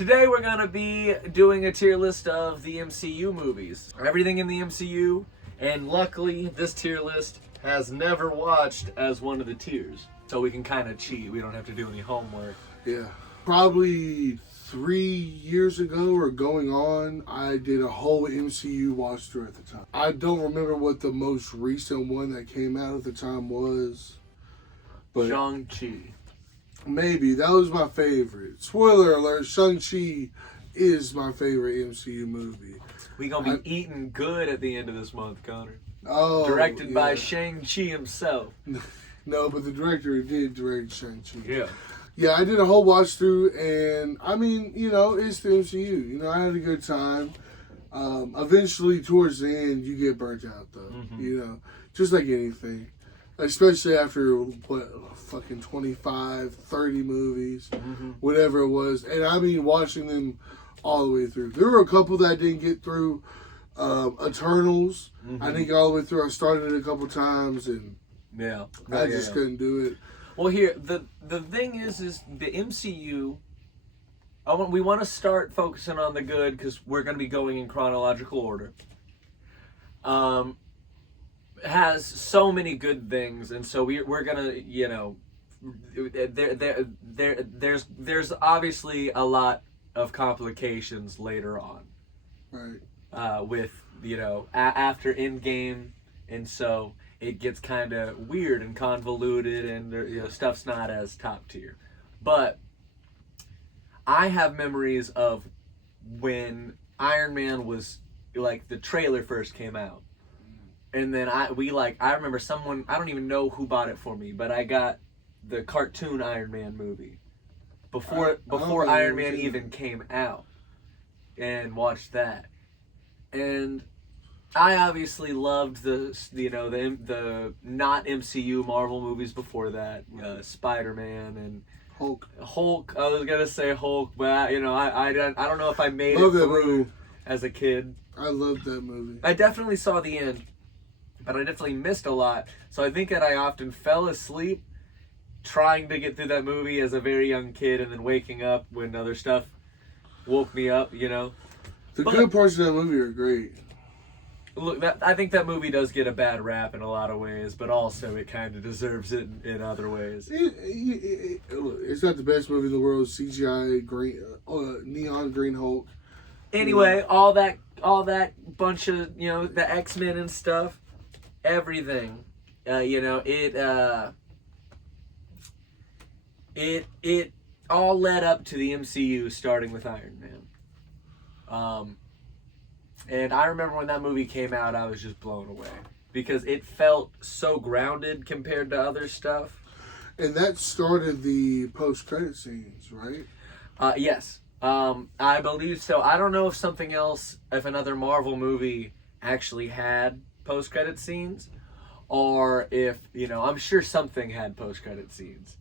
Today we're going to be doing a tier list of the MCU movies. Everything in the MCU, and luckily this tier list has never watched as one of the tiers. So we can kind of cheat. We don't have to do any homework. Yeah. Probably 3 years ago or going on, I did a whole MCU watch through at the time. I don't remember what the most recent one that came out at the time was. But Shang-Chi. Maybe. That was my favorite. Spoiler alert, Shang-Chi is my favorite MCU movie. We gonna be eating good at the end of this month, Connor. Oh, Directed by Shang-Chi himself. No, but the director did direct Shang-Chi. Yeah. Yeah, I did a whole watch through, and I mean, it's the MCU. I had a good time. Eventually, towards the end, you get burnt out, though. Just like anything. Especially after, fucking 25, 30 movies, whatever it was. And I mean, watching them all the way through. There were a couple that I didn't get through. Eternals, I didn't get all the way through. I started it a couple times, and I just couldn't do it. Well, here, the thing is the MCU, we want to start focusing on the good, because we're going to be going in chronological order. Has so many good things, and so we're gonna, there's obviously a lot of complications later on, right? With after Endgame, and so it gets kind of weird and convoluted, and stuff's not as top tier. But I have memories of when Iron Man was the trailer first came out. And then I remember someone, I don't even know who bought it for me, but I got the cartoon Iron Man movie before Iron Man even came out, and watched that. And I obviously loved the not MCU Marvel movies before that, Spider-Man and Hulk. I was gonna say Hulk, but I don't know if I made it through as a kid. I loved that movie. I definitely saw the end, but I definitely missed a lot. So I think that I often fell asleep trying to get through that movie as a very young kid, and then waking up when other stuff woke me up, The good parts of that movie are great. Look, I think that movie does get a bad rap in a lot of ways, but also it kind of deserves it in other ways. It's not the best movie in the world. CGI green, neon green Hulk. Anyway, all that bunch of the X-Men and stuff, everything, it all led up to the MCU starting with Iron Man. And I remember when that movie came out, I was just blown away, because it felt so grounded compared to other stuff. And that started the post-credit scenes, right? Yes. I believe so. I don't know if another Marvel movie actually had post-credit scenes, or if, I'm sure something had post-credit scenes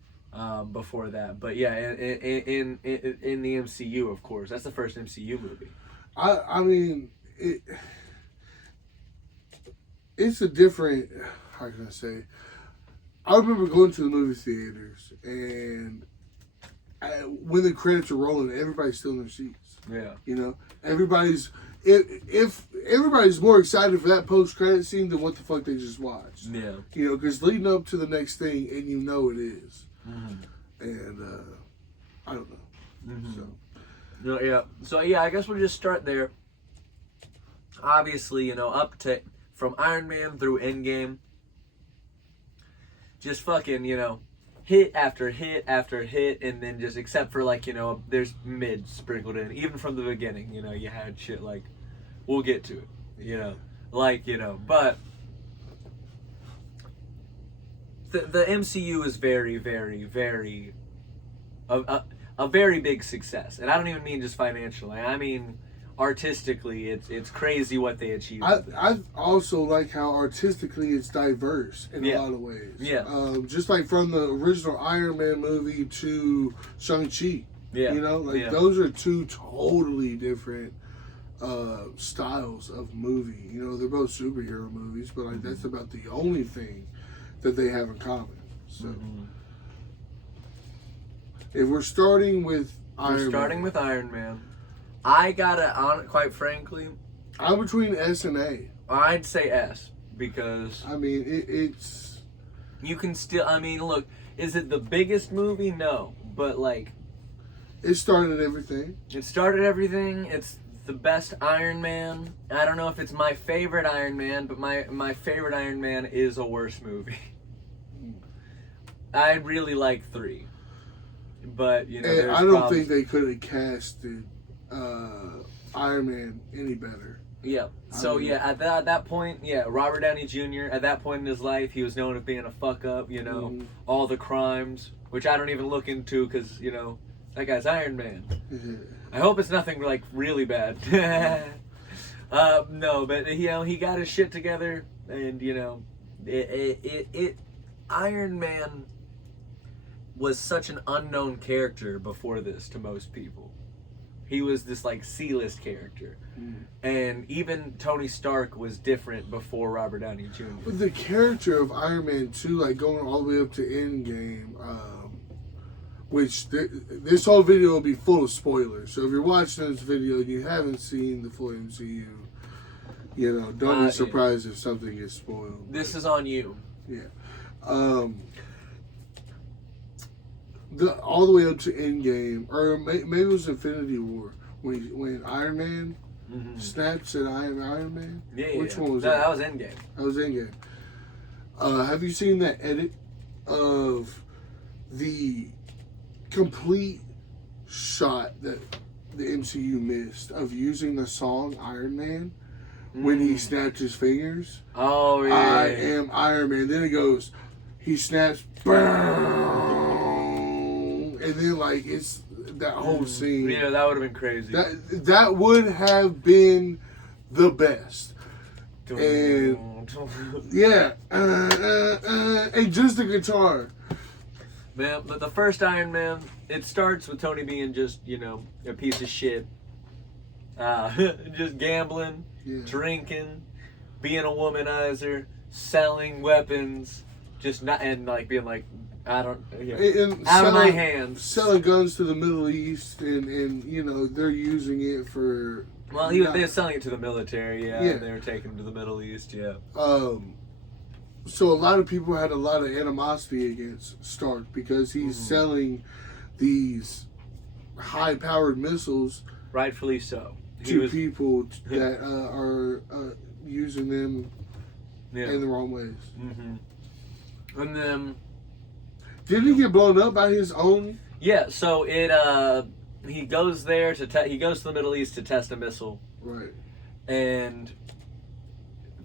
before that. But yeah, in the MCU, of course. That's the first MCU movie. I mean, it's a different, how can I say? I remember going to the movie theaters, and when the credits are rolling, everybody's still in their seats. Yeah. Everybody's more excited for that post-credit scene than what the fuck they just watched. Yeah. Because leading up to the next thing, and it is. And I don't know. So yeah, I guess we'll just start there. Obviously, up to from Iron Man through Endgame, just fucking, hit after hit after hit, and then just, except for there's mids sprinkled in. Even from the beginning, you had shit like, we'll get to it, but the MCU is very, very, very a very big success, and I don't even mean just financially. I mean artistically, it's crazy what they achieved. I also like how artistically it's diverse in a lot of ways. Yeah. Just like from the original Iron Man movie to Shang-Chi. Yeah. Those are two totally different styles of movie. They're both superhero movies, but that's about the only thing that they have in common. So if we're starting with We're starting with Iron Man. I gotta, quite frankly, I'm between S and A. I'd say S because I mean, it's. You can still. I mean, look, is it the biggest movie? No, but like, it started everything. It started everything. It's the best Iron Man. I don't know if it's my favorite Iron Man, but my favorite Iron Man is a worse movie. I really like 3. But, you know, and I don't think they could have casted Iron Man any better. Yeah. So, yeah, at that point, yeah, Robert Downey Jr., at that point in his life, he was known as being a fuck-up, you know, all the crimes, which I don't even look into because, you know, that guy's Iron Man. I hope it's nothing, like, really bad. No, but, you know, he got his shit together, and, you know, Iron Man was such an unknown character before this to most people. He was this like C-list character, and even Tony Stark was different before Robert Downey Jr. But the character of Iron Man 2, like going all the way up to Endgame, which this whole video will be full of spoilers. So if you're watching this video and you haven't seen the full MCU, you know, don't be surprised if something gets spoiled. This is on you. Yeah. All the way up to Endgame, or maybe it was Infinity War, when Iron Man snaps at Iron Man. Yeah, Which one was that? That was Endgame. That was Endgame. Have you seen that edit of the complete shot that the MCU missed of using the song Iron Man when he snapped his fingers? Oh, yeah. I am Iron Man. Then it goes, he snaps, and then like it's that whole scene. Yeah, that would have been crazy. That would have been the best. And yeah, and just the guitar. Man, but the first Iron Man, it starts with Tony being just, you know, a piece of shit. Just gambling, drinking, being a womanizer, selling weapons, just not, and like being like, I don't, out of my hands. Selling guns to the Middle East, and you know, they're using it for. Well, they were selling it to the military, and they were taking it to the Middle East, So a lot of people had a lot of animosity against Stark because he's selling these high-powered missiles, rightfully so, to people that are using them in the wrong ways. And then, didn't he get blown up by his own? Yeah. So he goes there he goes to the Middle East to test a missile, right? And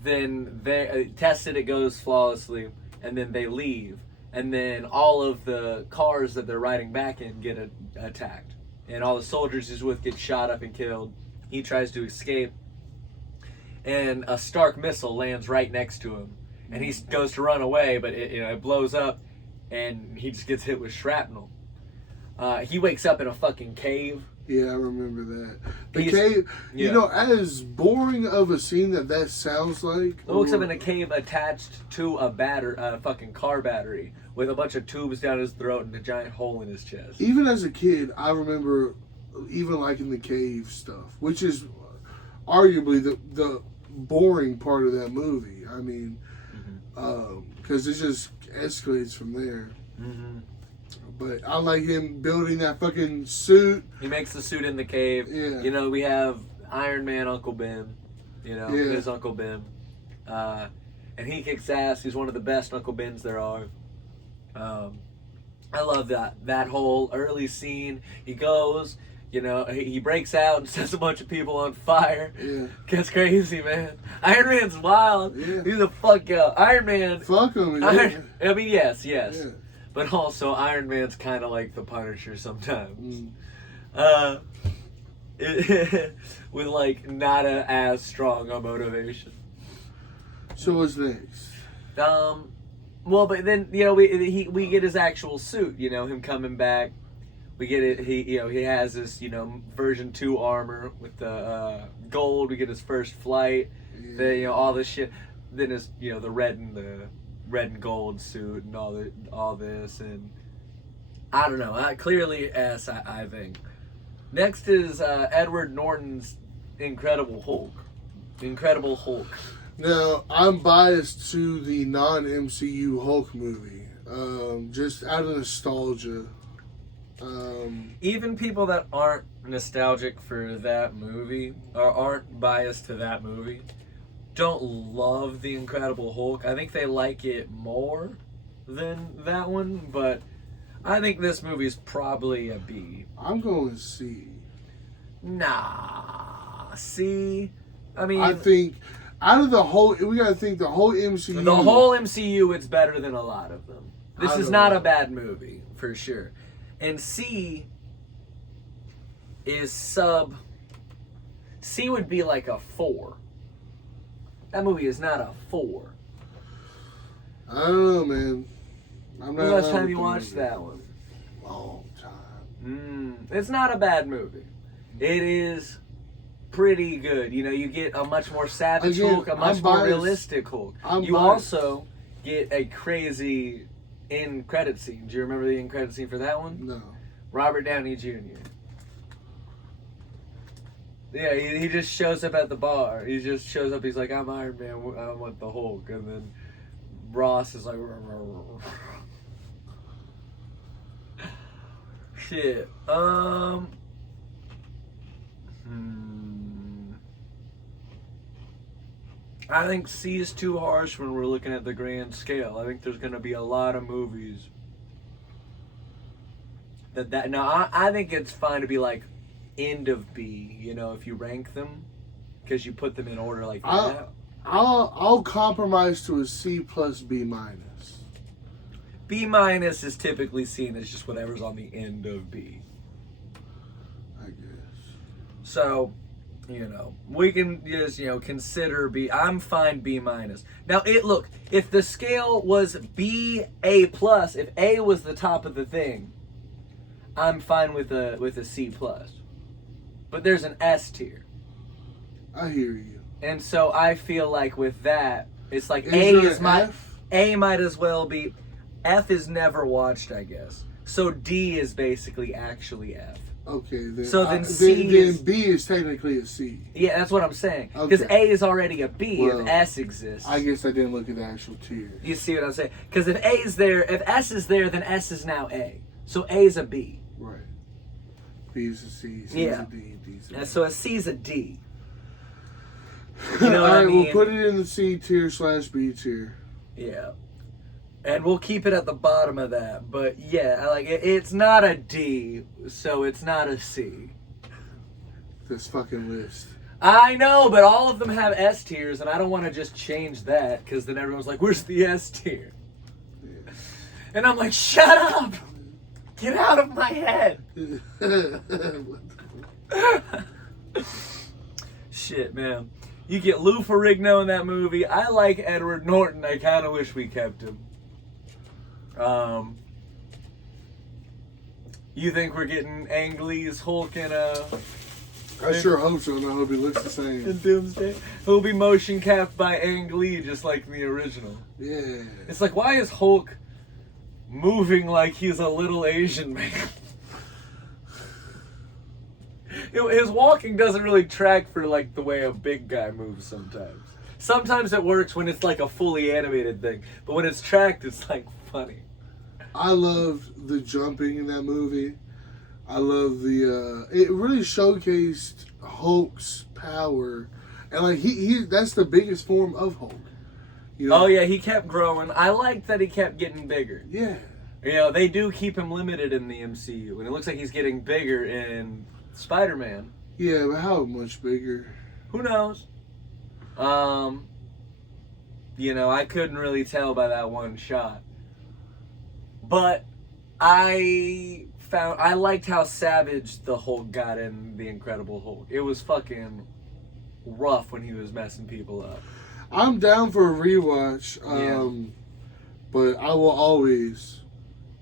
then they test it, it goes flawlessly, and then they leave. And then all of the cars that they're riding back in get attacked. And all the soldiers he's with get shot up and killed. He tries to escape. And a Stark missile lands right next to him. And he goes to run away, but it blows up, and he just gets hit with shrapnel. He wakes up in a fucking cave. Yeah, I remember that. The cave, you know, as boring of a scene that sounds like. He wakes up in a cave attached to a fucking car battery with a bunch of tubes down his throat and a giant hole in his chest. Even as a kid, I remember even liking the cave stuff, which is arguably the boring part of that movie. I mean, because it just escalates from there. But I like him building that fucking suit. He makes the suit in the cave. Yeah. You know, we have Iron Man Uncle Ben. You know, his Uncle Ben. And he kicks ass. He's one of the best Uncle Bens there are. I love that whole early scene. He goes, you know, he breaks out and sets a bunch of people on fire. Yeah. Gets crazy, man. Iron Man's wild. Yeah. He's a fuck yo. Iron Man. Fuck him. I mean, yes. Yeah. But also, Iron Man's kind of like the Punisher sometimes. With like not as strong a motivation. So what's next? Well, but then, you know, we get his actual suit. You know, him coming back. We get it. He has this, you know, version 2 armor with the gold. We get his first flight. You know, all this shit. Then his, you know, the red and gold suit and all this, and I don't know. Clearly S, I think. Next is Edward Norton's Incredible Hulk. Incredible Hulk. Now, I'm biased to the non-MCU Hulk movie, just out of nostalgia. Even people that aren't nostalgic for that movie, or aren't biased to that movie, don't love the Incredible Hulk. I think they like it more than that one, but I think this movie's probably a B. I'm going C. Nah. C? I mean... I think... Out of the whole, we gotta think the whole MCU. The whole MCU, it's better than a lot of them. This is not a bad movie, for sure. And C is sub. C would be like a 4. That movie is not a 4. I don't know, man. When was the last time you watched that one? Long time. It's not a bad movie. It is pretty good. You know, you get a much more savage Hulk, a much more realistic Hulk. You also get a crazy end credit scene. Do you remember the end credit scene for that one? No. Robert Downey Jr. Yeah, he just shows up at the bar. He just shows up. He's like, I'm Iron Man. I want the Hulk. And then Ross is like, shit. I think C is too harsh when we're looking at the grand scale. I think there's going to be a lot of movies that now I think it's fine to be like end of B, you know, if you rank them, because you put them in order like that. I'll compromise to a C plus B minus. B minus is typically seen as just whatever's on the end of B. I guess. So, you know, we can just, you know, consider B. I'm fine B minus. Now, look, if the scale was B, A plus, if A was the top of the thing, I'm fine with a C plus. But there's an S tier. I hear you. And so I feel like with that, it's like A might as well be. F is never watched, I guess. So D is basically actually F. Okay, then. So then C B is technically a C. Yeah, that's what I'm saying. Because A is already a B if S exists. I guess I didn't look at the actual tier. You see what I'm saying? Because if A is there, if S is there, then S is now A. So A is a B. Right. B is a C. C is a D. D is a B. So a C is a D. You know what All right, I mean? we'll put it in the C tier / B tier. Yeah. And we'll keep it at the bottom of that. But yeah, like it's not a D, so it's not a C. This fucking list. I know, but all of them have S tiers, and I don't want to just change that, because then everyone's like, where's the S tier? Yeah. And I'm like, shut up! Get out of my head! Shit, man. You get Lou Ferrigno in that movie. I like Edward Norton. I kind of wish we kept him. You think we're getting Ang Lee's Hulk in I sure hope so, and I hope he looks the same. In Doomsday? He'll be motion capped by Ang Lee, just like in the original. Yeah. It's like, why is Hulk moving like he's a little Asian man? His walking doesn't really track for like the way a big guy moves sometimes. Sometimes it works when it's like a fully animated thing, but when it's tracked, it's like funny. I love the jumping in that movie. I love the it really showcased Hulk's power, and like he that's the biggest form of Hulk. You know? Oh yeah, he kept growing. I liked that he kept getting bigger. Yeah. You know, they do keep him limited in the MCU, and it looks like he's getting bigger in Spider-Man. Yeah, but how much bigger? Who knows? You know, I couldn't really tell by that one shot. But I liked how savage the Hulk got in The Incredible Hulk. It was fucking rough when he was messing people up. I'm down for a rewatch, but I will always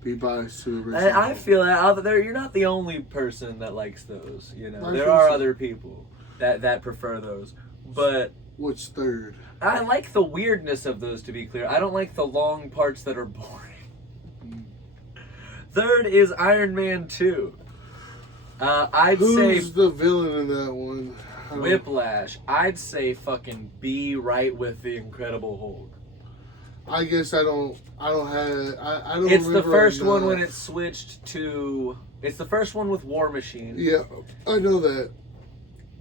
be biased to the original. I feel that you're not the only person that likes those. You know, there are other people that prefer those. But what's third? I like the weirdness of those. To be clear, I don't like the long parts that are boring. Third is Iron Man 2. I'd Who's say the villain in that one? Whiplash. I'd say fucking be right with the Incredible Hulk. I guess I don't have. I don't. It's the remember first one enough. when it switched to. It's the first one with War Machine. Yeah, I know that.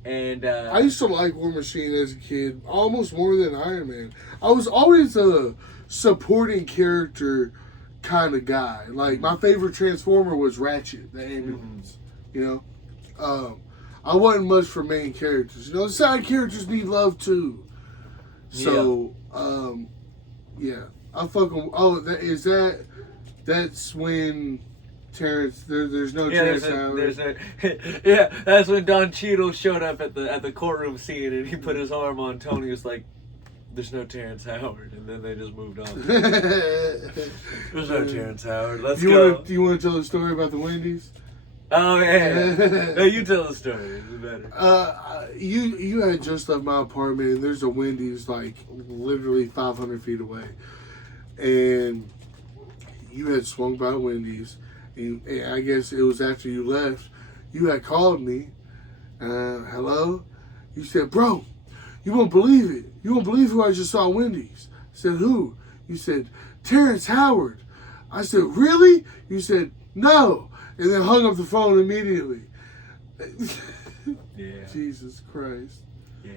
And I used to like War Machine as a kid, almost more than Iron Man. I was always a supporting character kind of guy. Like, my favorite Transformer was Ratchet, the ambulance. You know? I wasn't much for main characters. You know, the side characters need love too. So, yeah. I fucking. Oh, that's when Terrence. There's no Terrence Howard. Yeah, that's when Don Cheadle showed up at the courtroom scene and he put his arm on Tony. Was like, "There's no Terrence Howard," and then they just moved on. There's no Terrence Howard. Let's go. You want to tell the story about the Wendy's? Oh yeah. No, you tell the story. It's better. You had just left my apartment and there's a Wendy's like literally 500 feet away, and you had swung by Wendy's, and I guess it was after you left. You had called me. Hello. You said, "Bro, you won't believe it. You won't believe who I just saw at Wendy's." I said, "Who?" You said, "Terrence Howard." I said, "Really?" You said, "No." And then hung up the phone immediately. Yeah. Jesus Christ. Yeah.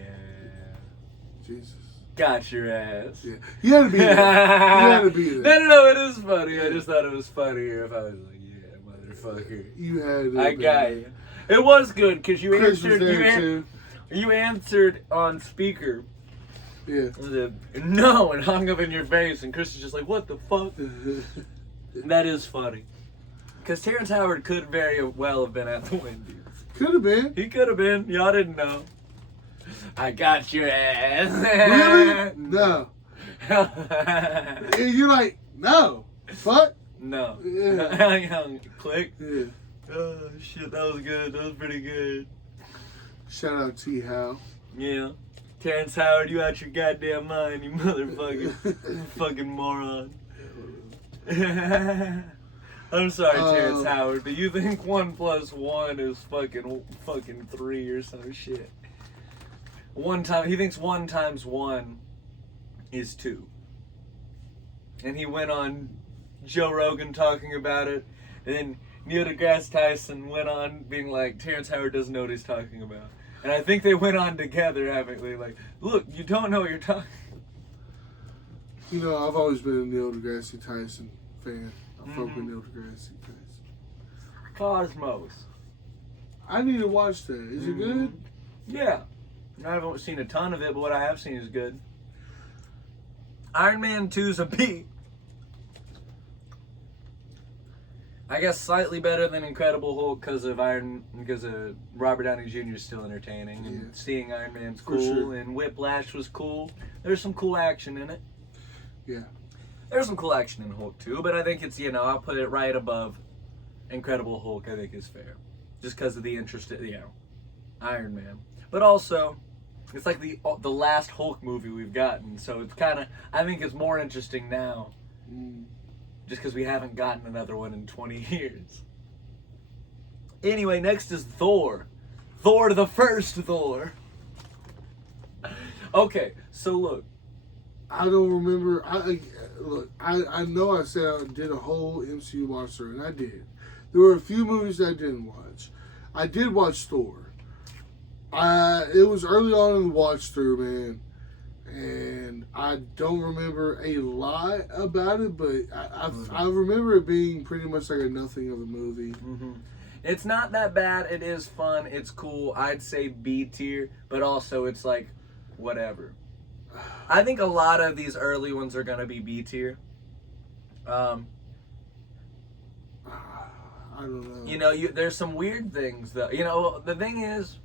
Jesus. Got your ass. Yeah. You had to be there. You had to be there. No, it is funny. I just thought it was funnier if I was like, yeah, motherfucker. You had to. I got you. It was good because you Chris answered. was there too. You answered on speaker. Yeah. No, and hung up in your face, and Chris is just like, "What the fuck?" That is funny. Because Terrence Howard could very well have been at the Wendy's. Could have been. He could have been. Y'all didn't know. I got your ass. Really? No. And you're like, no. Fuck. No. Yeah. Click. Yeah. Oh, shit. That was good. That was pretty good. Shout out T. How. Yeah. Terrence Howard, you out your goddamn mind, you motherfucker. Fucking moron. I'm sorry, Terrence Howard, but you think 1 + 1 is fucking 3 or some shit. He thinks 1 × 1 is 2. And he went on Joe Rogan talking about it, and then Neil deGrasse Tyson went on being like, Terrence Howard doesn't know what he's talking about. And I think they went on together having like, look, you don't know what you're talking. You know, I've always been a Neil deGrasse Tyson fan. I fuck with Neil deGrasse Tyson. Cosmos. I need to watch that. Is it good? Yeah. I haven't seen a ton of it, but what I have seen is good. Iron Man 2's a B. I guess slightly better than Incredible Hulk because of Robert Downey Jr. is still entertaining, and seeing Iron Man's cool, sure. and Whiplash was cool. There's some cool action in it. Yeah. There's some cool action in Hulk too, but I think it's, I'll put it right above Incredible Hulk. I think is fair, just because of the interest in, Iron Man. But also, it's like the last Hulk movie we've gotten, so it's kind of, I think it's more interesting now. Just because we haven't gotten another one in 20 years. Anyway, next is Thor. Thor, the first Thor. Okay, so look. I don't remember. I know I said I did a whole MCU watch through, and I did. There were a few movies I didn't watch. I did watch Thor. It was early on in the watch through, man. And I don't remember a lot about it, but I remember it being pretty much like a nothing of a movie. Mm-hmm. It's not that bad. It is fun. It's cool. I'd say B tier, but also it's like whatever. I think a lot of these early ones are gonna be B tier. I don't know. There's some weird things though. The thing is,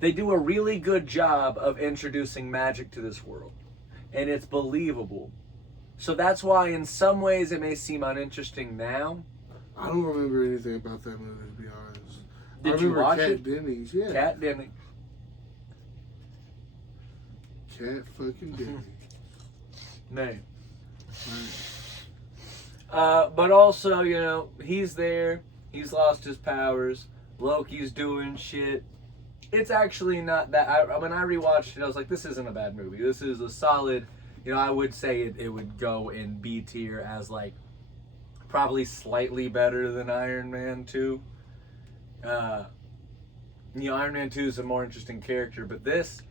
they do a really good job of introducing magic to this world. And it's believable. So that's why in some ways it may seem uninteresting now. I don't remember anything about that movie, to be honest. Did you watch it? Dennings, yeah. Kat Dennings. Kat fucking Dennings. Name. But also, he's there. He's lost his powers. Loki's doing shit. It's actually not that. When I rewatched it, I was like, this isn't a bad movie. This is a solid. I would say it would go in B tier as like probably slightly better than Iron Man 2. Iron Man 2 is a more interesting character, but this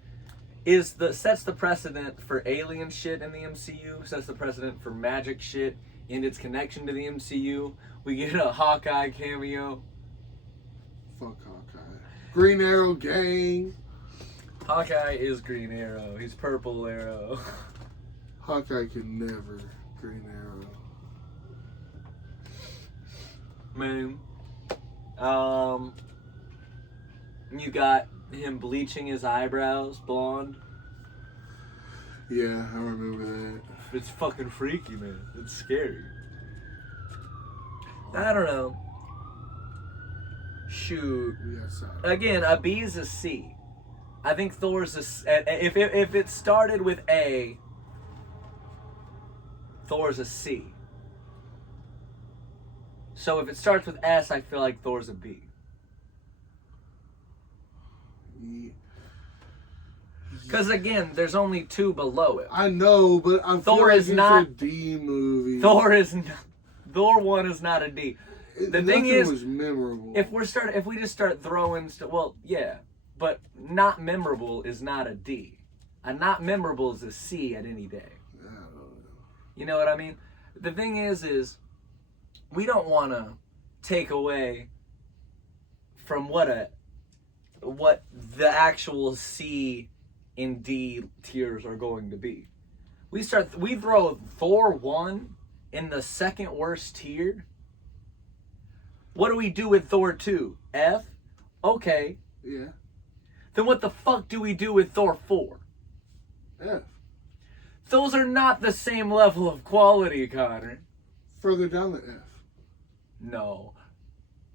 sets the precedent for alien shit in the MCU, sets the precedent for magic shit and its connection to the MCU. We get a Hawkeye cameo. Fuck Hawkeye. Green Arrow gang. Hawkeye is Green Arrow. He's Purple Arrow. Hawkeye can never Green Arrow. Man. You got him bleaching his eyebrows blonde. Yeah, I remember that. It's fucking freaky, man. It's scary. I don't know. Shoot. Again, a B is a C. I think Thor's a... If it started with A, Thor's a C. So if it starts with S, I feel like Thor's a B. Because again, there's only 2 below it. I know, but I feel like it's a D movie. Thor 1 is not a D. The thing is, was memorable. If we just start throwing, well, yeah, but not memorable is not a D. A not memorable is a C at any day. I don't know. You know what I mean? The thing is we don't want to take away from what the actual C and D tiers are going to be. We throw Thor 1 in the second worst tier. What do we do with Thor 2? F? Okay. Yeah. Then what the fuck do we do with Thor 4? F. Those are not the same level of quality, Connor. Further down the F. No.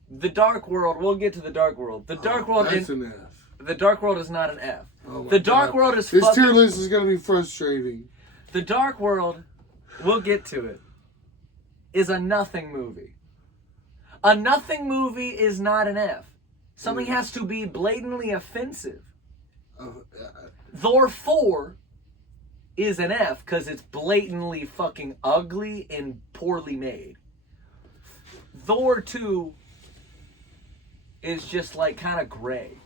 The Dark World, we'll get to the Dark World. The Dark World that's an F. The Dark World is not an F. Oh the Dark God. World is This tier list is going to be frustrating. The Dark World, we'll get to it, is a nothing movie. A nothing movie is not an F. Something has to be blatantly offensive. Thor 4 is an F because it's blatantly fucking ugly and poorly made. Thor 2 is just like kind of gray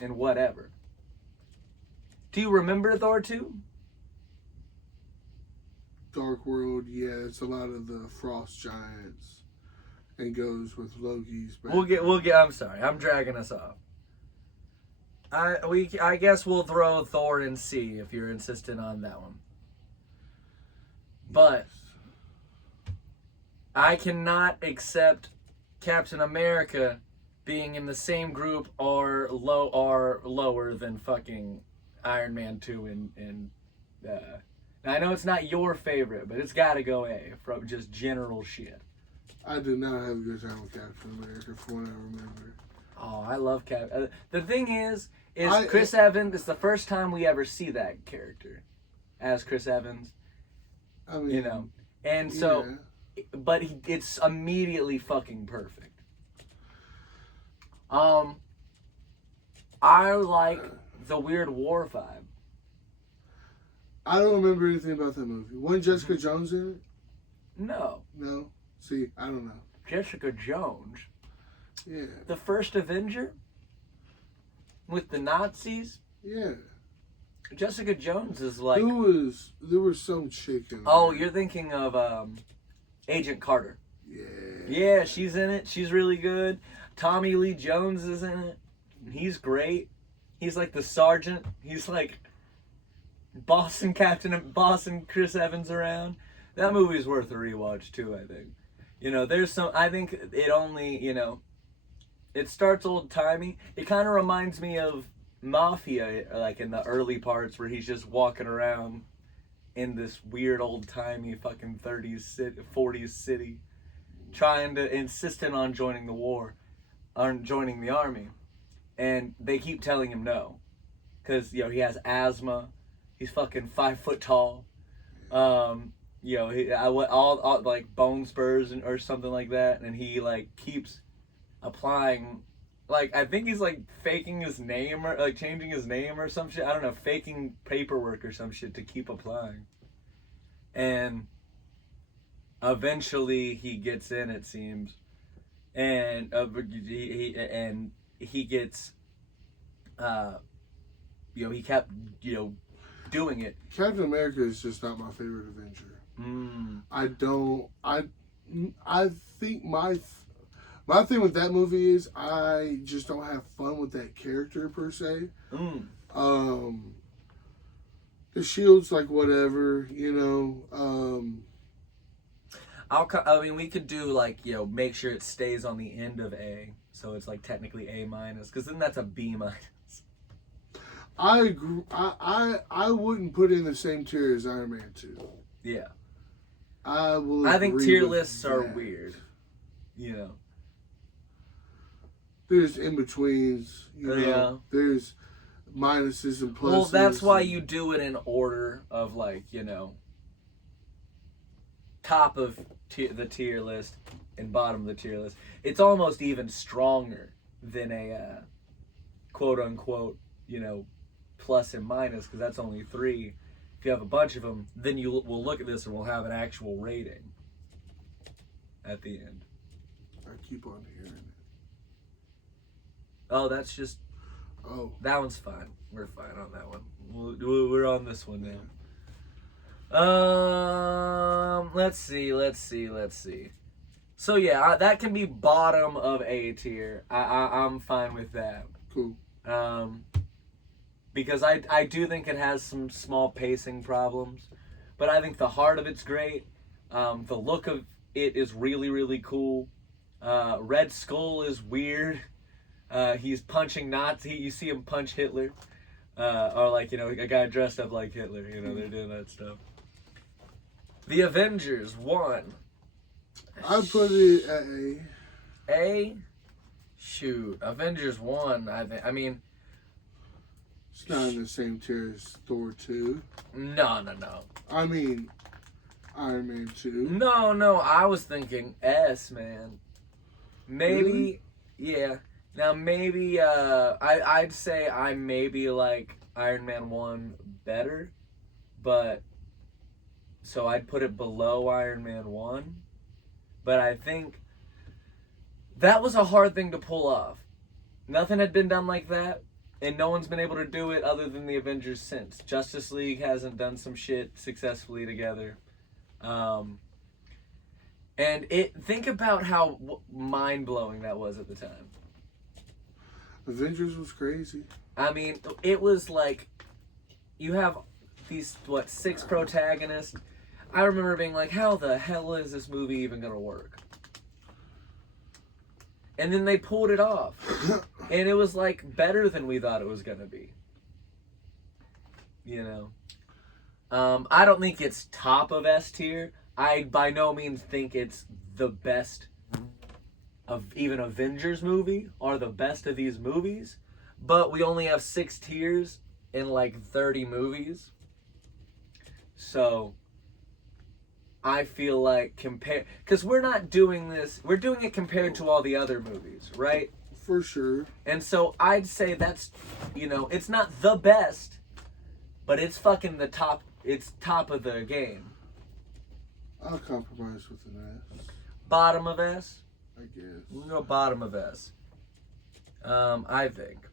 and whatever. Do you remember Thor 2? Dark World, yeah, it's a lot of the Frost Giants and goes with Loki's back. We'll get I'm sorry, I'm dragging us off. I guess we'll throw Thor in C if you're insistent on that one. But I cannot accept Captain America being in the same group or lower than fucking Iron Man 2 and I know it's not your favorite, but it's got to go A from just general shit. I did not have a good time with Captain America from what I remember. Oh, I love Cap. The thing is Chris Evans, it's the first time we ever see that character as Chris Evans. I mean, you know. And so, yeah. But it's immediately fucking perfect. I like the weird war vibe. I don't remember anything about that movie. Wasn't Jessica Jones in it? No. No? See, I don't know. Jessica Jones? Yeah. The first Avenger? With the Nazis? Yeah. Jessica Jones is like... There was some chick in there. Oh, you're thinking of Agent Carter. Yeah. Yeah, she's in it. She's really good. Tommy Lee Jones is in it. He's great. He's like the sergeant. He's like bossing Chris Evans around. That movie's worth a rewatch too, I think. You know, I think it only, you know, it starts old-timey. It kind of reminds me of Mafia, like in the early parts where he's just walking around in this weird old-timey fucking 40s city, insisting on joining the war, on joining the army. And they keep telling him no. Because, you know, he has asthma. He's fucking 5 foot tall. you know, all like bone spurs or something like that, and he like keeps applying. Like, I think he's like faking his name or like changing his name or some shit. I don't know, faking paperwork or some shit to keep applying. And eventually he gets in, it seems, and he gets, you know, he kept, you know, doing it. Captain America is just not my favorite Avenger. I think my thing with that movie is I just don't have fun with that character per se. The Shield's like whatever, you know. I mean, we could do like, you know, make sure it stays on the end of A, so it's like technically A minus, because then that's a B minus. I agree. I wouldn't put it in the same tier as Iron Man 2. Yeah. I think tier lists are weird. You know. There's in betweens. You know. Yeah. There's minuses and pluses. Well, that's why you do it in order of, like, you know, top of the tier list and bottom of the tier list. It's almost even stronger than a quote unquote, you know, plus and minus, because that's only 3. If you have a bunch of them, then we'll look at this and we'll have an actual rating at the end. I keep on hearing it. Oh, that's just. Oh, that one's fine. We're fine on that one. We're on this one now. Let's see. So yeah, that can be bottom of A tier. I'm fine with that. Cool. Because I do think it has some small pacing problems, but I think the heart of it's great. The look of it is really, really cool. Red Skull is weird. He's punching Nazi. You see him punch Hitler, or like, you know, a guy dressed up like Hitler. You know, they're doing that stuff. The Avengers 1. I put it at A. A? Shoot. Avengers 1, I mean... It's not in the same tier as Thor 2. No. I mean, Iron Man 2. No, I was thinking S, man. Maybe, really? Yeah. Now, maybe, I'd say I maybe like Iron Man 1 better, but... So I'd put it below Iron Man 1. But I think that was a hard thing to pull off. Nothing had been done like that, and no one's been able to do it other than the Avengers since. Justice League hasn't done some shit successfully together. And think about how mind-blowing that was at the time. Avengers was crazy. I mean, it was like, you have these, 6 protagonists. I remember being like, how the hell is this movie even going to work? And then they pulled it off. And it was, like, better than we thought it was going to be. You know? I don't think it's top of S tier. I, by no means, think it's the best of even Avengers movie or the best of these movies. But we only have 6 tiers in, like, 30 movies. So... I feel like because we're not doing this, we're doing it compared to all the other movies, right? For sure. And so I'd say that's, you know, it's not the best, but it's fucking the top, it's top of the game. I'll compromise with an S. Bottom of S? I guess. We'll go bottom of S. I think.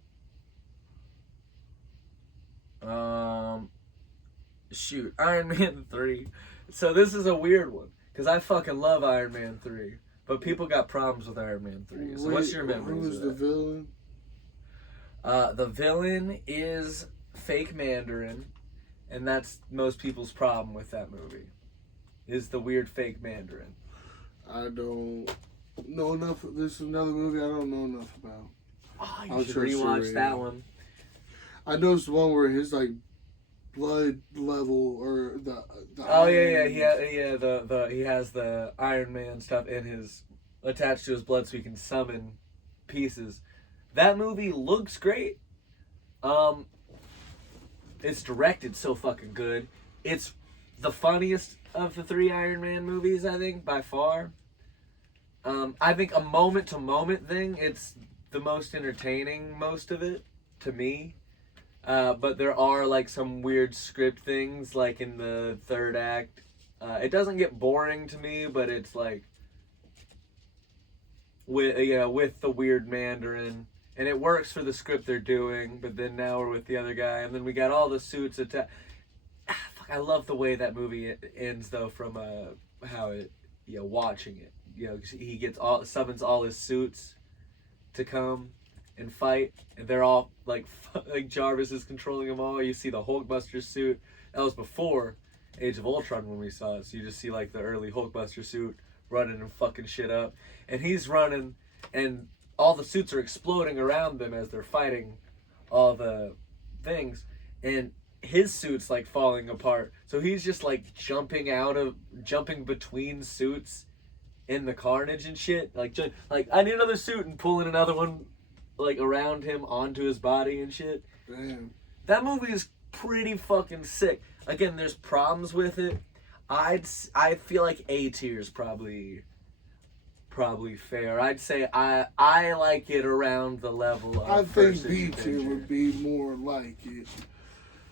Shoot, Iron Man 3. So this is a weird one, because I fucking love Iron Man 3, but people got problems with Iron Man 3. So what's your memories Who was the villain? The villain is fake Mandarin, and that's most people's problem with that movie, is the weird fake Mandarin. I don't know enough. This is another movie I don't know enough about. Oh, you should rewatch that one. I know it's the one where his, like, blood level or the oh he has the Iron Man stuff in his attached to his blood so he can summon pieces. That movie looks great. It's directed so fucking good. It's the funniest of the 3 Iron Man movies, I think, by far. I think a moment-to-moment thing, it's the most entertaining, most of it, to me. But there are, like, some weird script things, like in the 3rd act. It doesn't get boring to me, but it's, like, with the weird Mandarin. And it works for the script they're doing, but then now we're with the other guy. And then we got all the suits attacked. I love the way that movie ends, though, from how it, watching it. He summons all his suits to come and fight, and they're all like Jarvis is controlling them all. You see the Hulkbuster suit. That was before Age of Ultron when we saw it, so you just see like the early Hulkbuster suit running and fucking shit up, and he's running, and all the suits are exploding around them as they're fighting all the things, and his suit's like falling apart, so he's just like jumping between suits in the carnage and shit, like I need another suit, and pulling another one like around him onto his body and shit. Damn. That movie is pretty fucking sick. Again, there's problems with it. I feel like A tier is probably fair. I'd say I like it around the level of I think First B Adventure. tier would be more like it.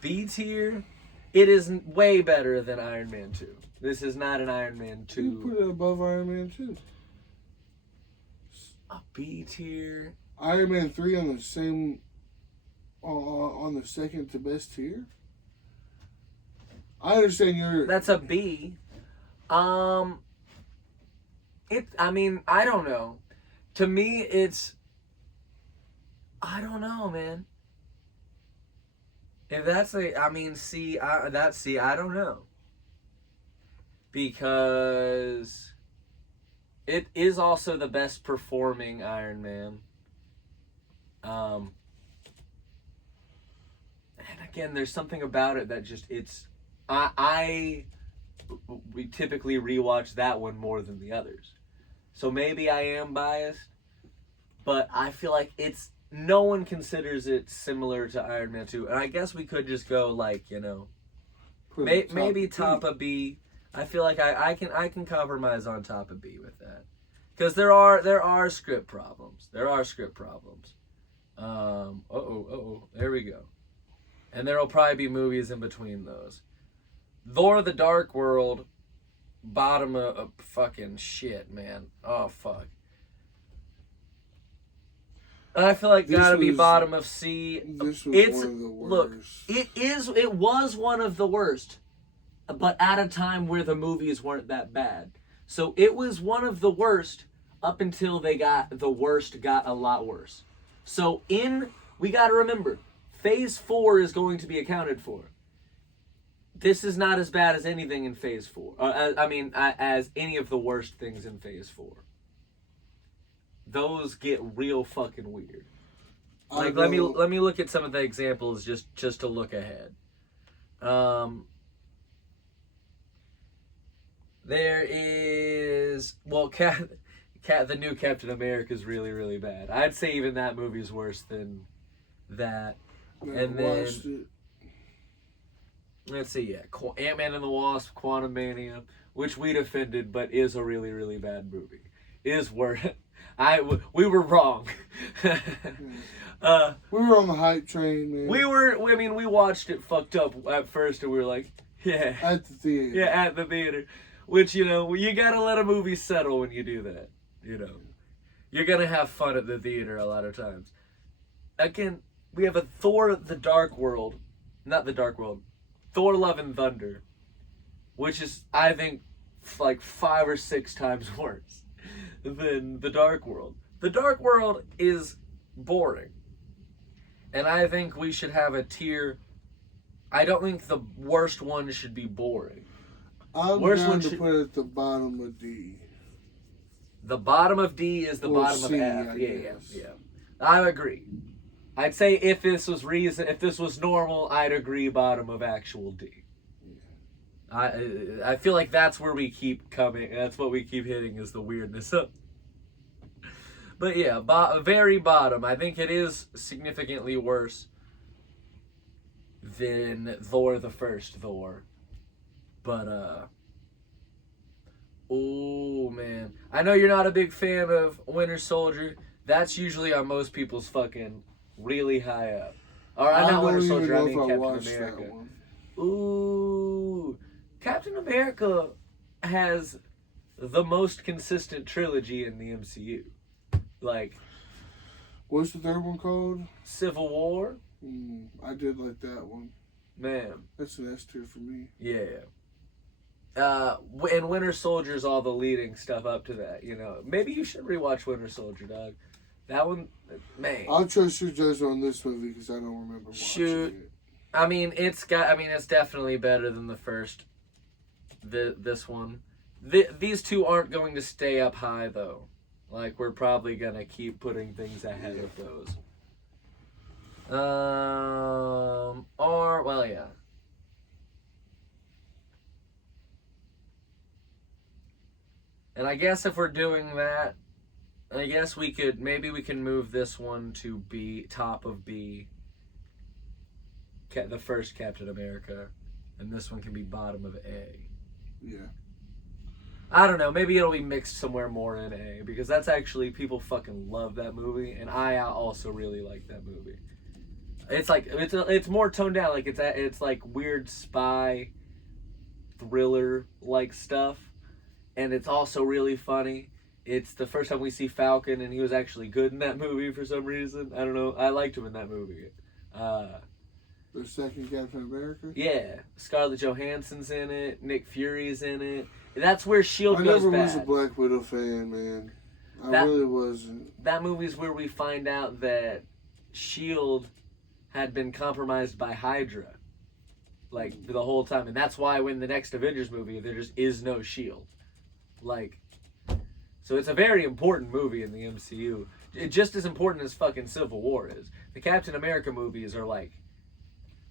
B tier, it is way better than Iron Man 2. This is not an Iron Man 2. You put it above Iron Man 2. A B tier. Iron Man 3 on the same, on the second to best tier. I understand you're. That's a B. I mean, I don't know. To me, it's. I don't know, man. If that's C, that's C. I don't know. Because it is also the best performing Iron Man. And again, there's something about it that just we typically rewatch that one more than the others. So maybe I am biased, but I feel like no one considers it similar to Iron Man 2. And I guess we could just go like, maybe top of B. I feel like I can compromise on top of B with that. Because there are script problems. There we go. And there will probably be movies in between those. Thor: The Dark World, bottom of fucking shit, man. Oh, fuck. I feel like gotta be bottom of C. This was one of the worst. Look, it was one of the worst, but at a time where the movies weren't that bad. So it was one of the worst up until the worst got a lot worse. So we gotta remember, Phase 4 is going to be accounted for. This is not as bad as anything in Phase 4. As any of the worst things in Phase 4. Those get real fucking weird. Like, let me look at some of the examples just to look ahead. There is the new Captain America is really, really bad. I'd say even that movie's worse than that. And then let's see, Ant-Man and the Wasp, Quantumania, which we defended, but is a really, really bad movie. Is worth. We were wrong. We were on the hype train, man. We watched it fucked up at first, and we were like, yeah. At the theater. Yeah, at the theater. Which, you gotta let a movie settle when you do that. You're gonna have fun at the theater a lot of times. Again, we have a Thor: The Dark World. Not The Dark World. Thor: Love and Thunder. Which is, I think, like 5 or 6 times worse than The Dark World. The Dark World is boring. And I think we should have a tier. I don't think the worst one should be boring. I'm going to put it at the bottom of D. The bottom of D is the bottom C, of F. I Yeah. guess. I agree. I'd say if this was normal, I'd agree bottom of actual D. I feel like that's where we keep coming. That's what we keep hitting is the weirdness up. But yeah, very bottom. I think it is significantly worse than Thor: The First Thor. But Oh man, I know you're not a big fan of Winter Soldier. That's usually on most people's fucking really high up. Or I not don't Winter even Soldier. I know mean if I Captain watched America. that one. Ooh, Captain America has the most consistent trilogy in the MCU. Like, What's the third one called? Civil War. I did like that one. Man, That's an S tier for me. yeah. And Winter Soldier's all the leading stuff up to that. You know, maybe you should rewatch Winter Soldier, dog. That one, man. I'll trust your judgment on this movie because I don't remember watching Shoot. it. I mean, it's definitely better than the first. This one. These two aren't going to stay up high though. Like, we're probably gonna keep putting things ahead of those. Or well, yeah. And I guess if we're doing that, I guess we can move this one to B, top of B. The first Captain America, and this one can be bottom of A. Yeah. I don't know. Maybe it'll be mixed somewhere more in A, because that's actually, people fucking love that movie, and I also really like that movie. It's like it's more toned down. Like it's like weird spy thriller like stuff, and it's also really funny. It's the first time we see Falcon, and he was actually good in that movie for some reason. I don't know. I liked him in that movie. The second Captain America? Yeah, Scarlett Johansson's in it. Nick Fury's in it. That's where S.H.I.E.L.D. I goes never bad. was a Black Widow fan, man. I really wasn't. That movie's where we find out that S.H.I.E.L.D. had been compromised by Hydra, like, the whole time. And that's why when the next Avengers movie, there just is no S.H.I.E.L.D. Like, so it's a very important movie in the MCU. It's just as important as fucking Civil War is. The Captain America movies are like,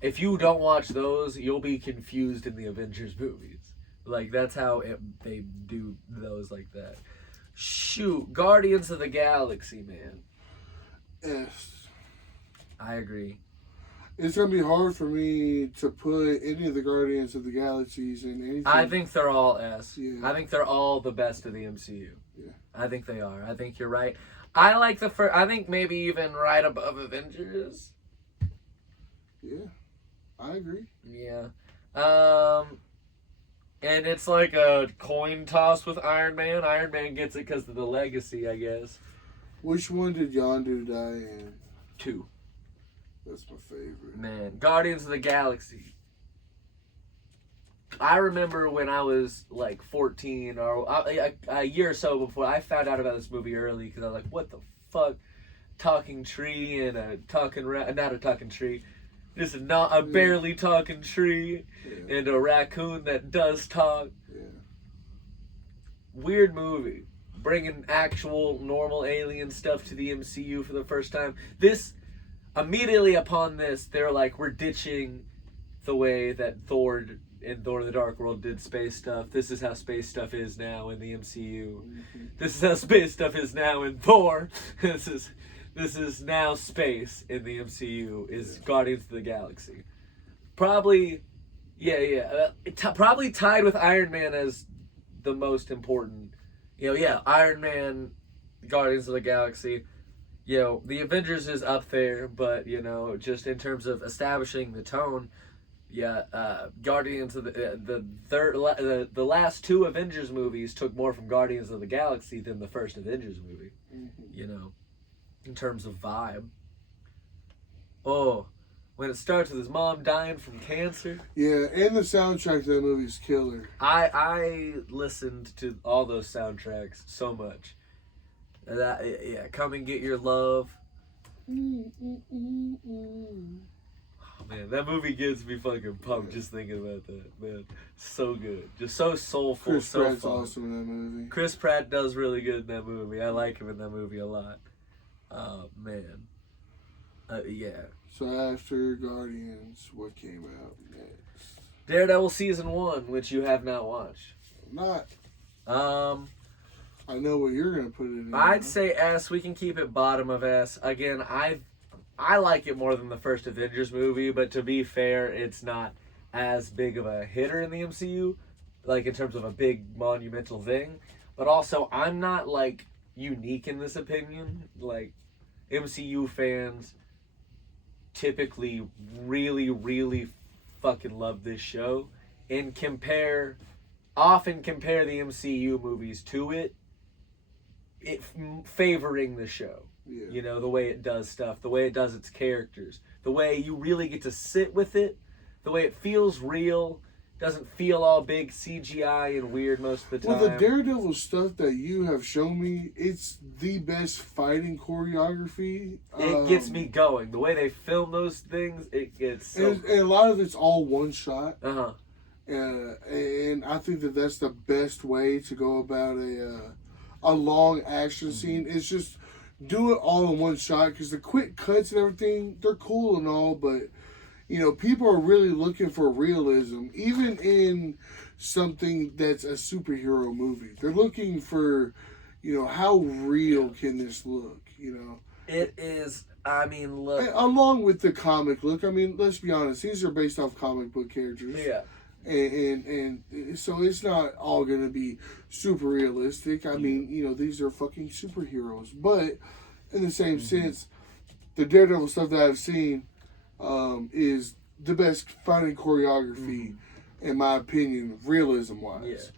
if you don't watch those, you'll be confused in the Avengers movies. Like, that's how they do those like that. Shoot, Guardians of the Galaxy, man. S. I agree. It's going to be hard for me to put any of the Guardians of the Galaxies in anything. I think they're all S. Yeah. I think they're all the best of the MCU. Yeah. I think they are. I think you're right. I like the first. I think maybe even right above Avengers. Yeah. I agree. Yeah. And it's like a coin toss with Iron Man. Iron Man gets it because of the legacy, I guess. Which one did Yondu die in? 2. That's my favorite. Man, Guardians of the Galaxy. I remember when I was like 14 or a year or so before, I found out about this movie early because I was like, what the fuck? Talking tree and a talking not a talking tree. This is not a barely talking tree, and a raccoon that does talk. Yeah. Weird movie. Bringing actual normal alien stuff to the MCU for the first time. Immediately upon this, they're like, we're ditching the way that Thor in Thor the Dark World did space stuff. This is how space stuff is now in the MCU. Mm-hmm. This is how space stuff is now in Thor. This is now space in the MCU, is Guardians of the Galaxy. Probably, probably tied with Iron Man as the most important. Iron Man, Guardians of the Galaxy. The Avengers is up there, but, just in terms of establishing the tone, Guardians of the last 2 Avengers movies took more from Guardians of the Galaxy than the first Avengers movie, in terms of vibe. Oh, when it starts with his mom dying from cancer. Yeah, and the soundtrack to that movie is killer. I listened to all those soundtracks so much. Come and Get Your Love. Oh man, that movie gets me fucking pumped just thinking about that, man. So good. Just so soulful, Chris so Pratt's fun. awesome in that movie. Chris Pratt does really good in that movie. I like him in that movie a lot. Man. Yeah. So after Guardians, what came out next? Daredevil Season 1, which you have not watched. Not. I know what you're going to put it in. I'd say S. We can keep it bottom of S. Again, I like it more than the first Avengers movie, but to be fair, it's not as big of a hitter in the MCU. like in terms of a big monumental thing. But also, I'm not like unique in this opinion. Like, MCU fans typically really, really fucking love this show and often compare the MCU movies to it favoring the show. Yeah. You know, the way it does stuff, the way it does its characters, the way you really get to sit with it, the way it feels real, doesn't feel all big CGI and weird most of the time. Well, the Daredevil stuff that you have shown me, it's the best fighting choreography. It gets me going. The way they film those things, it gets so... And a lot of it's all one shot. Uh-huh. And I think that that's the best way to go about a long action scene. It's just do it all in one shot, because the quick cuts and everything, they're cool and all, but you know, people are really looking for realism, even in something that's a superhero movie. They're looking for, you know, how real can this look, you know? It is, I mean, look. And along with the comic look, I mean, let's be honest, these are based off comic book characters. Yeah. And so it's not all going to be super realistic. I mean, you know, these are fucking superheroes. But in the same sense, the Daredevil stuff that I've seen is the best fighting choreography, in my opinion, realism-wise.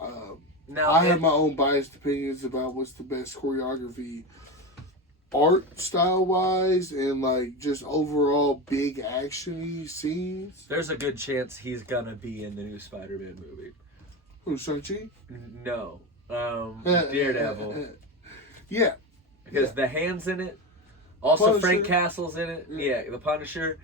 Yeah. Now, I have my own biased opinions about what's the best choreography art style-wise and, like, just overall big action-y scenes. There's a good chance he's gonna be in the new Spider-Man movie. Who, Shang-Chi? No. Daredevil. Yeah. Because the Hand's in it. Also, Punisher. Frank Castle's in it. Yeah, the Punisher,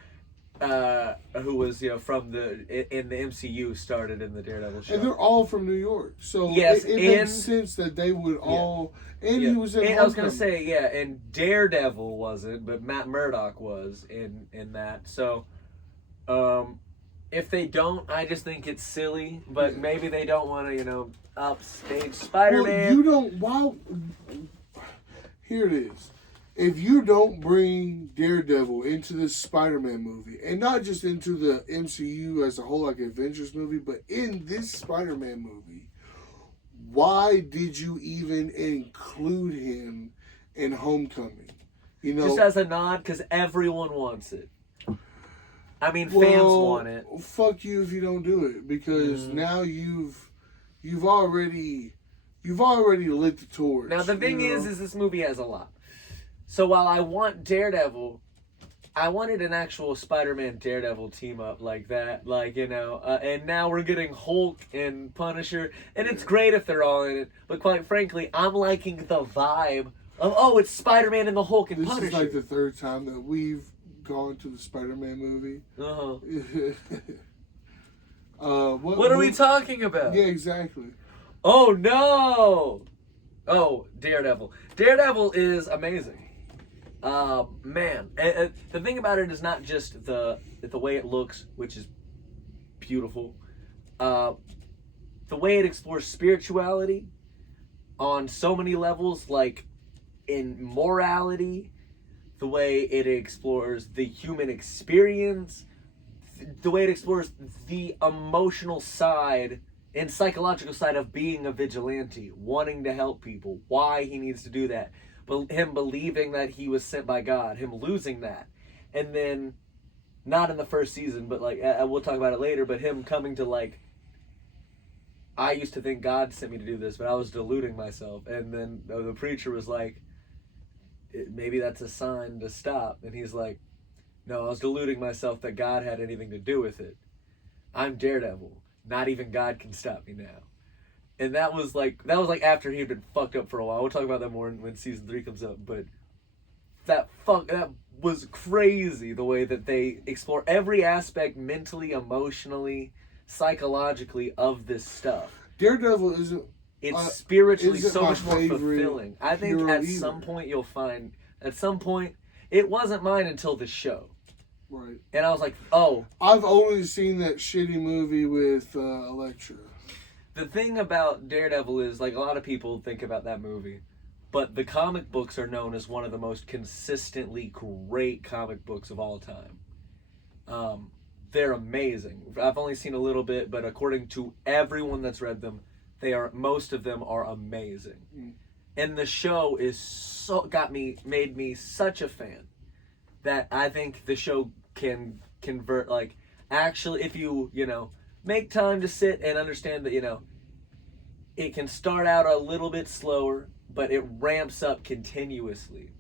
who was, you know, from in the MCU, started in the Daredevil show. And they're all from New York. So yes, it makes sense that they would all... And he was in and I was going to Homecoming. say, yeah, and Daredevil wasn't, but Matt Murdock was in that. So, if they don't, I just think it's silly. But maybe they don't want to, you know, upstage Spider-Man. Well, you don't... Wow. Here it is. If you don't bring Daredevil into this Spider-Man movie, and not just into the MCU as a whole, like Avengers movie, but in this Spider-Man movie, why did you even include him in Homecoming? You know, just as a nod, because everyone wants it. I mean, fans want it. Fuck you if you don't do it, because now you've already lit the torch. Now the thing is this movie has a lot. So while I want Daredevil, I wanted an actual Spider-Man Daredevil team up like that, like, you know, and now we're getting Hulk and Punisher, and it's great if they're all in it, but quite frankly, I'm liking the vibe of, oh, it's Spider-Man and the Hulk and Punisher. This is like the third time that we've gone to the Spider-Man movie. What are we talking about? Yeah, exactly. Oh, no! Oh, Daredevil. Daredevil is amazing. Man, the thing about it is not just the way it looks, which is beautiful. The way it explores spirituality on so many levels, like in morality, the way it explores the human experience, the way it explores the emotional side and psychological side of being a vigilante, wanting to help people, why he needs to do that. But him believing that he was sent by God, him losing that, and then not in the first season, but like we'll talk about it later. But him coming to like, I used to think God sent me to do this, but I was deluding myself. And then the preacher was like, maybe that's a sign to stop. And he's like, no, I was deluding myself that God had anything to do with it. I'm Daredevil. Not even God can stop me now. And that was like after he had been fucked up for a while. We'll talk about that more when season 3 comes up. But that was crazy, the way that they explore every aspect mentally, emotionally, psychologically of this stuff. Daredevil isn't... It's spiritually isn't so much more favorite fulfilling. I think hero at either. some point you'll find... At some point... It wasn't mine until the show. Right. And I was like, oh. I've only seen that shitty movie with Elektra. The thing about Daredevil is, like, a lot of people think about that movie, but the comic books are known as one of the most consistently great comic books of all time. they're amazing. I've only seen a little bit, but according to everyone that's read them, most of them are amazing. And the show is made me such a fan that I think the show can convert, like, actually, if you make time to sit and understand that, it can start out a little bit slower, but it ramps up continuously.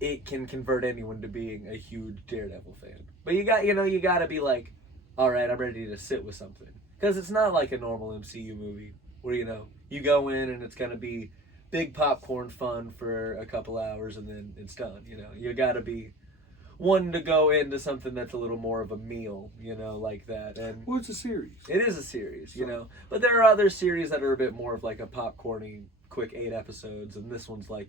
It can convert anyone to being a huge Daredevil fan. But you got to be like, all right, I'm ready to sit with something. Because it's not like a normal MCU movie where, you go in and it's going to be big popcorn fun for a couple hours and then it's done. You got to be one to go into something that's a little more of a meal, like that. And well, it's a series. It is a series, But there are other series that are a bit more of like a popcorny, quick 8 episodes. And this one's like,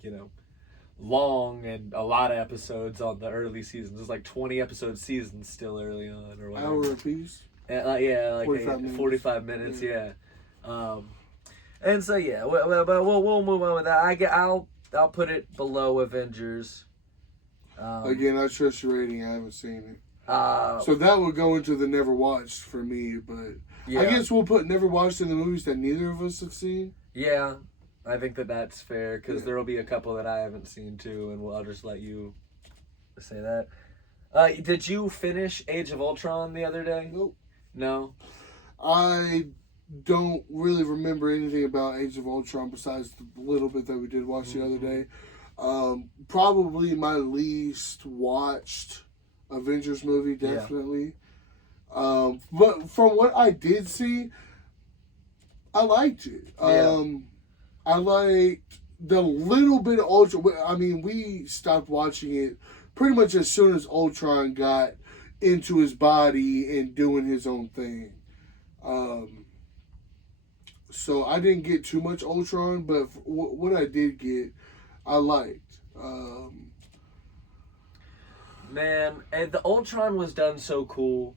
long and a lot of episodes on the early seasons. There's like 20 episode seasons still early on or whatever. Hour apiece. Yeah, like 45 minutes. Yeah. And so but we'll move on with that. I'll put it below Avengers. Again, I trust your rating. I haven't seen it. So that would go into the never watched for me, but I guess we'll put never watched in the movies that neither of us have seen. Yeah. I think that's fair because there will be a couple that I haven't seen too, and I'll just let you say that. Did you finish Age of Ultron the other day? Nope. No? I don't really remember anything about Age of Ultron besides the little bit that we did watch the other day. Probably my least watched Avengers movie, definitely. Yeah. But from what I did see, I liked it. I liked the little bit of Ultron. I mean, we stopped watching it pretty much as soon as Ultron got into his body and doing his own thing. So I didn't get too much Ultron, but what I did get, I liked. Man, and the Ultron was done so cool.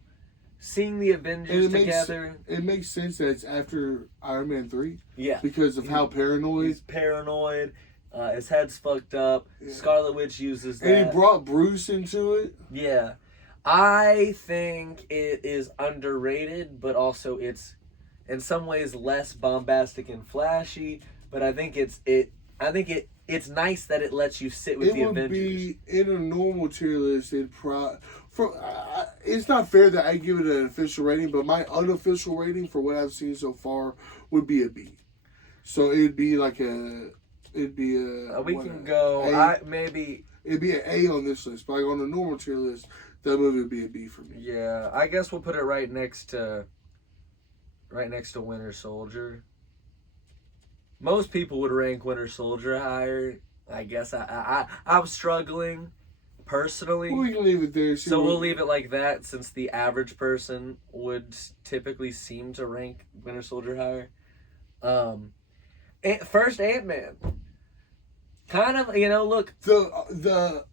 Seeing the Avengers together. It makes sense that it's after Iron Man 3. Yeah. Because of how paranoid. He's paranoid. His head's fucked up. Yeah. Scarlet Witch uses that. And he brought Bruce into it. Yeah. I think it is underrated, but also it's in some ways less bombastic and flashy. But I think it's nice that it lets you sit with the Avengers. It would be in a normal tier list. It's not fair that I give it an official rating, but my unofficial rating for what I've seen so far would be a B. So it'd be we can go. It'd be an A on this list, but like on a normal tier list, that movie would be a B for me. Yeah, I guess we'll put it right next to Winter Soldier. Most people would rank Winter Soldier higher. I guess I'm struggling personally. Well, we can leave it there. So we'll leave it like that since the average person would typically seem to rank Winter Soldier higher. First Ant-Man. Kind of, look. The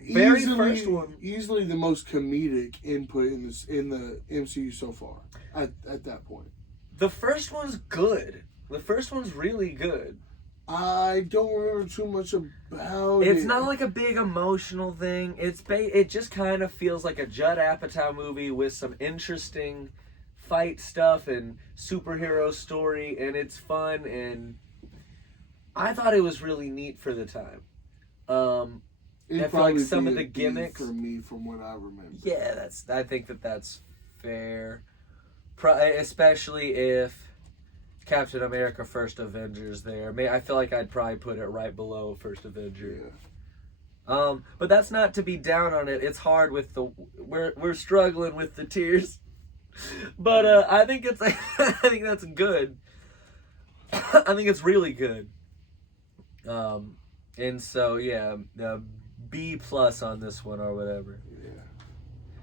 very first one. Easily the most comedic input in the MCU so far at that point. The first one's good. The first one's really good. I don't remember too much about it. It's not like a big emotional thing. It just kind of feels like a Judd Apatow movie with some interesting fight stuff and superhero story, and it's fun, and I thought it was really neat for the time. I feel like some of the gimmicks for me, from what I remember. Yeah, I think that's fair, especially if Captain America First Avengers there. I feel like I'd probably put it right below First Avenger. Yeah. But that's not to be down on it. It's hard with we're struggling with the tiers. But I think I think that's good. I think it's really good. And so yeah, B+ on this one or whatever. Yeah.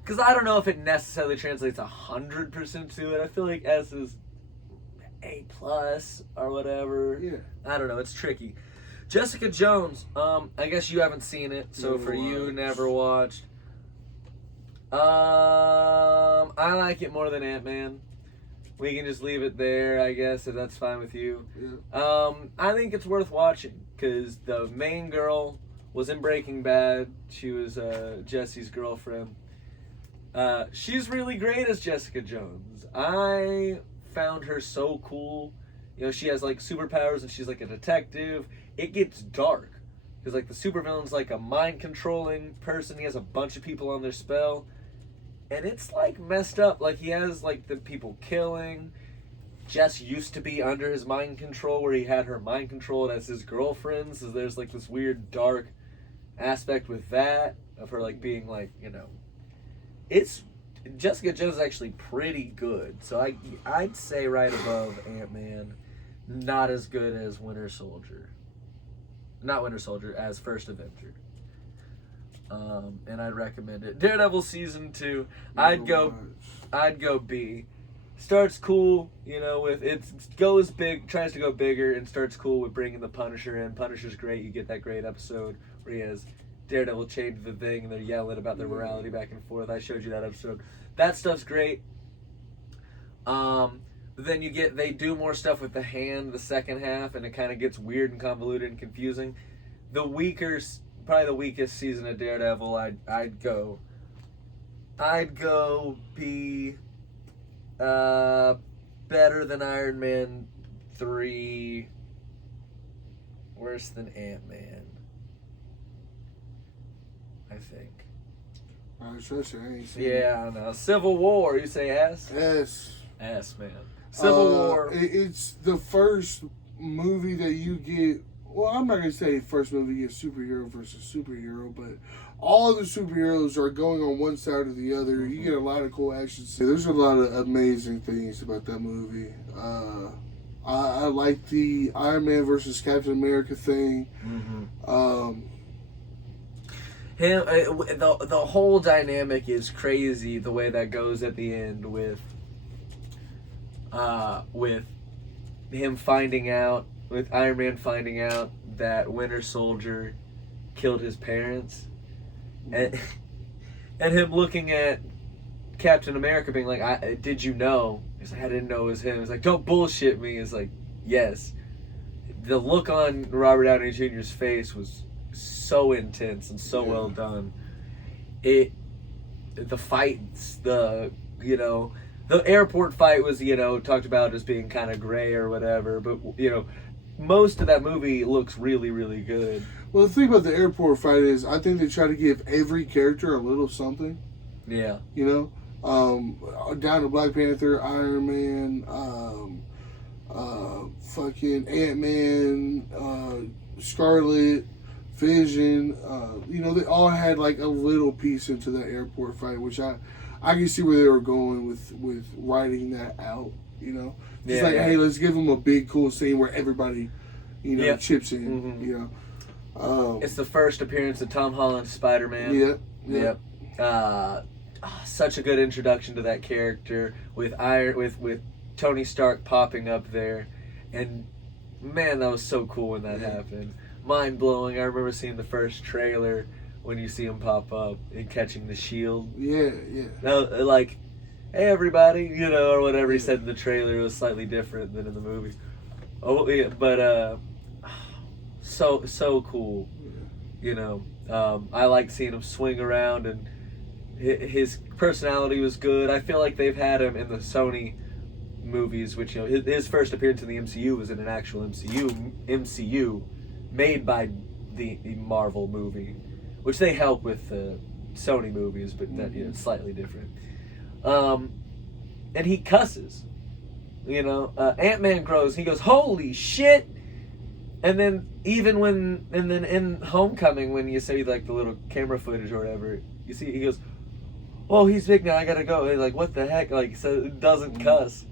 Because I don't know if it necessarily translates 100% to it. I feel like S is A+ or whatever. Yeah. I don't know. It's tricky. Jessica Jones. I guess you haven't seen it, so you never watched. I like it more than Ant-Man. We can just leave it there, I guess, if that's fine with you. Yeah. I think it's worth watching because the main girl was in Breaking Bad. She was Jesse's girlfriend. She's really great as Jessica Jones. I found her so cool. You know, she has like superpowers and she's like a detective. It gets dark because like the supervillain's like a mind controlling person. He has a bunch of people on their spell, and it's like messed up. Like he has like the people killing. Jess used to be under his mind control, where he had her mind controlled as his girlfriend. So there's like this weird dark aspect with that of her like being like, you know, it's Jessica Jones is actually pretty good. So I'd say right above Ant-Man. Not as good as Winter Soldier. Not Winter Soldier, as First Avenger. And I'd recommend it. Daredevil season 2, I'd go B. Starts cool, you know, with it goes big, tries to go bigger, and starts cool with bringing the Punisher in. Punisher's great. You get that great episode where he has Daredevil change the thing, and they're yelling about their morality back and forth. I showed you that episode. That stuff's great. Then they do more stuff with the hand the second half, and it kind of gets weird and convoluted and confusing. Probably the weakest season of Daredevil. I'd go be better than Iron Man 3, worse than Ant-Man, I think. Yeah, I don't know. Civil War, you say S? S, man. Civil War. It's the first movie that you get. Well, I'm not gonna say first movie you get superhero versus superhero, but all the superheroes are going on one side or the other. Mm-hmm. You get a lot of cool action. There's a lot of amazing things about that movie. I like the Iron Man versus Captain America thing. Mm-hmm. The whole dynamic is crazy. The way that goes at the end with him finding out, with Iron Man finding out that Winter Soldier killed his parents, and him looking at Captain America being like, did you know? He's like, I didn't know it was him. He's like, don't bullshit me. It's like, yes. The look on Robert Downey Jr.'s face was so intense and so well done. The fights, the airport fight was, talked about as being kind of gray or whatever, but, most of that movie looks really, really good. Well, the thing about the airport fight is I think they try to give every character a little something. Yeah. Down to Black Panther, Iron Man, fucking Ant-Man, Scarlet, Vision, they all had like a little piece into that airport fight, which I can see where they were going with writing that out, hey, let's give them a big cool scene where everybody, chips in, Mm-hmm. It's the first appearance of Tom Holland's Spider-Man. Yep. Such a good introduction to that character with Tony Stark popping up there, and man, that was so cool when that happened. Mind blowing. I remember seeing the first trailer when you see him pop up and catching the shield. Yeah. Like, hey everybody, or whatever he said in the trailer. It was slightly different than in the movie. Oh yeah, but so cool. I liked seeing him swing around, and his personality was good. I feel like they've had him in the Sony movies, which his first appearance in the MCU was in an actual MCU made by the Marvel movie, which they help with the Sony movies, but that slightly different. And he cusses. Ant-Man grows. He goes, "Holy shit!" And then in Homecoming, when you see like the little camera footage or whatever, you see he goes, "Oh, he's big now. I gotta go." And he's like, "What the heck?" Like, so it doesn't cuss.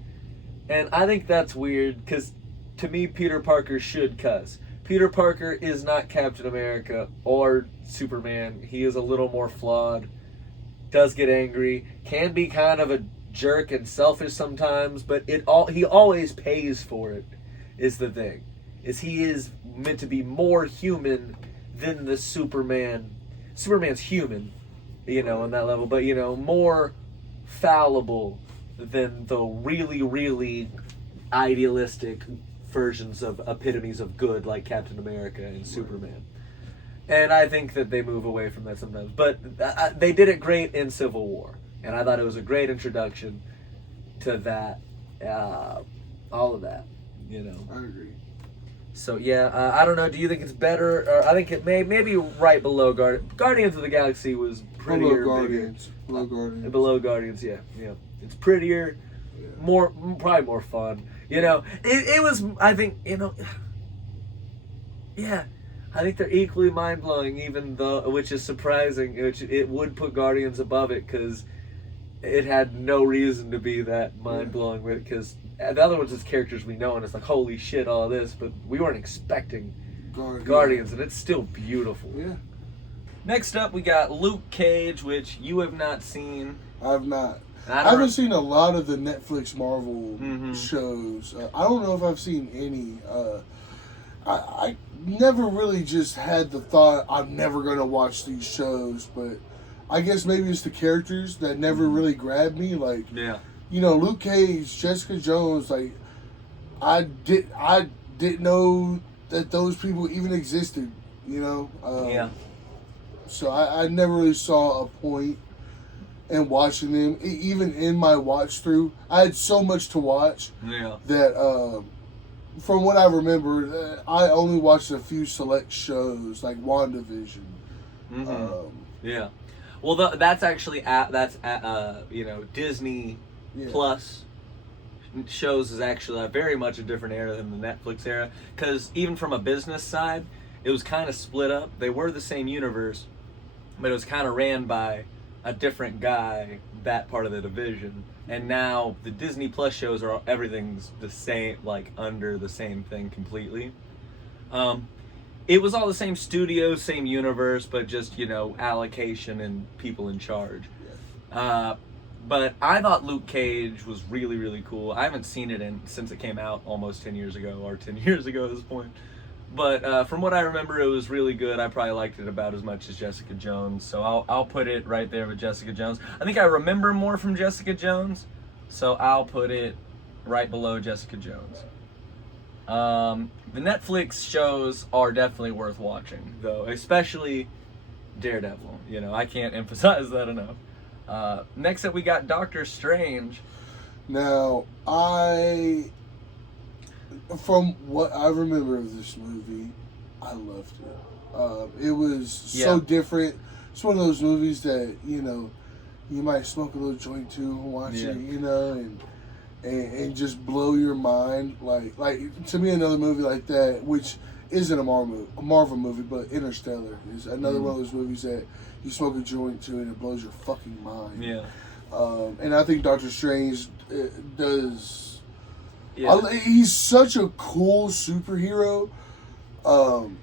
And I think that's weird because to me, Peter Parker should cuss. Peter Parker is not Captain America or Superman. He is a little more flawed. Does get angry. Can be kind of a jerk and selfish sometimes, but he always pays for it. Is the thing. He is meant to be more human than the Superman. Superman's human, on that level, but more fallible than the really, really idealistic versions of epitomes of good like Captain America and Superman. And I think that they move away from that sometimes. But they did it great in Civil War. And I thought it was a great introduction to that, all of that, you know. I agree. So yeah, I don't know. Do you think it's better? Or I think it maybe right below Guardians of the Galaxy was prettier. Below Guardians, yeah. It's prettier, probably more fun. You know, it was. I think yeah. I think they're equally mind blowing, even though, which is surprising. Which it would put Guardians above it because it had no reason to be that mind blowing with it. Because the other ones is characters we know, and it's like holy shit, all this, but we weren't expecting Guardians, and it's still beautiful. Yeah. Next up, we got Luke Cage, which you have not seen. I've not. I haven't seen a lot of the Netflix Marvel shows. I don't know if I've seen any. I never really just had the thought I'm never going to watch these shows, but I guess maybe it's the characters that never really grabbed me. Like, Luke Cage, Jessica Jones, like, I didn't know that those people even existed, So I never really saw a point in watching them. Even in my watch through, I had so much to watch that from what I remember, I only watched a few select shows like WandaVision. Well, that's actually Disney Plus shows is actually very much a different era than the Netflix era. Because even from a business side, it was kind of split up. They were the same universe, but it was kind of ran by a different guy, that part of the division. And now the Disney Plus shows everything's the same, like under the same thing completely. It was all the same studio, same universe, but just, allocation and people in charge. But I thought Luke Cage was really, really cool. I haven't seen it since it came out almost 10 years ago, or 10 years ago at this point. But from what I remember, it was really good. I probably liked it about as much as Jessica Jones. So I'll put it right there with Jessica Jones. I think I remember more from Jessica Jones. So I'll put it right below Jessica Jones. The Netflix shows are definitely worth watching, though. Especially Daredevil. I can't emphasize that enough. Next up, we got Doctor Strange. Now, from what I remember of this movie, I loved it. It was so different. It's one of those movies that, you might smoke a little joint to and watch it, and just blow your mind. Like to me, another movie like that, which isn't a Marvel movie, but Interstellar is another one of those movies that you smoke a joint to and it blows your fucking mind. And I think Doctor Strange does. He's such a cool superhero.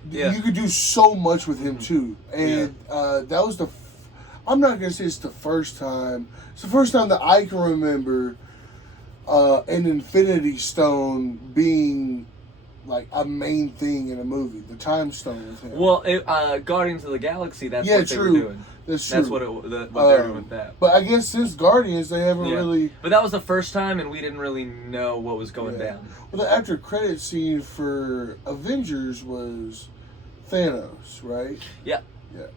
You could do so much with him too, and that was I'm not gonna say it's the first time. It's the first time that I can remember an Infinity Stone being like a main thing in a movie. The Time Stone with him. Well, Guardians of the Galaxy. That's what they were doing. That's true. That's what they're doing with that. But I guess since Guardians, they haven't really. But that was the first time, and we didn't really know what was going down. Well, the after credit scene for Avengers was Thanos, right? Yeah.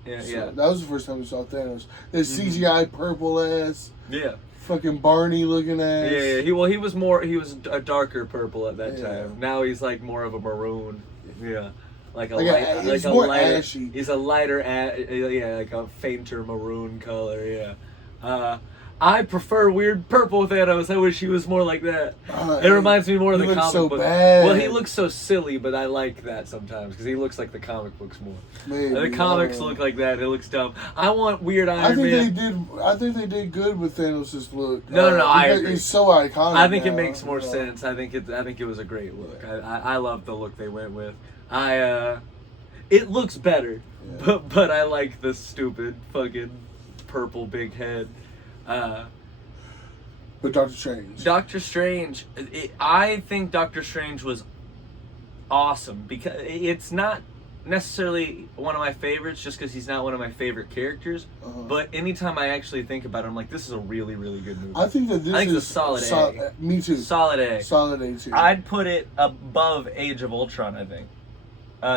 That was the first time we saw Thanos. That CGI purple ass. Yeah. Fucking Barney looking ass. Yeah. He was a darker purple at that time. Now he's like more of a maroon. Yeah. Like a lighter. Ashy. He's a lighter, like a fainter maroon color. Yeah. I prefer weird purple Thanos. I wish he was more like that. It reminds me more of the comic so book. Bad. Well, he looks so silly, but I like that sometimes because he looks like the comic books more. Maybe, the comics look like that. It looks dumb. I want weird Iron Man. I think they did good with Thanos' look. No, I agree. He's so iconic. I think it makes more sense. I think it was a great look. I love the look they went with. It looks better, but I like the stupid fucking purple big head. But Doctor Strange, I think Doctor Strange was awesome because it's not necessarily one of my favorites just because he's not one of my favorite characters. But anytime I actually think about it, I'm like, this is a really, really good movie. I think that this is a solid A. Me too. Solid A. Solid A too. I'd put it above Age of Ultron, I think.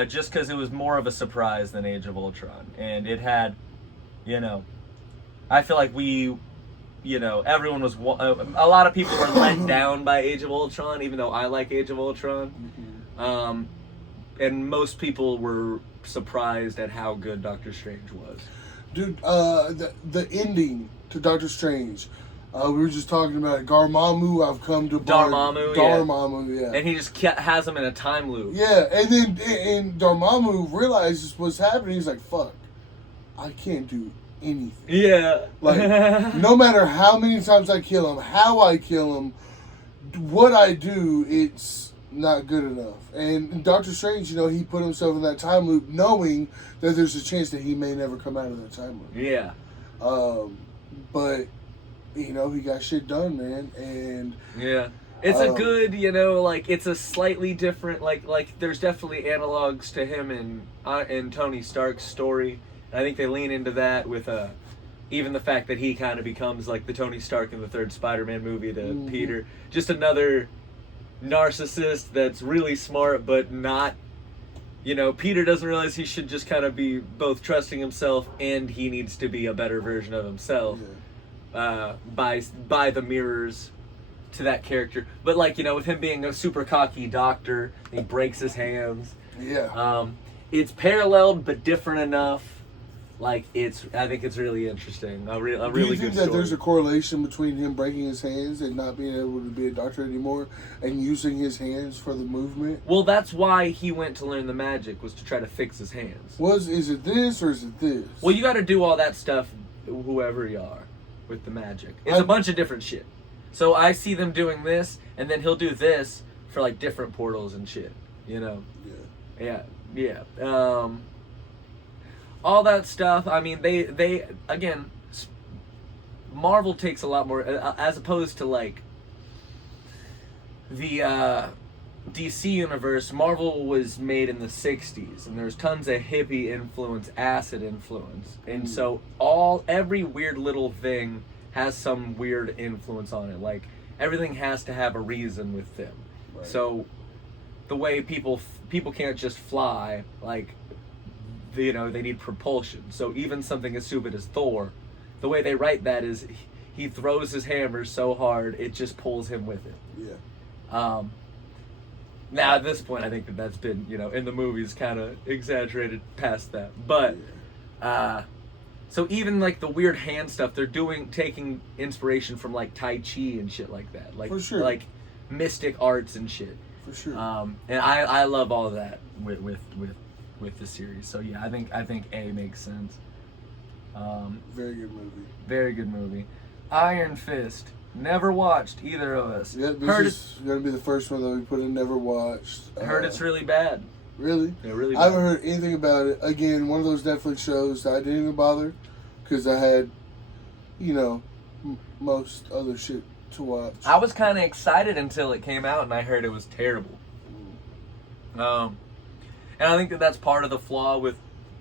Just because it was more of a surprise than Age of Ultron. And it had, I feel like we everyone was a lot of people were let down by Age of Ultron, even though I like Age of Ultron. And most people were surprised at how good Doctor Strange was. Dude, the ending to Doctor Strange. We were just talking about it. Dormammu, I've come to Dormammu, yeah. And he just has him in a time loop. Yeah, and then Dormammu realizes what's happening. He's like, fuck, I can't do anything. Yeah. Like, no matter how many times I kill him, how I kill him, what I do, it's not good enough. And Doctor Strange, he put himself in that time loop knowing that there's a chance that he may never come out of that time loop. Yeah. But... he got shit done, man, and... Yeah. It's a good, it's a slightly different, like there's definitely analogs to him in Tony Stark's story. And I think they lean into that with, even the fact that he kind of becomes, like, the Tony Stark in the third Spider-Man movie to Peter. Just another narcissist that's really smart, but not... Peter doesn't realize he should just kind of be both trusting himself and he needs to be a better version of himself. Yeah. By the mirrors to that character, but with him being a super cocky doctor, he breaks his hands. Yeah. It's paralleled but different enough. I think it's really interesting. A really good story. Do you think that there's a correlation between him breaking his hands and not being able to be a doctor anymore, and using his hands for the movement? Well, that's why he went to learn the magic, was to try to fix his hands. Is it this or is it this? Well, you got to do all that stuff, whoever you are. With the magic. It's a bunch of different shit. So I see them doing this, and then he'll do this for different portals and shit. Yeah. All that stuff. I mean, they again, Marvel takes a lot more, as opposed to the DC universe. Marvel was made in the 60s, and there's tons of hippie influence, acid influence, and so every weird little thing has some weird influence on it. Everything has to have a reason with them. Right. So the way people can't just fly, they need propulsion. So even something as stupid as Thor, the way they write that is he throws his hammer so hard it just pulls him with it. Yeah. Now, at this point, I think that's been, in the movies kind of exaggerated past that. But, so even, the weird hand stuff, they're taking inspiration from, Tai Chi and shit like that. For sure. Mystic arts and shit. For sure. And I love all of that with the series. So, yeah, I think A makes sense. Very good movie. Very good movie. Iron Fist. Never watched, either of us. Yeah, this is going to be the first one that we put in never watched. Heard it's really bad. Really? Yeah, really bad. I haven't heard anything about it. Again, one of those Netflix shows that I didn't even bother because I had, most other shit to watch. I was kind of excited until it came out and I heard it was terrible. And I think that's part of the flaw with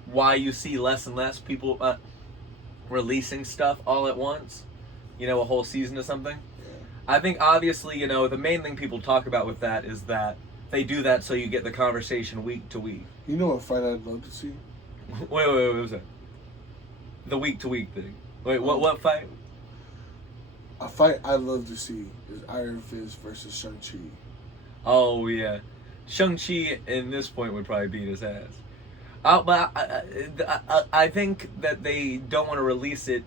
why you see less and less people releasing stuff all at once. A whole season of something. Yeah. I think obviously, the main thing people talk about with that is that they do that so you get the conversation week to week. You know what fight I'd love to see? Wait, what was that? The week to week thing. Wait, what fight? A fight I'd love to see is Iron Fist versus Shang-Chi. Oh, yeah. Shang-Chi, in this point, would probably beat his ass. But I think that they don't want to release it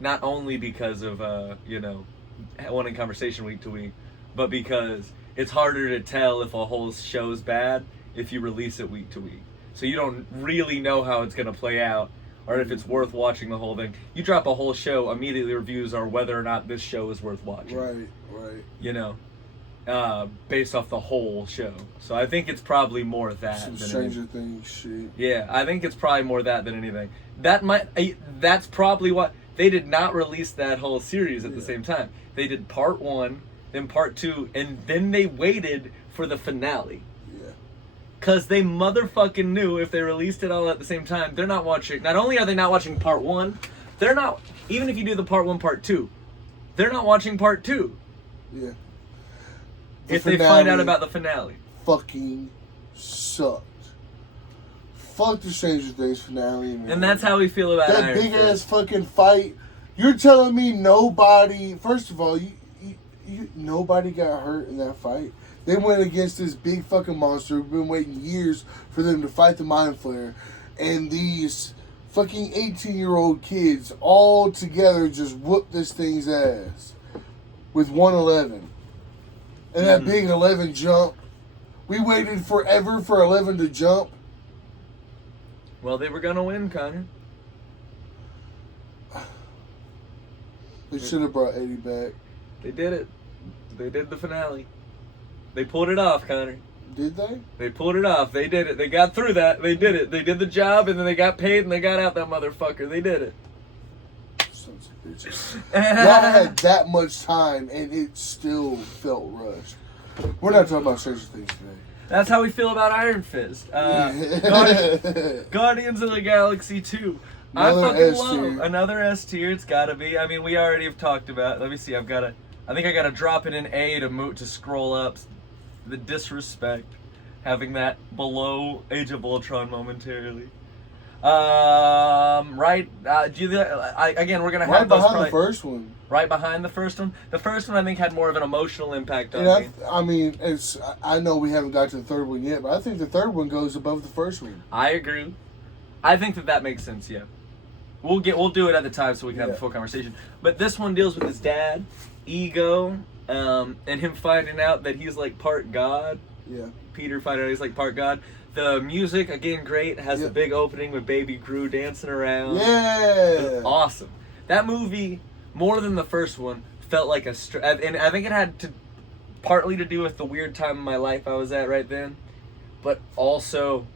not only because of, wanting conversation week to week, but because it's harder to tell if a whole show's bad if you release it week to week. So you don't really know how it's going to play out or if it's worth watching the whole thing. You drop a whole show, immediately reviews are whether or not this show is worth watching. Right. Based off the whole show. So I think it's probably more that Some than Stranger anything. Things shit. Yeah, I think it's probably more that than anything. That's probably what... They did not release that whole series at the same time. They did part 1, then part 2, and then they waited for the finale. Yeah. Because they motherfucking knew if they released it all at the same time, they're not watching... Not only are they not watching part 1, they're not... Even if you do the part 1, part 2, they're not watching part 2. Yeah. If they find out about the finale. Fucking sucked. Fuck the Stranger Things finale, man. And that's how we feel about that Iron big Fist. ass fucking fight. You're telling me nobody? First of all, nobody got hurt in that fight. They went against this big fucking monster. We've been waiting years for them to fight the Mind Flayer, and these fucking 18-year-old kids all together just whooped this thing's ass with 111. And that big 11 jump. We waited forever for 11 to jump. Well, they were gonna win, Connor. They should have brought Eddie back. They did it. They did the finale. They pulled it off, Connor. Did they? They pulled it off. They did it. They got through that. They did it. They did the job, and then they got paid, and they got out that motherfucker. They did it. Sons of bitches. Y'all had that much time, and it still felt rushed. We're not talking about Stranger Things today. That's how we feel about Iron Fist. Guardians of the Galaxy 2. Another I fucking S love tier. another S tier. It's gotta be. I mean, we already have talked about. Let me see. I think I gotta drop it in A to scroll up. The disrespect, having that below Age of Ultron momentarily. Right. Again, we're gonna have Right those behind probably, the first one. Right behind the first one. The first one I think had more of an emotional impact on me. I mean, I know we haven't got to the third one yet, but I think the third one goes above the first one. I agree. I think that makes sense. Yeah. We'll do it at the time so we can have a full conversation. But this one deals with his dad, Ego, and him finding out that he's like part God. Yeah. Peter finding out he's like part God. The music, again, great. Has the big opening with Baby Groot dancing around. Yeah. Awesome. That movie, more than the first one, felt like and I think it had partly to do with the weird time in my life I was at right then, but also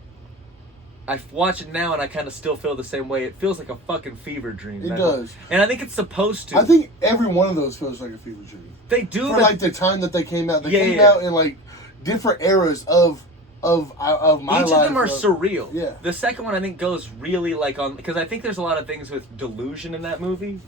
I watch it now and I kind of still feel the same way. It feels like a fucking fever dream. It does. And I think it's supposed to. I think every one of those feels like a fever dream. They do. For like the time that they came out. They came out in like different eras of my life. Each of them are surreal. Yeah. The second one I think goes really like on, because I think there's a lot of things with delusion in that movie.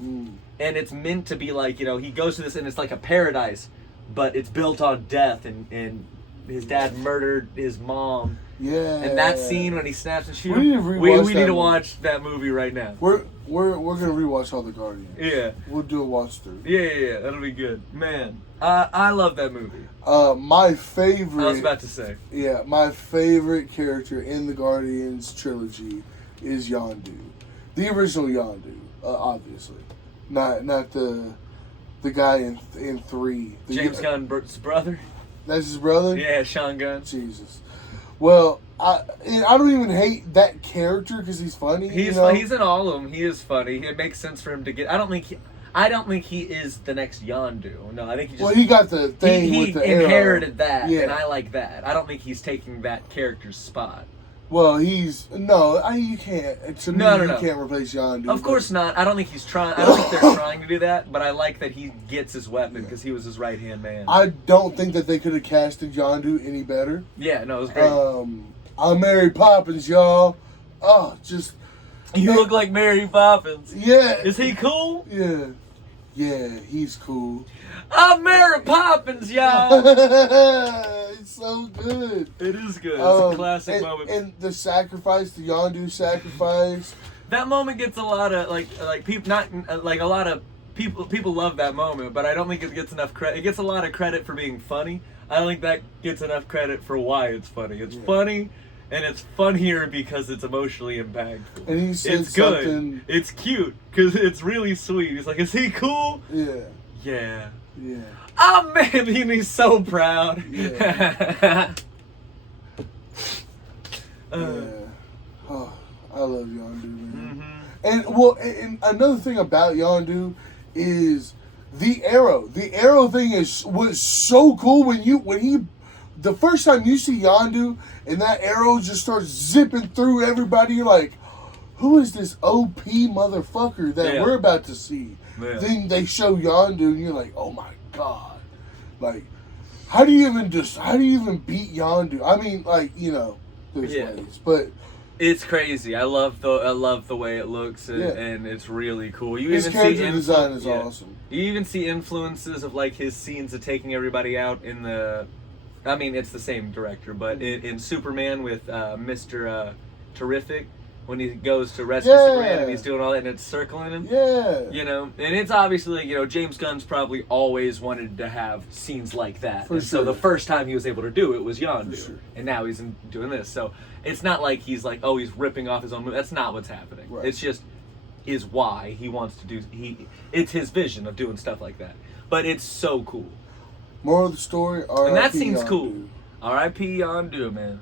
And it's meant to be like, he goes to this and it's like a paradise, but it's built on death, and his dad murdered his mom. Yeah. And that scene when he snaps and shoots. We need to watch that movie right now. We're gonna rewatch all the Guardians. Yeah. We'll do a watch through. Yeah. That'll be good. Man, I love that movie. My favorite. I was about to say. Yeah, my favorite character in the Guardians trilogy is Yondu, the original Yondu, obviously, not the guy in 3. James Gunn's brother. That's his brother. Yeah, Sean Gunn. Jesus. Well, I don't even hate that character because he's funny. He's in all of them. He is funny. It makes sense for him to get. I don't think he is the next Yondu. No, I think he just. Well, he got the thing with the inherited arrow. that, and I like that. I don't think he's taking that character's spot. Well, you can't. To me, you can't replace Yondu. Of course not. I don't think he's trying. I don't think they're trying to do that. But I like that he gets his weapon because he was his right hand man. I don't think that they could have casted Yondu any better. Yeah, no, it was great. I'm Mary Poppins, y'all. Oh, just you look like Mary Poppins. Yeah. Is he cool? Yeah. Yeah, he's cool. I'm Mary Poppins, y'all. It's so good. It is good. It's a classic moment. And the sacrifice, the Yondu sacrifice. That moment gets a lot of like people, not like a lot of people love that moment, but I don't think it gets enough credit. It gets a lot of credit for being funny. I don't think that gets enough credit for why it's funny. It's funny, and it's funnier because it's emotionally impactful. And he said it's something. Good. It's cute because it's really sweet. He's like, "Is he cool?" Yeah. Yeah. Yeah. Oh man, he's so proud. Yeah. Oh, I love Yondu, man. And another thing about Yondu is the arrow. The arrow thing was so cool the first time you see Yondu and that arrow just starts zipping through everybody. You're like, who is this OP motherfucker that we're about to see? Yeah. Then they show Yondu and you're like, oh my god, like how do you even beat Yondu? I mean, like, there's ways, but it's crazy. I love the way it looks, and it's really cool. His character design is awesome. You even see influences of like his scenes of taking everybody out in the. I mean, it's the same director, but in Superman with Mr. Terrific, when he goes to rescue Superman and he's doing all that and it's circling him. Yeah. You know, and it's obviously, you know, James Gunn's probably always wanted to have scenes like that. For and sure. so the first time he was able to do it was Yondu. Sure. And now he's doing this. So it's not like he's like, oh, he's ripping off his own movie. That's not what's happening. Right. It's just is why he wants to do it's his vision of doing stuff like that. But it's so cool. Moral of the story, R.I.P. And that scene's Yondu. cool. R.I.P. Yondu, man.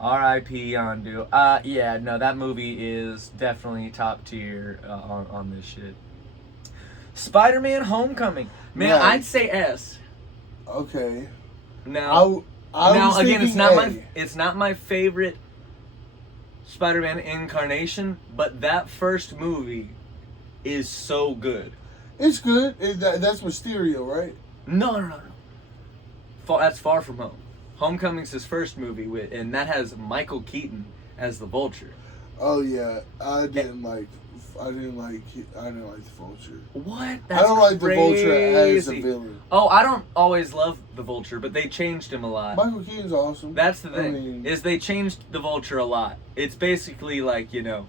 R.I.P. Yondu. Yeah, no, that movie is definitely top tier on this shit. Spider-Man: Homecoming, man, Yeah. I'd say S. Okay. Now, I now was again, thinking it's not my favorite Spider-Man incarnation, but that first movie is so good. It's good. That's Mysterio, right? No. That's Far From Home. Homecoming's his first movie, and that has Michael Keaton as the Vulture. Oh yeah, I didn't like the Vulture. What? I don't like crazy. the Vulture as a villain. Oh, I don't always love the Vulture, but they changed him a lot. Michael Keaton's awesome. That's the thing, I mean, is they changed the Vulture a lot. It's basically like, you know,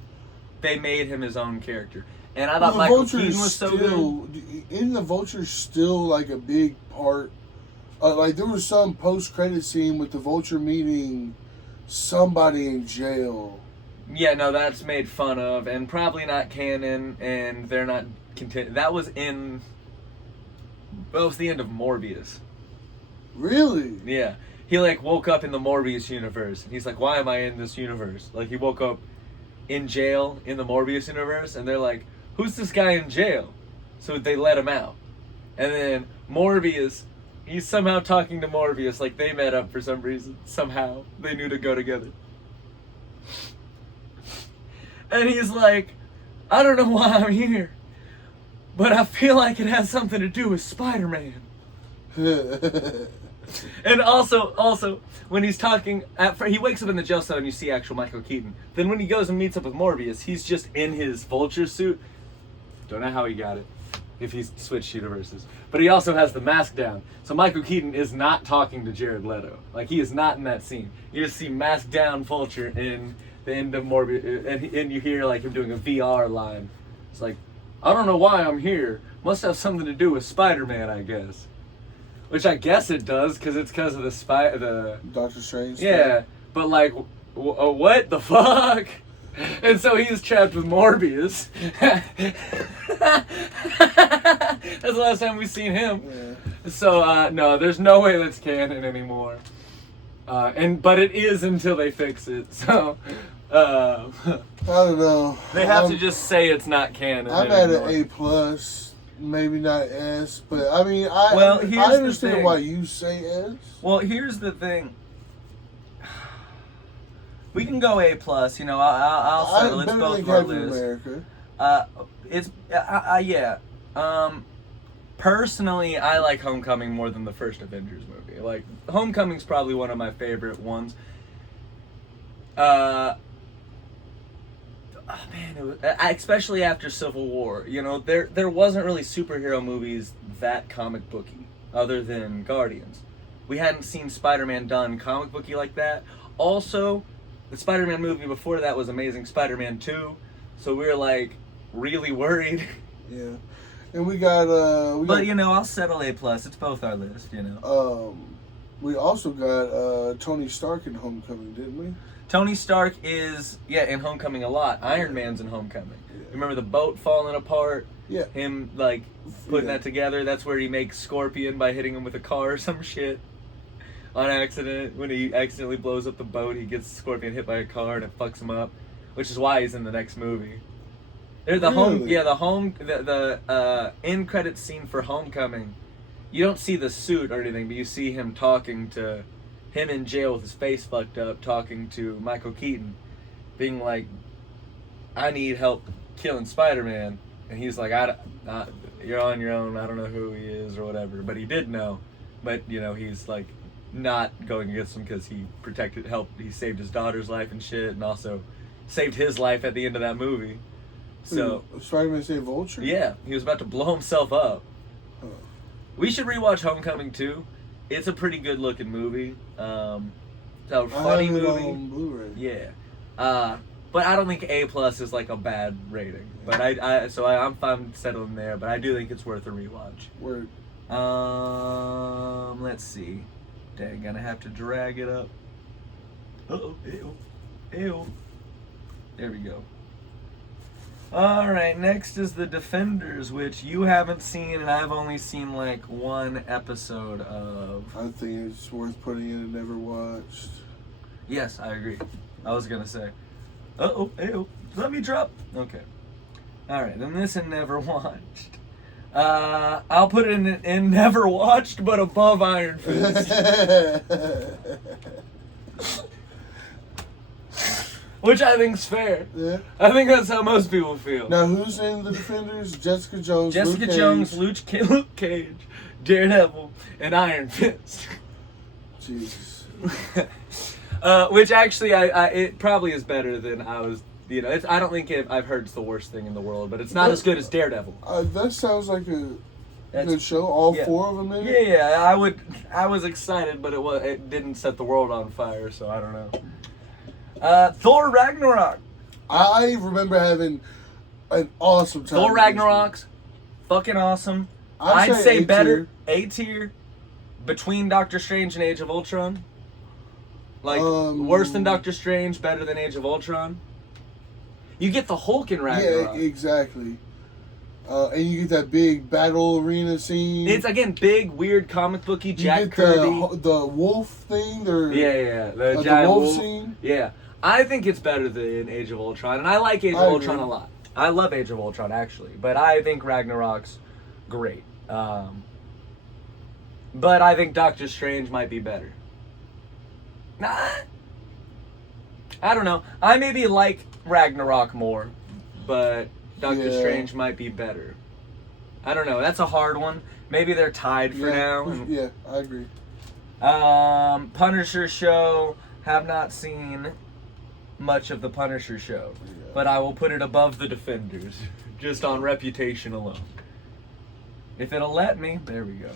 they made him his own character. And I thought Michael Keaton was so good. Isn't the Vulture still like a big part? Like there was some post-credit scene with the Vulture meeting somebody in jail. Yeah, no, that's made fun of, and probably not canon, and they're not content. That was in... Well, it was the end of Morbius. Really? Yeah. He, like, woke up in the Morbius universe, and he's like, why am I in this universe? Like, he woke up in jail in the Morbius universe, and they're like, who's this guy in jail? So they let him out. And then Morbius... He's somehow talking to Morbius like they met up for some reason. Somehow. They knew to go together. And he's like, I don't know why I'm here, but I feel like it has something to do with Spider-Man. And also, when he's talking, he wakes up in the jail cell and you see actual Michael Keaton. Then when he goes and meets up with Morbius, he's just in his Vulture suit. Don't know how he got it, if he's switched universes. But he also has the mask down. So Michael Keaton is not talking to Jared Leto. Like, he is not in that scene. You just see mask down Vulture in the end of Morbius, and you hear, like, him doing a VR line. It's like, I don't know why I'm here. Must have something to do with Spider-Man, I guess. Which I guess it does, because it's because of the Doctor Strange. Yeah, stuff. but, like, what the fuck? And so he's trapped with Morbius. That's the last time we've seen him. Yeah. So no, there's no way that's canon anymore. But it is until they fix it. So I don't know. They have to just say it's not canon. I'm anymore. at an A+, maybe not S, but I mean, I here's understand why you say S. Well, here's the thing. We can go A+, you know, I'll settle. It's both of our lists. Yeah. Personally, I like Homecoming more than the first Avengers movie. Like, Homecoming's probably one of my favorite ones. Especially after Civil War, you know, there wasn't really superhero movies that comic booky, other than Guardians. We hadn't seen Spider-Man done comic booky like that. Also, the Spider-Man movie before that was Amazing Spider-Man 2, so we were like really worried. Yeah, and we got But you know, I'll settle A+. It's both our list, you know. We also got Tony Stark in Homecoming, didn't we? Tony Stark is in Homecoming a lot. Iron Man's in Homecoming. Yeah. Remember the boat falling apart? Yeah. Him like putting that together. That's where he makes Scorpion by hitting him with a car or some shit. On accident, when he accidentally blows up the boat, he gets Scorpion hit by a car and it fucks him up, which is why he's in the next movie. The end credit scene for Homecoming. You don't see the suit or anything, but you see him talking to him in jail with his face fucked up, talking to Michael Keaton, being like, "I need help killing Spider-Man," and he's like, "You're on your own. I don't know who he is or whatever," but he did know, but you know he's like. Not going against him because he he saved his daughter's life and shit, and also saved his life at the end of that movie. So Spider-Man saved Vulture? Yeah, he was about to blow himself up. Huh. We should rewatch Homecoming too. It's a pretty good looking movie. It's a funny movie. On Blu-ray. Yeah. But I don't think A+ is like a bad rating. But I'm fine settling there. But I do think it's worth a rewatch. Word. Let's see. Dang, gonna have to drag it up. Uh-oh, ew. There we go. Alright, next is The Defenders, which you haven't seen, and I've only seen like one episode of. I think it's worth putting in and never watched. Yes, I agree. I was gonna say. Uh-oh, ew. Let me drop. Okay. Alright, then this and never watched. I'll put it in never watched, but above Iron Fist. Which I think's fair. Yeah. I think that's how most people feel. Now, who's in The Defenders? Jessica Jones, Luke Cage, Daredevil, and Iron Fist. Jesus. Which actually, it probably is better than I was. You know, I don't think I've heard it's the worst thing in the world, but it's not as good as Daredevil. That sounds like a good show. All 4 of them in it. Yeah. I was excited, but it didn't set the world on fire, so I don't know. Thor Ragnarok. I remember having an awesome time. Thor Ragnarok's fucking awesome. I'd say better A tier between Doctor Strange and Age of Ultron. Like worse than Doctor Strange, better than Age of Ultron. You get the Hulk in Ragnarok. Yeah, exactly. And you get that big battle arena scene. It's again big, weird, comic booky Jack Kirby. The wolf thing. The giant wolf scene. Yeah, I think it's better than Age of Ultron, and I like Age of Ultron a lot. I love Age of Ultron actually, but I think Ragnarok's great. But I think Doctor Strange might be better. Nah, I don't know. I maybe like Ragnarok more, but Doctor Strange might be better. I don't know. That's a hard one. Maybe they're tied for now. Yeah, I agree. Punisher show. Have not seen much of the Punisher show, but I will put it above The Defenders, just on reputation alone. If it'll let me, there we go.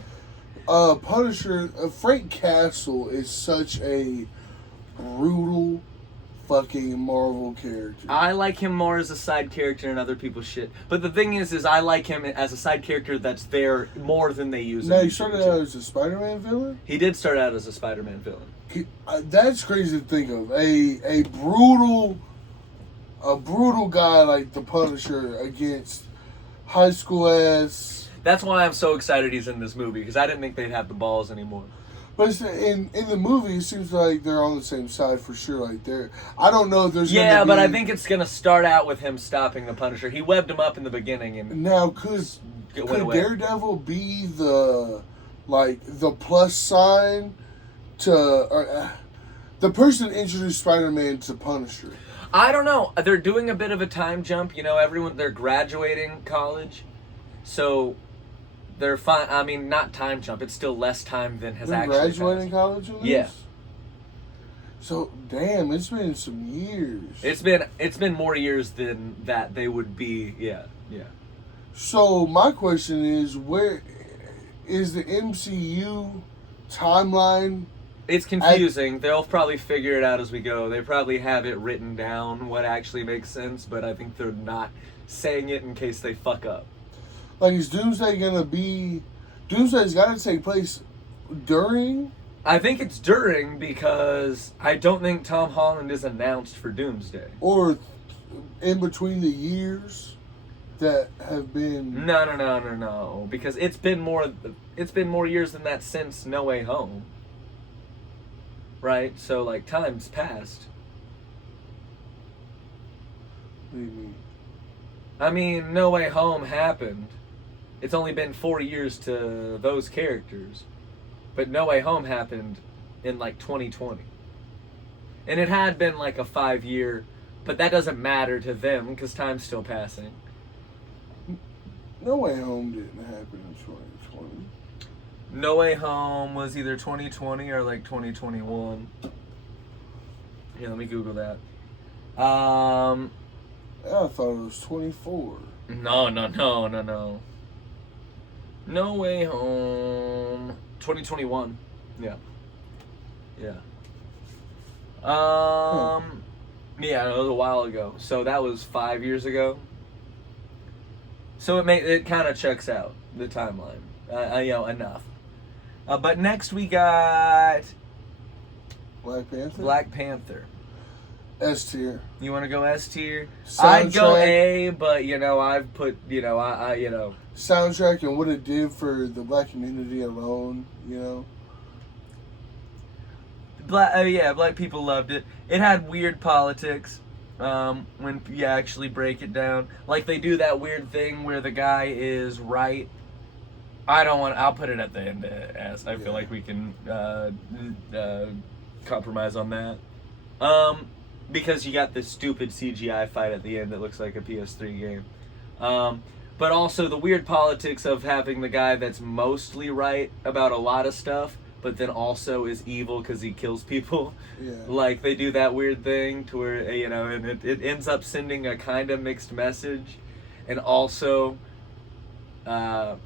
Punisher. Frank Castle is such a brutal fucking Marvel character. I like him more as a side character in other people's shit. But the thing is I like him as a side character that's there more than they use him. Now, he started out as a Spider-Man villain? He did start out as a Spider-Man villain. That's crazy to think of. A brutal guy like the Punisher against high school ass. That's why I'm so excited he's in this movie, because I didn't think they'd have the balls anymore. But in the movie, it seems like they're on the same side for sure. Like I don't know if there's. Yeah, but I think it's gonna start out with him stopping the Punisher. He webbed him up in the beginning, and now could Daredevil be the plus sign to the person that introduced Spider-Man to Punisher? I don't know. They're doing a bit of a time jump. You know, they're graduating college, so. They're fine. I mean, not time jump. It's still less time than has actually graduating college in this? Yeah. So, damn, it's been some years. It's been more years than that they would be. Yeah. So, my question is, where is the MCU timeline? It's confusing. They'll probably figure it out as we go. They probably have it written down what actually makes sense, but I think they're not saying it in case they fuck up. Like, is Doomsday gonna be... Doomsday's gotta take place during? I think it's during, because I don't think Tom Holland is announced for Doomsday. Or in between the years that have been... No. Because it's been more years than that since No Way Home. Right? So, like, time's passed. What do you mean? I mean, No Way Home happened. It's only been 4 years to those characters. But No Way Home happened in like 2020. And it had been like a 5-year, but that doesn't matter to them because time's still passing. No Way Home didn't happen in 2020. No Way Home was either 2020 or like 2021. Here, let me Google that. I thought it was 24. No. No Way Home. 2021. Yeah. Yeah, it was a while ago. So that was 5 years ago. So it kind of checks out the timeline, enough. But next we got Black Panther. Black Panther. S tier. You want to go S tier? Soundtrack. I'd go A, but I've put Soundtrack and what it did for the black community alone. Black people loved it. It had weird politics. When you actually break it down, like they do that weird thing where the guy is right. I'll put it at the end as I feel like we can compromise on that. Because you got this stupid CGI fight at the end that looks like a PS3 game. But also the weird politics of having the guy that's mostly right about a lot of stuff, but then also is evil because he kills people. Yeah. Like, they do that weird thing to where, and it ends up sending a kind of mixed message. And also, Killmonger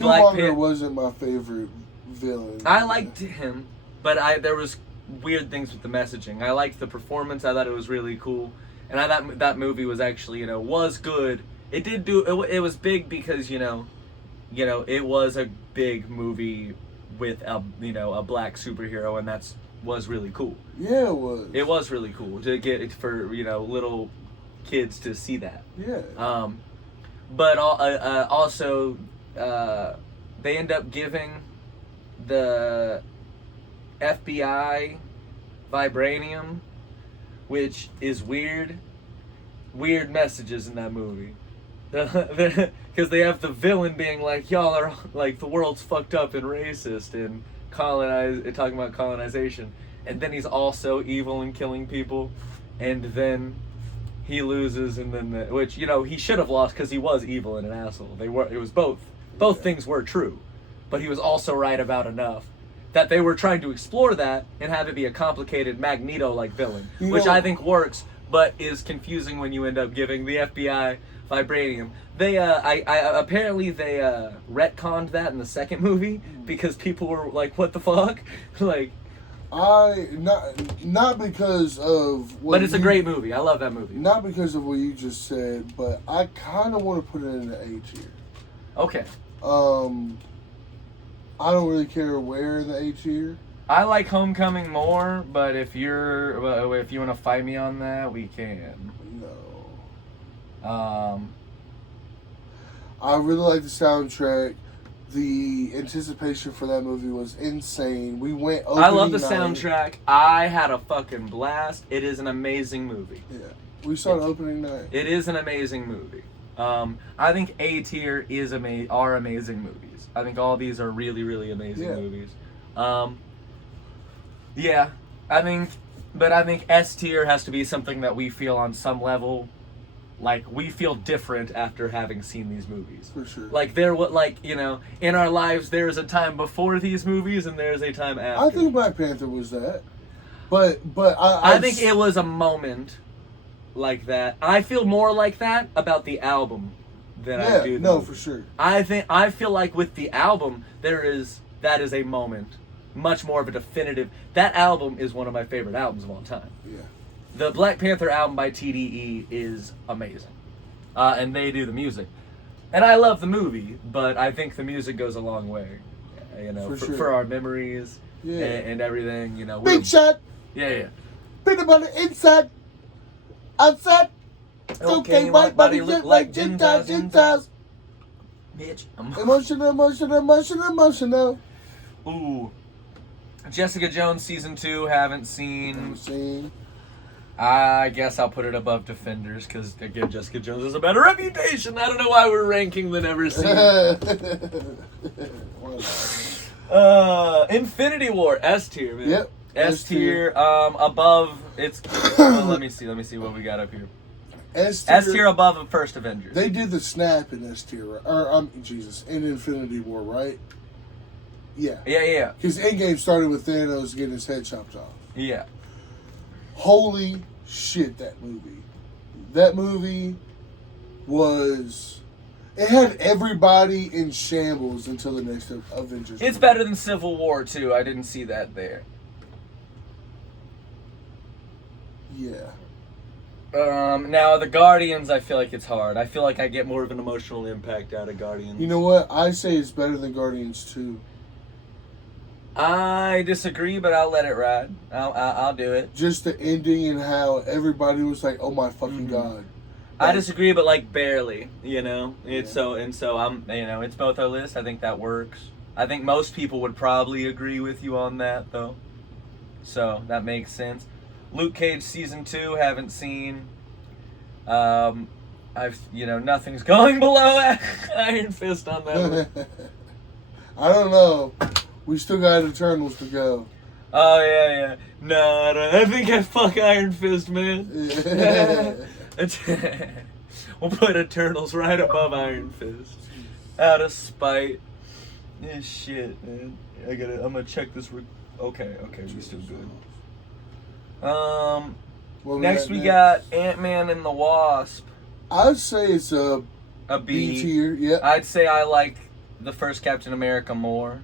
Black wasn't my favorite villain. I liked him, but there was weird things with the messaging. I liked the performance. I thought it was really cool. And I thought that movie was actually, was good. It did it was big because, it was a big movie with a black superhero, and was really cool. Yeah, it was. It was really cool to get for little kids to see that. Yeah. But also they end up giving the FBI vibranium, which is weird messages in that movie. Because they have the villain being like, y'all are like, the world's fucked up and racist and talking about colonization, and then he's also evil and killing people, and then he loses, and then which he should have lost because he was evil and an asshole. It was both things were true, but he was also right about enough that they were trying to explore that and have it be a complicated Magneto-like villain, which I think works, but is confusing when you end up giving the FBI vibranium. They apparently they retconned that in the second movie because people were like, "What the fuck?" Like, not because of what. But it's a great movie. I love that movie. Not because of what you just said, but I kind of want to put it in the A tier. Okay. I don't really care where in the A tier. I like Homecoming more, but if you want to fight me on that, we can. No. I really like the soundtrack. The anticipation for that movie was insane. We went opening I love the night. soundtrack. I had a fucking blast. It is an amazing movie. Yeah. We saw it opening night. It is an amazing movie. I think A tier are amazing movies. I think all these are really, really amazing movies. Yeah, I think S tier has to be something that we feel on some level, like we feel different after having seen these movies. For sure. Like in our lives, there is a time before these movies and there is a time after. I think Black Panther was that, but I think it was a moment like that. I feel more like that about the album than I do. No, for sure. I feel like with the album that is a moment, much more of a definitive. That album is one of my favorite albums of all time. Yeah. The Black Panther album by TDE is amazing, and they do the music, and I love the movie, but I think the music goes a long way, for our memories and everything. Big shot. Yeah. Peanut butter inside, outside. Okay, white body look like Gentiles. Bitch. Emotional. Ooh. Jessica Jones season 2, haven't seen. I guess I'll put it above Defenders because, again, Jessica Jones has a better reputation. I don't know why we're ranking the never seen. Infinity War, S tier, man. Yep. S tier, above, it's, let me see what we got up here. S tier above the first Avengers. They did the snap in S tier, or in Infinity War, right? Yeah. Yeah. Because Endgame started with Thanos getting his head chopped off. Yeah. Holy shit, that movie. That movie was... It had everybody in shambles until the next Avengers. It's better than Civil War, too. I didn't see that there. Yeah. Now the Guardians, I feel like it's hard. I feel like I get more of an emotional impact out of Guardians. You know what? I say it's better than Guardians 2. I disagree, but I'll let it ride. I'll do it. Just the ending and how everybody was like, "Oh my fucking god." I disagree, but like barely. You know, it's so I'm. You know, it's both our list. I think that works. I think most people would probably agree with you on that, though. So that makes sense. Luke Cage season 2, haven't seen. Nothing's going below Iron Fist on that one. I don't know. We still got Eternals to go. Oh yeah. No, I don't. I think I fuck Iron Fist, man. We'll put Eternals right above Iron Fist. Out of spite. Yeah, shit, man. I'm gonna check this. Okay, we still good. Next we got Ant-Man and the Wasp. I'd say it's a B tier. Yeah. I'd say I like the first Captain America more.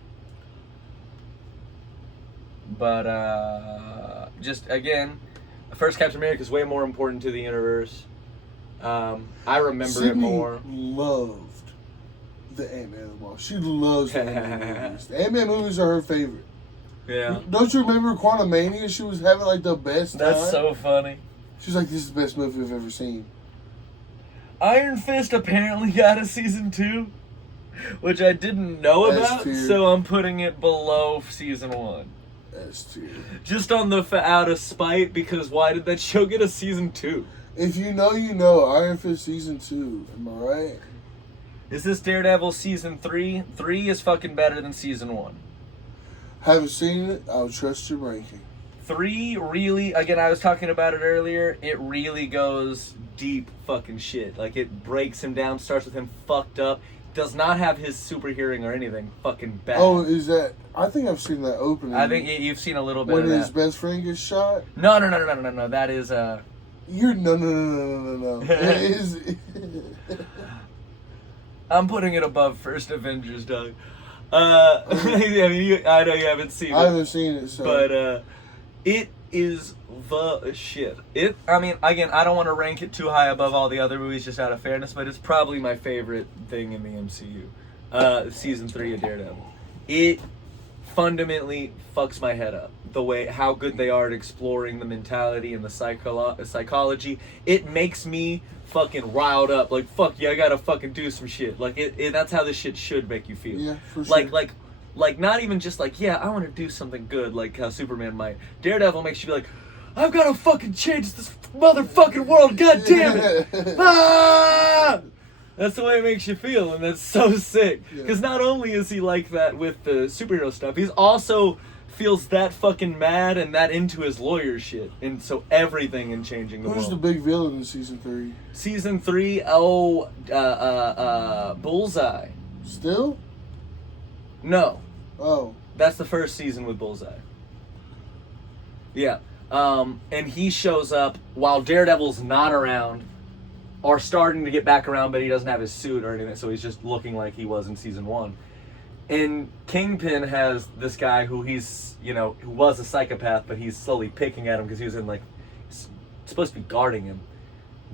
But just again, the first Captain America is way more important to the universe. I remember Sydney it more. Loved the Ant-Man and the Wasp. She loves the Ant-Man movies. The Ant-Man movies are her favorite. Yeah. Don't you remember Quantumania? She was having like the best time. That's so funny. She's like, "This is the best movie I've ever seen." Iron Fist apparently got a season 2, which I didn't know about, so I'm putting it below season 1. S tier. Just on the out of spite, because why did that show get a season 2? If you know, you know. Iron Fist season 2. Am I right? Is this Daredevil season 3? 3 is fucking better than season 1. Haven't seen it. I'll trust your ranking. 3 really, again, I was talking about it earlier, it really goes deep fucking shit. Like, it breaks him down, starts with him fucked up, does not have his super hearing or anything, fucking bad. Oh, is that... I think I've seen that opening. I think you've seen a little bit when of that. When his best friend gets shot? No, that is, You're... No. It is... I'm putting it above First Avengers, Doug. I know you haven't seen it. I haven't seen it, so... But, it is the shit. Again, I don't want to rank it too high above all the other movies just out of fairness, but it's probably my favorite thing in the MCU. Season 3 of Daredevil. It fundamentally fucks my head up. How good they are at exploring the mentality and the psychology. It makes me fucking riled up. Like, fuck yeah, I gotta fucking do some shit. Like, that's how this shit should make you feel. Yeah, for sure. Like, not even just like, yeah, I want to do something good, like how Superman might. Daredevil makes you be like, I've got to fucking change this motherfucking world, god damn it! Ah! That's the way it makes you feel, and that's so sick. Because not only is he like that with the superhero stuff, he's also feels that fucking mad and that into his lawyer shit. And so everything in changing the world. Who's the big villain in season 3? Season 3, Bullseye. Still? No. Oh. That's the first season with Bullseye. Yeah. And he shows up while Daredevil's not around, or starting to get back around, but he doesn't have his suit or anything, so he's just looking like he was in season 1. And Kingpin has this guy who who was a psychopath, but he's slowly picking at him because he was supposed to be guarding him.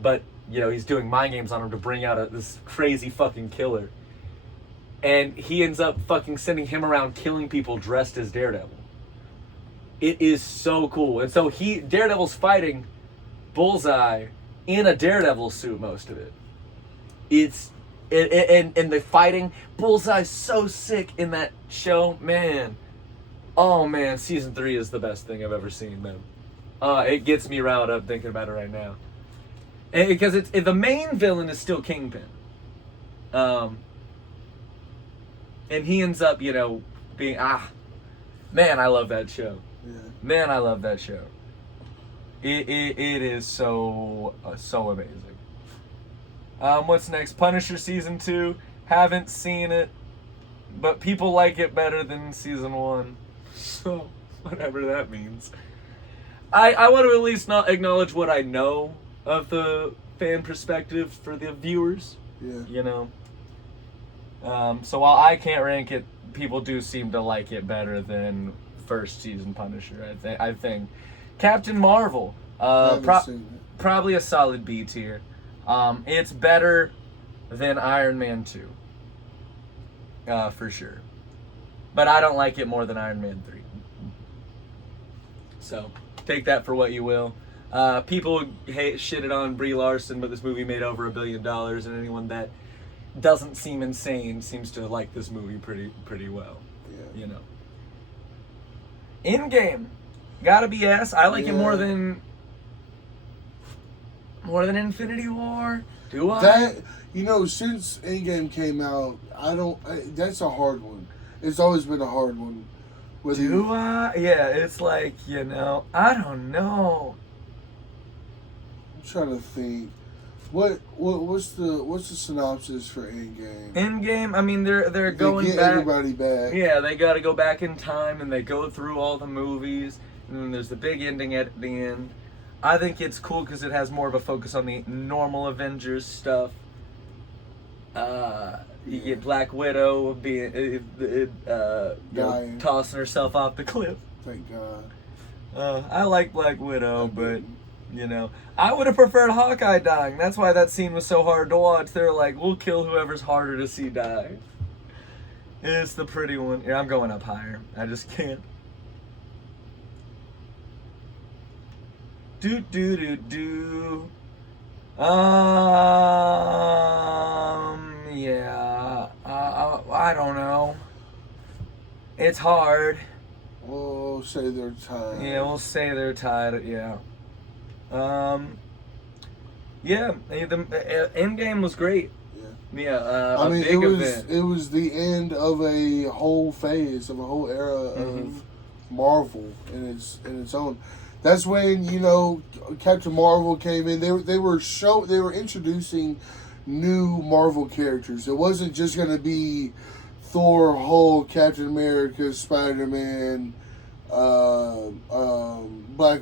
But, he's doing mind games on him to bring out this crazy fucking killer. And he ends up fucking sending him around killing people dressed as Daredevil. It is so cool. And so Daredevil's fighting Bullseye in a Daredevil suit most of it. And the fighting, Bullseye's so sick in that show, man. Oh man, season 3 is the best thing I've ever seen, man. It gets me riled up thinking about it right now. Because the main villain is still Kingpin. And he ends up, being, man, I love that show. Yeah. Man, I love that show. It is so amazing. What's next? Punisher season 2. Haven't seen it, but people like it better than season 1. So, whatever that means. I want to at least not acknowledge what I know of the fan perspective for the viewers. Yeah. So while I can't rank it, people do seem to like it better than first season Punisher, I think. Captain Marvel. haven't seen it. Probably a solid B tier. It's better than Iron Man 2. For sure. But I don't like it more than Iron Man 3. So, take that for what you will. People shitted on Brie Larson, but this movie made over $1 billion, and anyone that doesn't seem insane seems to like this movie pretty well. Yeah. You know. Endgame. Gotta be S. I like it more than Infinity War. Do I? That, since Endgame came out, that's a hard one. It's always been a hard one. Do I? Yeah, it's like, I don't know. I'm trying to think. What's the synopsis for Endgame? Endgame, I mean, they're going get back. Everybody back. Yeah, they got to go back in time, and they go through all the movies, and then there's the big ending at the end. I think it's cool because it has more of a focus on the normal Avengers stuff. You get Black Widow being tossing herself off the cliff. Thank God. I like Black Widow, but I would have preferred Hawkeye dying. That's why that scene was so hard to watch. They're like, we'll kill whoever's harder to see die. It's the pretty one. Yeah, I'm going up higher. I just can't. Do. Yeah. I don't know. It's hard. We'll say they're tied. Yeah, we'll say they're tied. Yeah. Yeah. The Endgame was great. Yeah. I mean, big event. It was the end of a whole phase, of a whole era of Marvel in its own. That's when Captain Marvel came in. They were introducing new Marvel characters. It wasn't just going to be Thor, Hulk, Captain America, Spider-Man, Black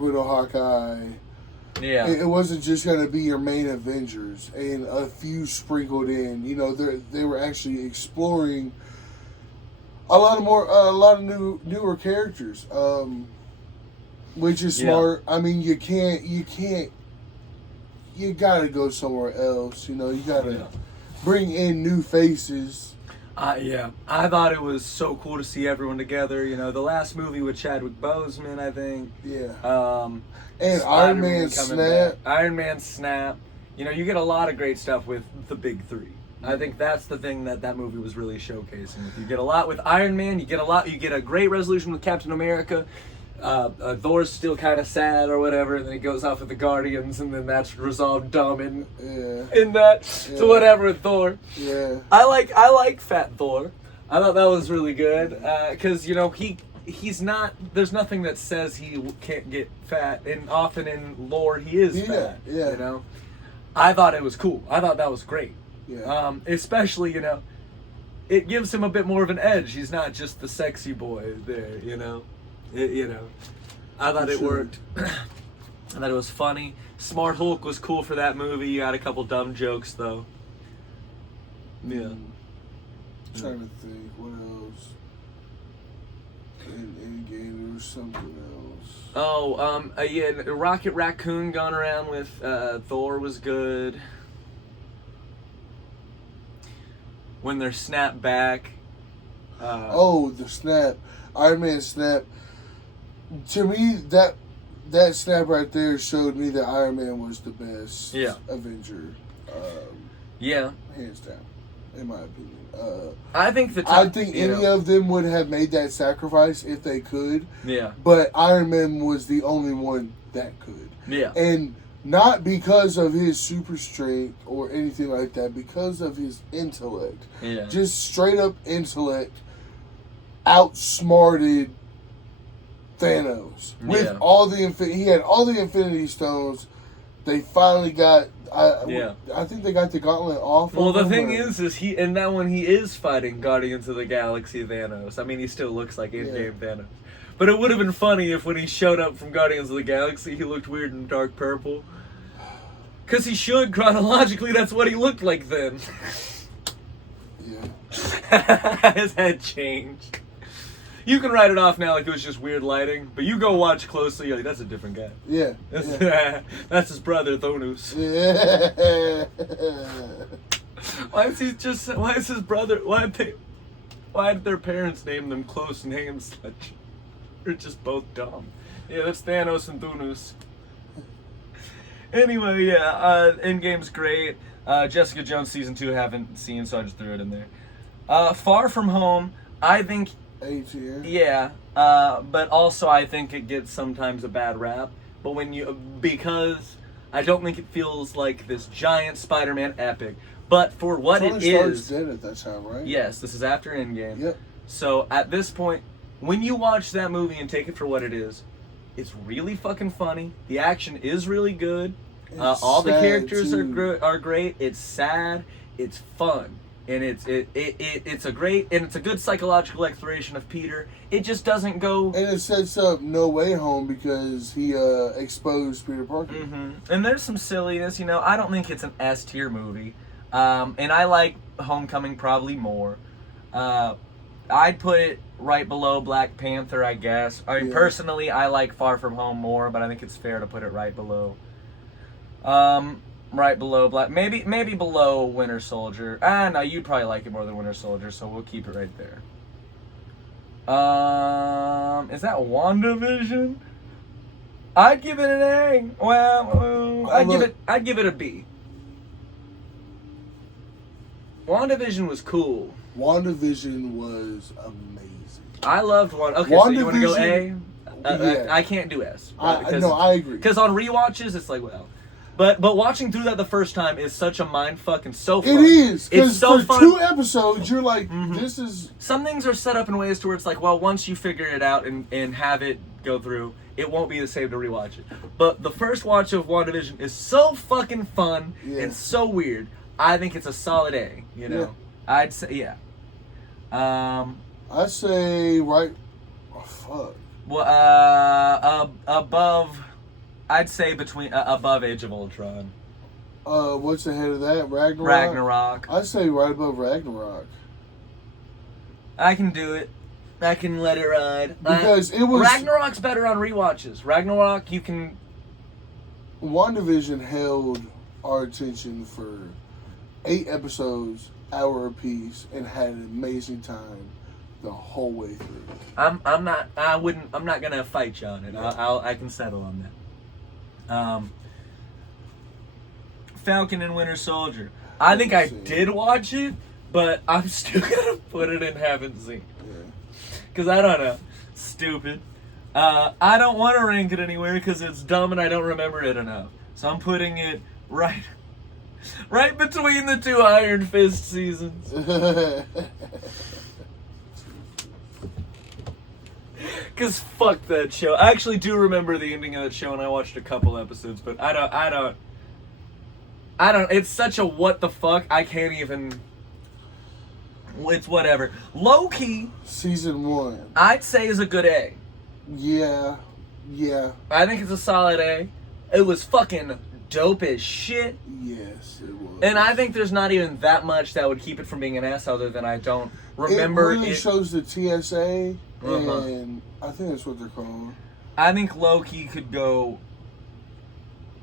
Widow, Hawkeye. Yeah. It wasn't just going to be your main Avengers and a few sprinkled in. They were actually exploring a lot of newer characters. Which is smart. I mean, you gotta go somewhere else. You gotta bring in new faces. Yeah. I thought it was so cool to see everyone together. The last movie with Chadwick Boseman, I think. Yeah. And Iron Man Snap. Iron Man Snap. You get a lot of great stuff with the big three. I think that's the thing that movie was really showcasing. You get a lot with Iron Man. You get a great resolution with Captain America. Thor's still kind of sad or whatever, and then he goes off with the Guardians, and then that's resolved dumb in that. Yeah. So whatever with Thor. Yeah. I like Fat Thor. I thought that was really good because he's not. There's nothing that says he can't get fat, and often in lore he is fat. Yeah. I thought it was cool. I thought that was great. Yeah. Especially it gives him a bit more of an edge. He's not just the sexy boy there. I thought it worked. I thought it was funny. Smart Hulk was cool for that movie. You had a couple dumb jokes though. Yeah. I'm trying to think what else. In game there was something else. Oh, Rocket Raccoon gone around with Thor was good. When they're snapped back. The snap. Iron Man snap. To me, that snap right there showed me that Iron Man was the best Avenger. Hands down, in my opinion. I think any of them would have made that sacrifice if they could. Yeah. But Iron Man was the only one that could. Yeah. And not because of his super strength or anything like that, because of his intellect. Yeah. Just straight up intellect outsmarted Thanos with all the he had all the Infinity Stones. They finally got. I think they got the gauntlet off. Well, the thing is he in that one he is fighting Guardians of the Galaxy Thanos. I mean, he still looks like in-game Thanos. But it would have been funny if when he showed up from Guardians of the Galaxy, he looked weird in dark purple. Because he should, chronologically, that's what he looked like then. Yeah. His head changed. You can write it off now like it was just weird lighting, but you go watch closely, you're like, that's a different guy. Yeah. That's his brother, Thonus. Yeah. Why is his brother, why did their parents name them close names? They're just both dumb. Yeah, that's Thanos and Thunus. Anyway, yeah, Endgame's great. Jessica Jones season 2 haven't seen, so I just threw it in there. Far From Home, I think... A tier. Yeah, but also I think it gets sometimes a bad rap. But because I don't think it feels like this giant Spider-Man epic. But for what it is... Tony Stark's dead at that time, right? Yes, this is after Endgame. Yep. So at this point, when you watch that movie and take it for what it is, it's really fucking funny. The action is really good. All the characters are great. It's sad. It's fun, and it's a good psychological exploration of Peter. It just doesn't go. And it sets up No Way Home because he exposed Peter Parker. Mm-hmm. And there's some silliness. I don't think it's an S tier movie, and I like Homecoming probably more. I'd put it right below Black Panther, I guess. I mean, personally, I like Far From Home more, but I think it's fair to put it right below. Right below maybe below Winter Soldier. No, you'd probably like it more than Winter Soldier, so we'll keep it right there. Is that WandaVision? I'd give it an A. Well, I'd give it a B. WandaVision was cool. WandaVision was amazing. I loved one. Okay, so you want to go A? Yeah. I can't do S. I agree. Because on rewatches, it's like, well. But watching through that the first time is such a mindfuck and so fun. It is. It's so for fun. 2 episodes, you're like, this is... Some things are set up in ways to where it's like, well, once you figure it out and have it go through, it won't be the same to rewatch it. But the first watch of WandaVision is so fucking fun and so weird. I think it's a solid A, Yeah. I'd say, yeah. I'd say right... Oh, fuck. Well, above... I'd say above Age of Ultron. What's ahead of that? Ragnarok. I'd say right above Ragnarok. I can do it. I can let it ride. Because it was... Ragnarok's better on rewatches. Ragnarok, you can... WandaVision held our attention for 8 episodes, hour apiece, and had an amazing time the whole way through. I'm not gonna fight you on it. I can settle on that. Falcon and Winter Soldier. I think I did watch it, but I'm still gonna put it in haven't seen. Because I don't know. Stupid. I don't want to rank it anywhere because it's dumb and I don't remember it enough. So I'm putting it right between the 2 Iron Fist seasons. Because fuck that show. I actually do remember the ending of that show and I watched a couple episodes, but I don't, it's such a what the fuck, I can't even, it's whatever. Low-key, Season 1. I'd say is a good A. Yeah. I think it's a solid A. It was fucking dope as shit. Yes, it was. And I think there's not even that much that would keep it from being an S other than I don't remember it. Really shows the TSA, and I think that's what they're called. I think Loki could go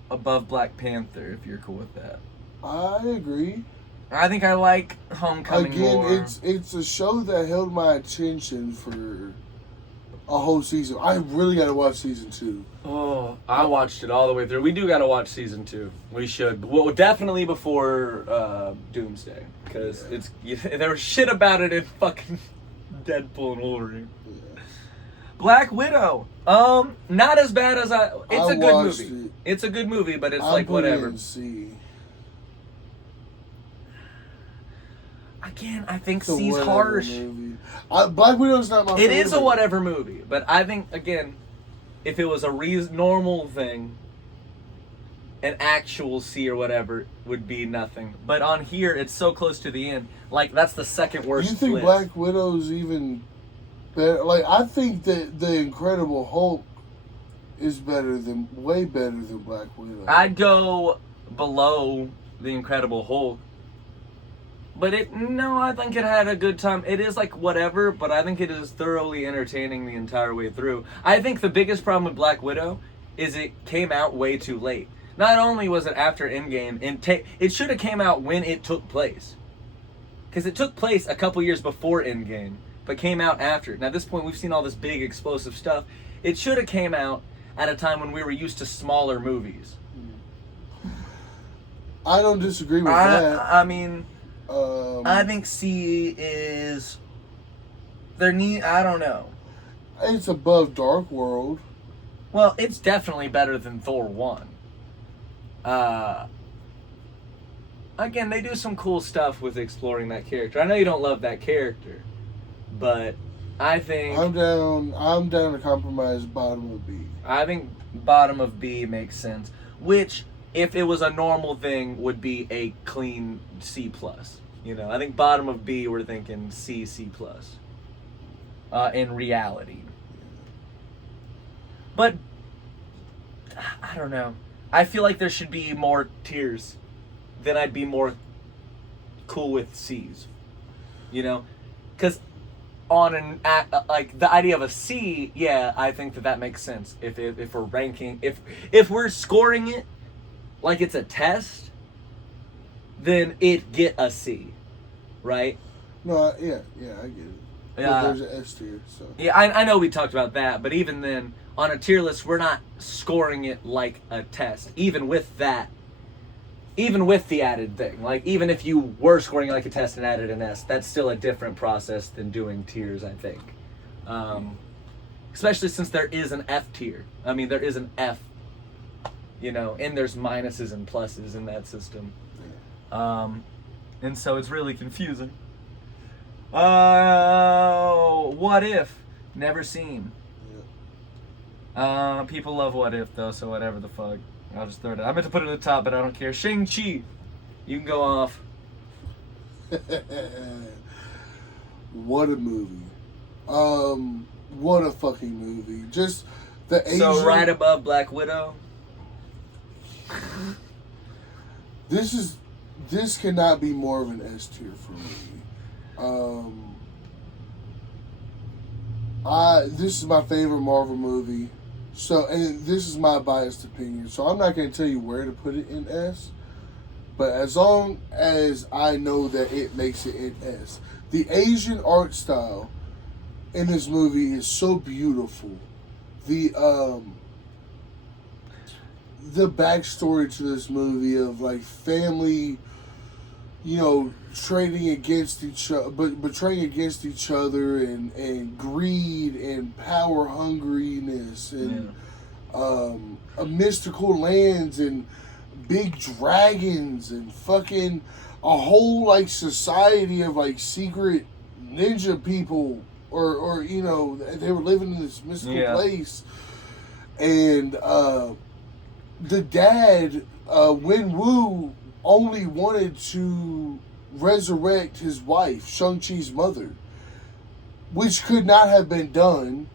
above Black Panther if you're cool with that. I agree. I think I like Homecoming more. Again, it's a show that held my attention for a whole season. I really got to watch season 2. Oh, I watched it all the way through. We do got to watch season 2. We should. Well, definitely before Doomsday, because there was shit about it in fucking Deadpool and Wolverine. Yeah. Black Widow. Not as bad as It's a good movie. It. It's a good movie, but it's I'm like whatever. C. Again, I think C's harsh. Black Widow's not my favorite. It is a whatever movie, but I think, again, if it was a normal thing, an actual C or whatever would be nothing. But on here, it's so close to the end. Like, that's the second worst. You think list. Black Widow's even better? Like, I think that The Incredible Hulk is way better than Black Widow. I'd go below The Incredible Hulk. But I think it had a good time. It is like whatever, but I think it is thoroughly entertaining the entire way through. I think the biggest problem with Black Widow is it came out way too late. Not only was it after Endgame, it should have came out when it took place. Because it took place a couple years before Endgame, but came out after. Now at this point, we've seen all this big explosive stuff. It should have came out at a time when we were used to smaller movies. I don't disagree with that. I mean... I think C is... I don't know. It's above Dark World. Well, it's definitely better than Thor 1. Again, they do some cool stuff with exploring that character. I know you don't love that character, but I think... I'm down to compromise bottom of B. I think bottom of B makes sense. Which, if it was a normal thing, would be a clean C+. I think bottom of B, we're thinking C+. In reality. But, I don't know. I feel like there should be more tiers. Then I'd be more cool with C's. Because like the idea of a C, yeah, I think that makes sense. If we're ranking, if we're scoring it like it's a test, then it get a C, right? No, yeah, I get it. But there's an S tier, so. Yeah, I know we talked about that, but even then, on a tier list, we're not scoring it like a test. Even with that, even with the added thing, like even if you were scoring it like a test and added an S, that's still a different process than doing tiers, I think. Especially since there is an F tier. I mean, there is an F, and there's minuses and pluses in that system. And so it's really confusing. What If? Never seen. People love What If, though, so whatever the fuck. I'll just throw it. I meant to put it at the top, but I don't care. Shang-Chi. You can go off. What a movie. What a fucking movie. Just the Asian... So right above Black Widow? This cannot be more of an S tier for me. This is my favorite Marvel movie. So, and this is my biased opinion. So I'm not going to tell you where to put it in S. But as long as I know that it makes it in S. The Asian art style in this movie is so beautiful. The backstory to this movie of like family, trading against each other, but betraying against each other, and greed and power hungriness and a mystical lands and big dragons and fucking a whole like society of like secret ninja people or they were living in this mystical place. And the dad, Wen-Wu, only wanted to resurrect his wife, Shang-Chi's mother, which could not have been done,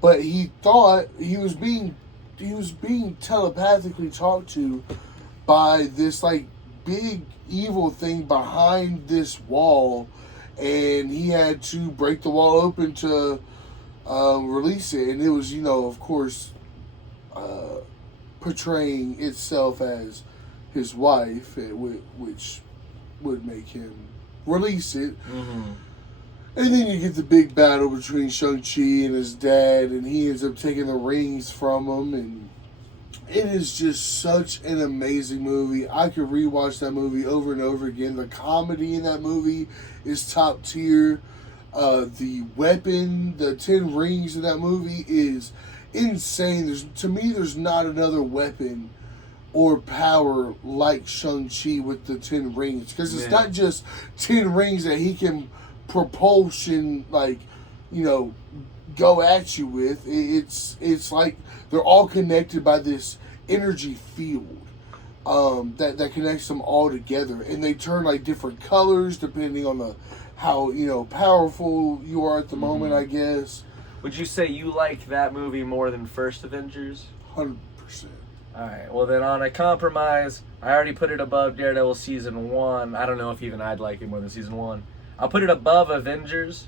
but he thought he was being telepathically talked to by this like big evil thing behind this wall, and he had to break the wall open to release it. And it was, of course, portraying itself as his wife, which would make him release it. Mm-hmm. And then you get the big battle between Shang-Chi and his dad, and he ends up taking the rings from him, and it is just such an amazing movie. I could rewatch that movie over and over again. The comedy in that movie is top tier. The weapon, the 10 rings in that movie is insane. There's not another weapon or power like Shang-Chi with the 10 rings. Because it's not just 10 rings that he can propulsion, go at you with. It's like they're all connected by this energy field that connects them all together. And they turn like different colors depending on how powerful you are at the moment, I guess. Would you say you like that movie more than First Avengers? 100%. Alright, well then on a compromise, I already put it above Daredevil Season 1. I don't know if even I'd like it more than Season 1. I'll put it above Avengers,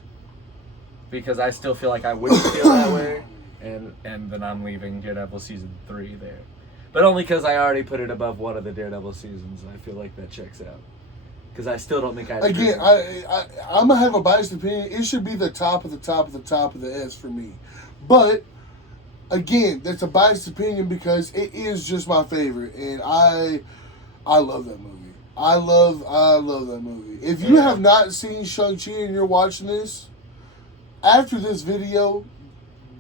because I still feel like I wouldn't feel that way. And then I'm leaving Daredevil Season 3 there. But only because I already put it above one of the Daredevil seasons. I feel like that checks out. Because I still don't think I... Again, I'm going to have a biased opinion. It should be the top of the top of the top of the S for me. But... Again, that's a biased opinion because it is just my favorite, and I love that movie. I love that movie. If you have not seen Shang-Chi and you're watching this, after this video,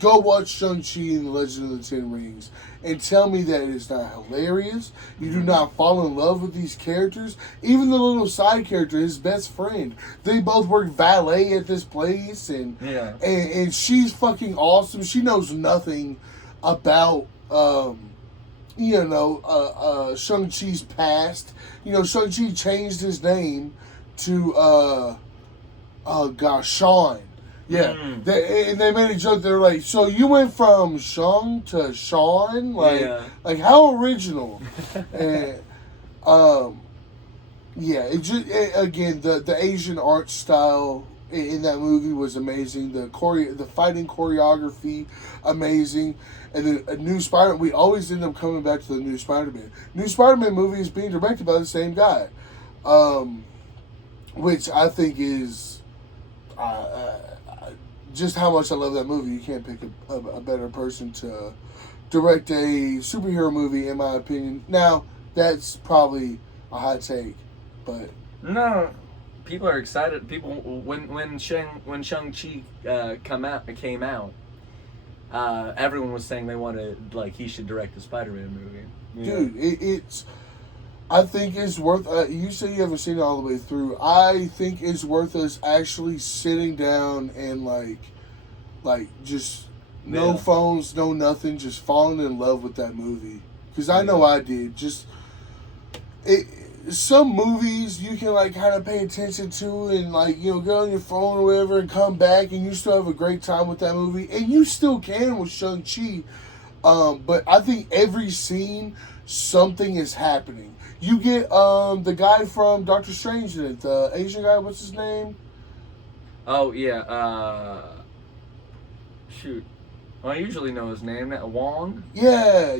go watch Shang-Chi and the Legend of the Ten Rings and tell me that it is not hilarious. You do not fall in love with these characters. Even the little side character, his best friend, they both work valet at this place, and she's fucking awesome. She knows nothing about Shang-Chi's past. Shang-Chi changed his name to Sean. Yeah, they made a joke. They're like, "So you went from Shang to Sean? Like how original?" And again, the Asian art style in that movie was amazing. The fighting choreography, amazing. And then a new Spider. We always end up coming back to the new Spider-Man. New Spider-Man movie is being directed by the same guy, which I think is. Just how much I love that movie. You can't pick a better person to direct a superhero movie, in my opinion. Now, that's probably a hot take, but no, people are excited. People when Shang-Chi came out, everyone was saying they wanted he should direct a Spider-Man movie. Dude, it's. I think it's worth... you say you haven't seen it all the way through. I think it's worth us actually sitting down and, just no phones, no nothing, just falling in love with that movie. Because I know I did. Just... some movies you can, kind of pay attention to and, get on your phone or whatever and come back and you still have a great time with that movie. And you still can with Shang-Chi. But I think every scene, something is happening. You get the guy from Doctor Strange in it, the Asian guy. What's his name? Oh yeah. Shoot. Well, I usually know his name. Wong. Yeah.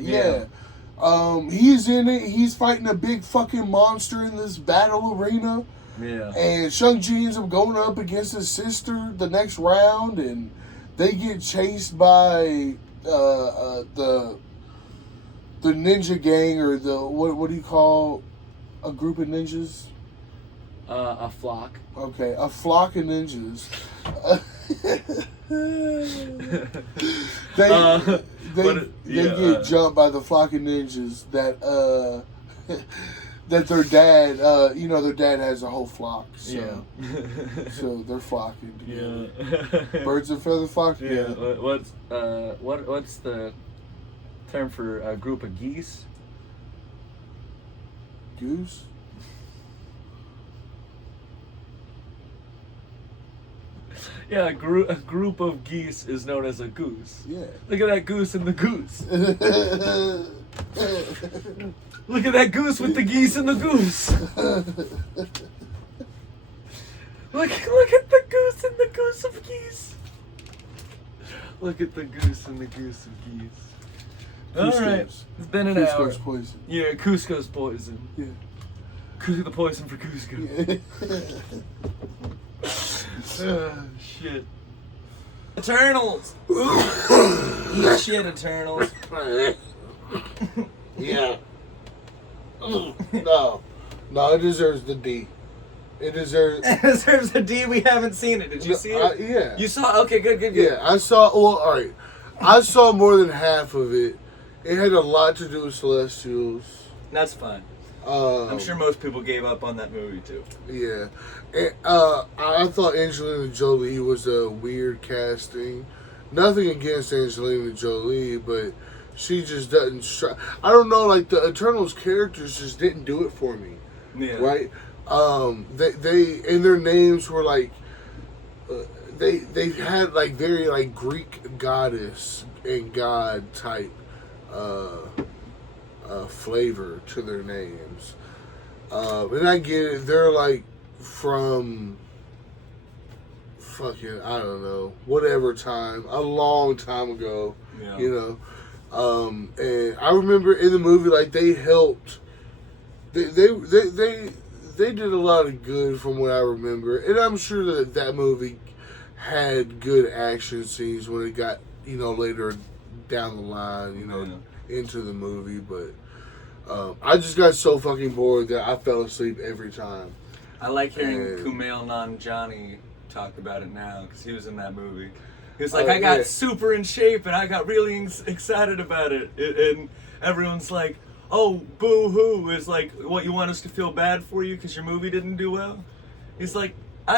He's in it. He's fighting a big fucking monster in this battle arena. Yeah. And Shang-Chi ends up going up against his sister the next round, and they get chased by the ninja gang, or what do you call a group of ninjas? A flock. Okay, a flock of ninjas. They get jumped by the flock of ninjas that that their dad, their dad has a whole flock. So, so they're flocking together. Yeah. Birds of feather flock together. Yeah. What's the term for a group of geese? Goose? Yeah, a group of geese is known as a goose. Yeah. Look at that goose and the goose. Look at that goose with the geese and the goose. Look at the goose and the goose of geese. Look at the goose and the goose of geese. Alright, it's been an hour. Cusco's poison. Yeah, Cusco's poison. Yeah. The poison for Cusco. Yeah. Shit. Eternals! Eat shit, Eternals. Yeah. No, it deserves the D. It deserves a D. We haven't seen it. Did you see it? Yeah. You saw? Okay, good. Yeah, I saw. Well, all right. I saw more than half of it. It had a lot to do with Celestials. That's fine. I'm sure most people gave up on that movie too. Yeah, and, I thought Angelina Jolie was a weird casting. Nothing against Angelina Jolie, but she just doesn't. I don't know. The Eternals characters just didn't do it for me. Yeah. Right. They and their names were they had very Greek goddess and god type flavor to their names. And I get it. They're like from fucking, I don't know, whatever time, a long time ago, you know. And I remember in the movie, like, they helped. They did a lot of good from what I remember, and I'm sure that movie had good action scenes when it got, you know, later down the line, you know, into the movie. But I just got so fucking bored that I fell asleep every time. I like hearing Kumail Nanjiani talk about it now because he was in that movie. He was like, I got super in shape and I got really excited about it, and everyone's like, oh, boo-hoo, is like, what, you want us to feel bad for you because your movie didn't do well? He's like,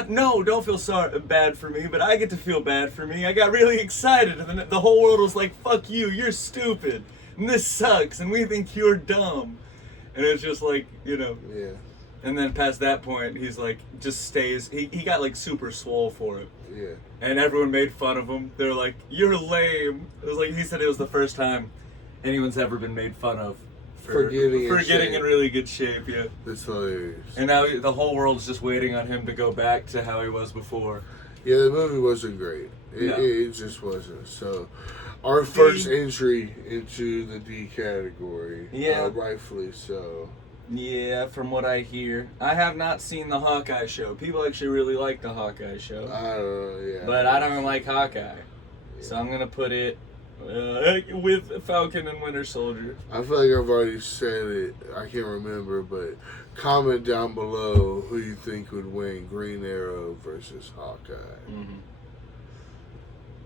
no, don't feel bad for me, but I get to feel bad for me. I got really excited, and then the whole world was like, fuck you, you're stupid, and this sucks, and we think you're dumb. And it's just like, you know. Yeah. And then past that point, he's like, just stays, he got like super swole for it. Yeah. And everyone made fun of him. They were like, you're lame. It was like, he said it was the first time anyone's ever been made fun of. For getting in really good shape, yeah. That's hilarious. And now the whole world's just waiting on him to go back to how he was before. Yeah, the movie wasn't great. It just wasn't. So, our first entry into the D category. Yeah. Rightfully so. Yeah, from what I hear. I have not seen the Hawkeye show. People actually really like the Hawkeye show. I don't know, yeah. But I don't like Hawkeye. Yeah. So I'm going to put it with Falcon and Winter Soldier. I feel like I've already said it. I can't remember, but comment down below who you think would win, Green Arrow versus Hawkeye.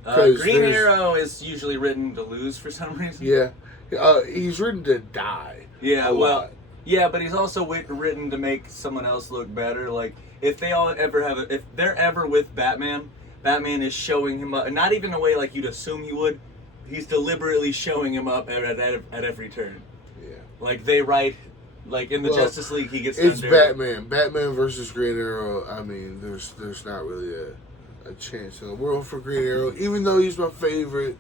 Green Arrow is usually written to lose for some reason. Yeah. He's written to die. Yeah, yeah, but he's also written to make someone else look better. Like, if they're ever with Batman, Batman is showing him up, not even in a way like you'd assume he would. He's deliberately showing him up at every turn. Yeah. Like, they write, like in the Justice League, he gets. It's Batman. Batman versus Green Arrow. I mean, there's not really a chance in the world for Green Arrow, even though he's my favorite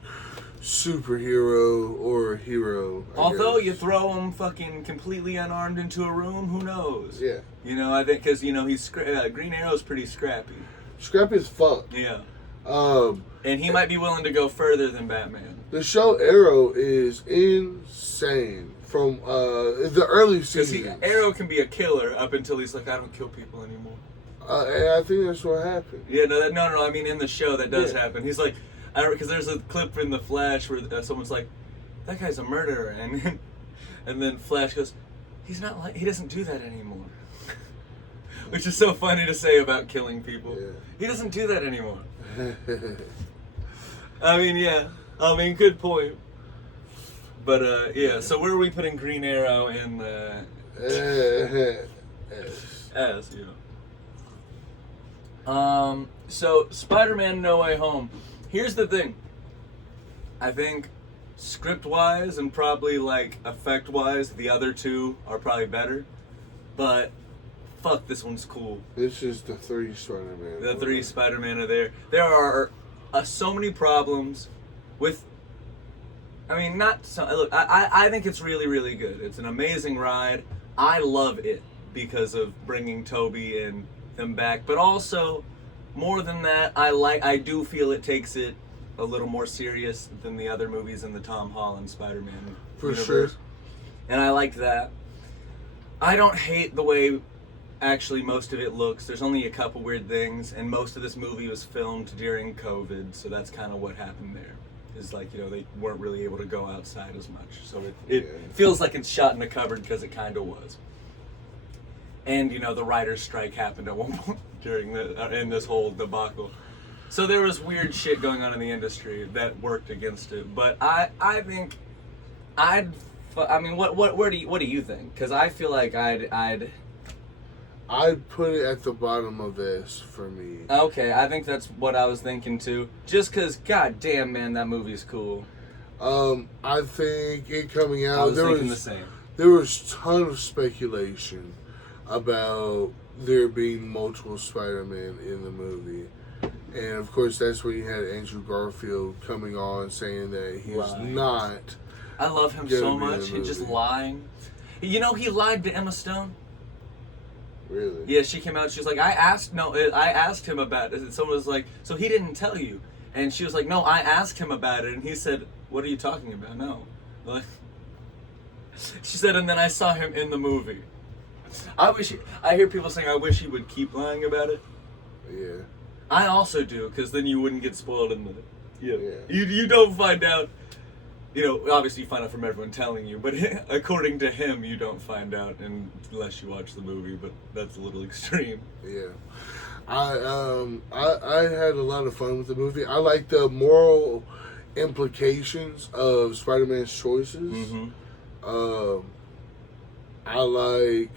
superhero or hero. Although you throw him fucking completely unarmed into a room, who knows? Yeah. You know, I think because he's Green Arrow's pretty scrappy. Scrappy as fuck. Yeah. And he might be willing to go further than Batman. The show Arrow is insane from the early seasons. Because Arrow can be a killer up until he's like, I don't kill people anymore. And I think that's what happened. Yeah, no. I mean, in the show that does happen. He's like, because there's a clip in the Flash where someone's like, that guy's a murderer, and then Flash goes, he doesn't do that anymore. Which is so funny to say about killing people. Yeah. He doesn't do that anymore. I mean, good point. But, yeah, so where are we putting Green Arrow in the... S, yeah. So, Spider-Man No Way Home. Here's the thing. I think script-wise and probably, like, effect-wise, the other two are probably better. But... fuck, this one's cool. This is the 3 Spider-Man. The 3 Spider-Man are there. There are so many problems with... I mean, not so... Look, I think it's really, really good. It's an amazing ride. I love it because of bringing Tobey and them back. But also, more than that, I do feel it takes it a little more serious than the other movies in the Tom Holland Spider-Man universe. Sure. And I liked that. I don't hate the way... actually most of it looks. There's only a couple weird things, and most of this movie was filmed during COVID, so that's kind of what happened there. Is like, they weren't really able to go outside as much, so it feels like it's shot in a cupboard because it kind of was. And the writer's strike happened at one point during in this whole debacle, so there was weird shit going on in the industry that worked against it. But I think I mean, what do you think? Because I feel like I'd put it at the bottom of this for me. Okay, I think that's what I was thinking too. Just because, god damn, man, that movie's cool. I think it coming out, I was thinking the same. There was a ton of speculation about there being multiple Spider-Man in the movie. And of course, that's when you had Andrew Garfield coming on saying that he's not I love him Gotta so be in much. the He's just movie. lying. You know, he lied to Emma Stone. Really? Yeah, she came out. She was like, I asked him about it. And someone was like, so he didn't tell you? And she was like, no, I asked him about it. And he said, what are you talking about? No. Like, she said, and then I saw him in the movie. I hear people saying, I wish he would keep lying about it. Yeah. I also do, because then you wouldn't get spoiled in the... Yeah. You don't find out... You know, obviously you find out from everyone telling you, but according to him, you don't find out unless you watch the movie, but that's a little extreme. Yeah. I had a lot of fun with the movie. I like the moral implications of Spider-Man's choices. Mm-hmm. I like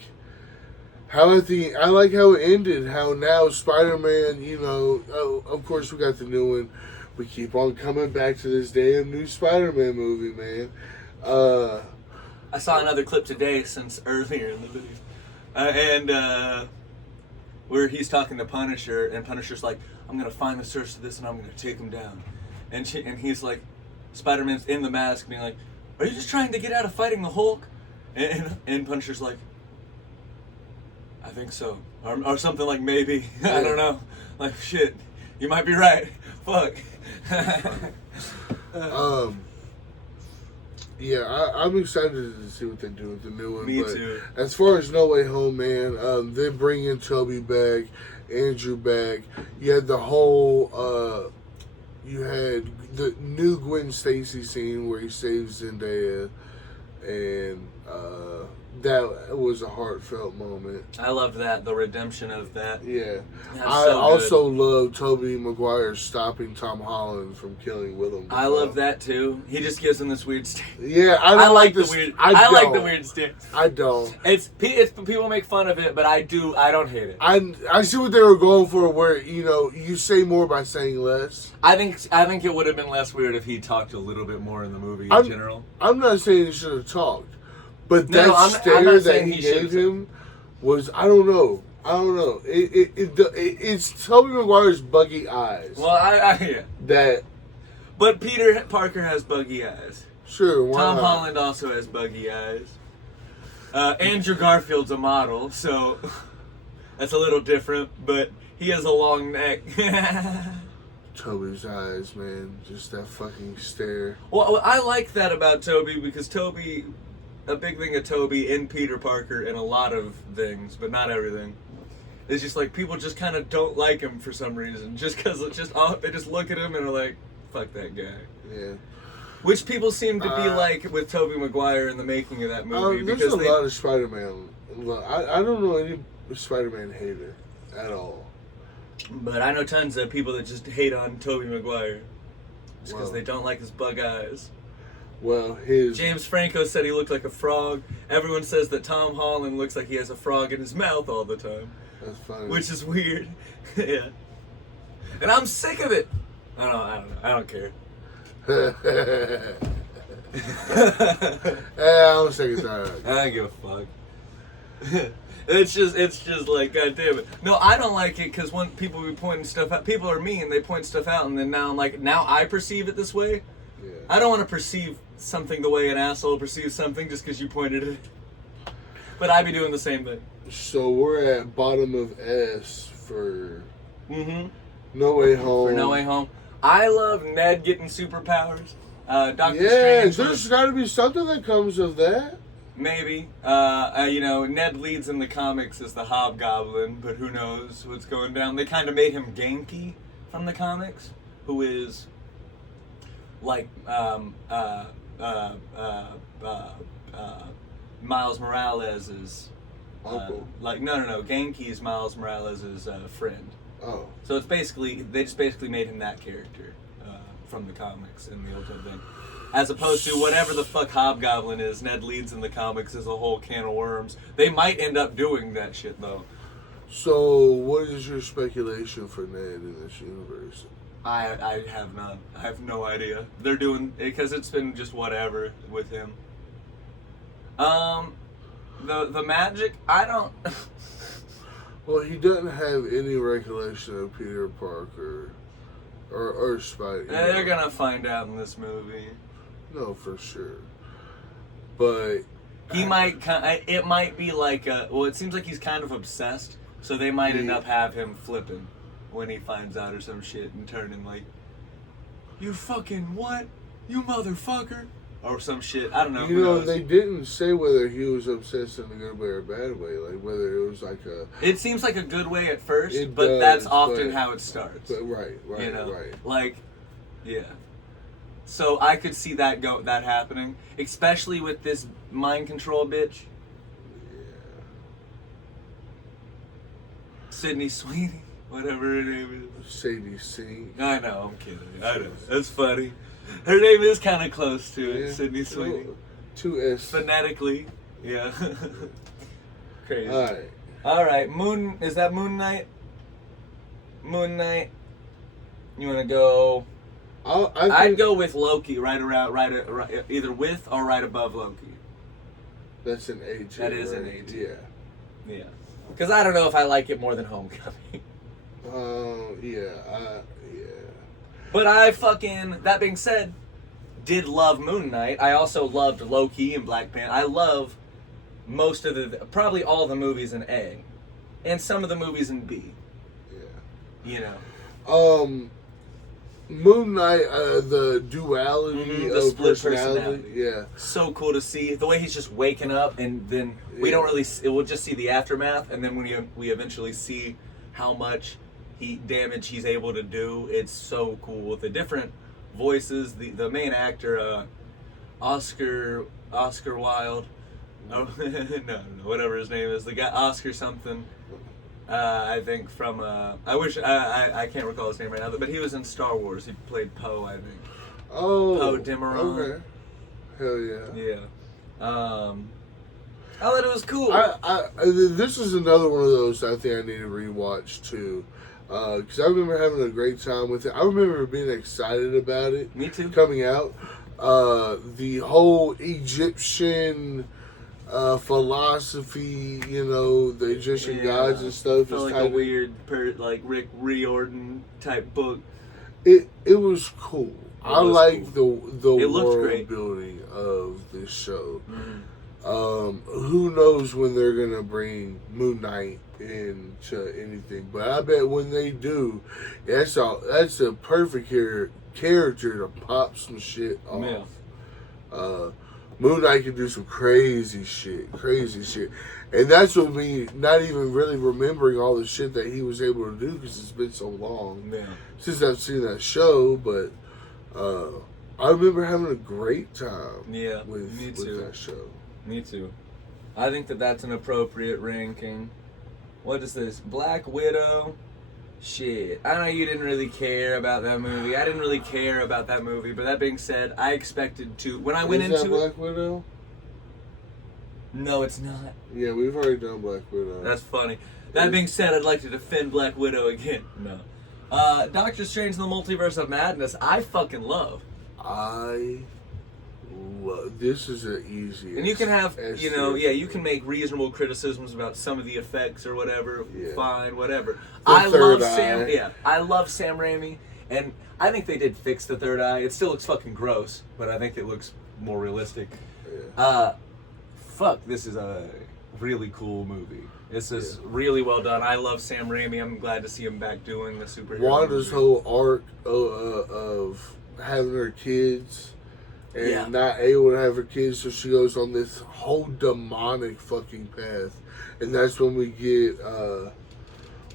how it ended. How now Spider-Man, you know, of course we got the new one. We keep on coming back to this damn new Spider-Man movie, man. I saw another clip today since earlier in the video, where he's talking to Punisher, and Punisher's like, "I'm gonna find the source of this, and I'm gonna take him down," and he's like, Spider-Man's in the mask, being like, "Are you just trying to get out of fighting the Hulk?" And Punisher's like, "I think so," or something like maybe. I don't know. Like shit, you might be right. Fuck. Yeah, I'm excited to see what they do with the new one. Me but too. As far as No Way Home, man, they bring in Toby back, Andrew back. You had the whole, you had the new Gwen Stacy scene where he saves Zendaya, and that was a heartfelt moment. I love that, the redemption of that. Yeah. That's I so also love Tobey Maguire stopping Tom Holland from killing Willem Dafoe. I love that too. He just gives him this weird stare. Yeah, I like the weird. I like the weird stare. I don't. It's people make fun of it, but I don't hate it. I see what they were going for, where you say more by saying less. I think it would have been less weird if he talked a little bit more in the movie in general. I'm not saying he should have talked, but No, that I'm stare not that saying he he gave should've. him was I don't know. It's Tobey Maguire's buggy eyes. Well, yeah. That But Peter Parker has buggy eyes. sure. Why Tom not? Holland also has buggy eyes. Andrew Garfield's a model, so that's a little different. But he has a long neck. Toby's eyes, man, just that fucking stare. Well, I like that about Toby because a big thing of Toby in Peter Parker and a lot of things, but not everything, is just like people just kind of don't like him for some reason. Just because they just look at him and are like, fuck that guy. Yeah. Which people seem to be like with Tobey Maguire in the making of that movie. There's because a lot of Spider-Man. I don't know any Spider-Man hater at all. But I know tons of people that just hate on Tobey Maguire. Just because Wow. they don't like his bug eyes. Well, James Franco said he looked like a frog. Everyone says that Tom Holland looks like he has a frog in his mouth all the time. That's funny. Which is weird. Yeah. And I'm sick of it. I don't know. I don't care. I'm sick of that. I don't give a fuck. It's just like, God damn it. No, I don't like it because when people be pointing stuff out, people are mean, they point stuff out, and then now I'm like, now I perceive it this way. Yeah. I don't want to perceive something the way an asshole perceives something just because you pointed it. But I be doing the same thing. So we're at bottom of S for Mm-hmm. No Way Home. For No Way Home. I love Ned getting superpowers. Doctor Yeah, Strange. there's got to be something that comes of that. Maybe. Ned leads in the comics as the Hobgoblin, but who knows what's going down. They kind of made him Genki from the comics, who is like Miles Morales' Uncle. No. Genki is Miles Morales' friend. Oh. So it's they just basically made him that character from the comics in the Ultimate thing. As opposed to whatever the fuck Hobgoblin is, Ned leads in the comics is a whole can of worms. They might end up doing that shit though. So what is your speculation for Ned in this universe? I have none. I have no idea. They're doing because it's been just whatever with him. The magic, I don't. Well, he doesn't have any recollection of Peter Parker or Spidey. They're gonna find out in this movie. No, for sure. but he might. It might be like well, it seems like he's kind of obsessed, so they might end up have him flipping when he finds out or some shit and turning like, "You fucking what? You motherfucker!" or some shit. I don't know. You know, they didn't say whether he was obsessed in a good way or a bad way. Like whether it was like a. It seems like a good way at first, but that's often how it starts. But right, you know? Right. Like, yeah. So I could see that happening, especially with this mind control bitch. Yeah. Sydney Sweeney, whatever her name is. Sadie C. I know, I'm kidding. I know. That's funny. Her name is kind of close to it, Sydney Sweeney. 2 S. Phonetically, yeah. Crazy. All right. Is that Moon Knight? Moon Knight. You want to go? I'd go with Loki, right either with or right above Loki. That's an A tier. That is right? an A tier. Yeah. Because I don't know if I like it more than Homecoming. Yeah. But that being said, did love Moon Knight. I also loved Loki and Black Panther. I love most of probably all the movies in A. And some of the movies in B. Yeah. You know. Moon Knight, the duality the of split personality. Yeah. So cool to see. The way he's just waking up and then we don't really, we'll just see the aftermath. And then when we eventually see how much damage he's able to do, it's so cool. The different voices, the main actor, Oscar Wilde. Oh, no, whatever his name is. The guy, Oscar something. I think from I can't recall his name right now, but he was in Star Wars. He played Poe, I think. Oh, Poe Dameron. Okay. Hell yeah. Yeah. I thought it was cool. This is another one of those I think I need to rewatch too, because I remember having a great time with it. I remember being excited about it. Me too. Coming out, the whole Egyptian. Philosophy, you know, the Egyptian gods and stuff. Felt like a weird, like Rick Riordan type book. It was cool. I like cool. the world building of this show. Mm-hmm. Who knows when they're gonna bring Moon Knight into anything? But I bet when they do, that's a perfect character to pop some shit off. Yeah. Moon Knight can do some crazy shit. And that's what me not even really remembering all the shit that he was able to do because it's been so long since I've seen that show. But I remember having a great time with that show. Me too. I think that's an appropriate ranking. What is this? Black Widow? Shit. I know you didn't really care about that movie. I didn't really care about that movie. But that being said, I expected to. When I went into that Black Widow? No, it's not. Yeah, we've already done Black Widow. That's funny. That being said, I'd like to defend Black Widow again. No. Doctor Strange in the Multiverse of Madness, I fucking love. This is an easy. And you can have, you can make reasonable criticisms about some of the effects or whatever. Yeah. Fine, whatever. I love Sam Raimi, and I think they did fix the third eye. It still looks fucking gross, but I think it looks more realistic. Yeah. This is a really cool movie. This is really well done. I love Sam Raimi. I'm glad to see him back doing the superhero Wanda's movie. whole arc of having her kids and not able to have her kids, so she goes on this whole demonic fucking path. And that's when we get,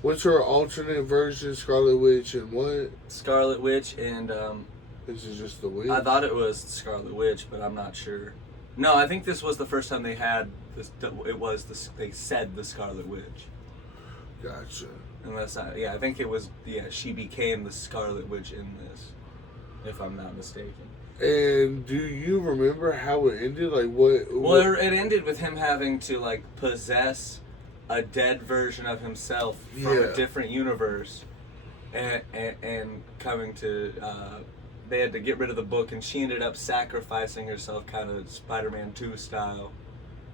what's her alternate version? Scarlet Witch and what? Scarlet Witch and, This is just the witch? I thought it was Scarlet Witch, but I'm not sure. No, I think this was the first time they had this. They said the Scarlet Witch. Gotcha. I think it was. Yeah, she became the Scarlet Witch in this, if I'm not mistaken. And do you remember how it ended? Like what? Well, it ended with him having to like possess a dead version of himself from a different universe, and coming to. They had to get rid of the book, and she ended up sacrificing herself, kind of Spider-Man 2 style.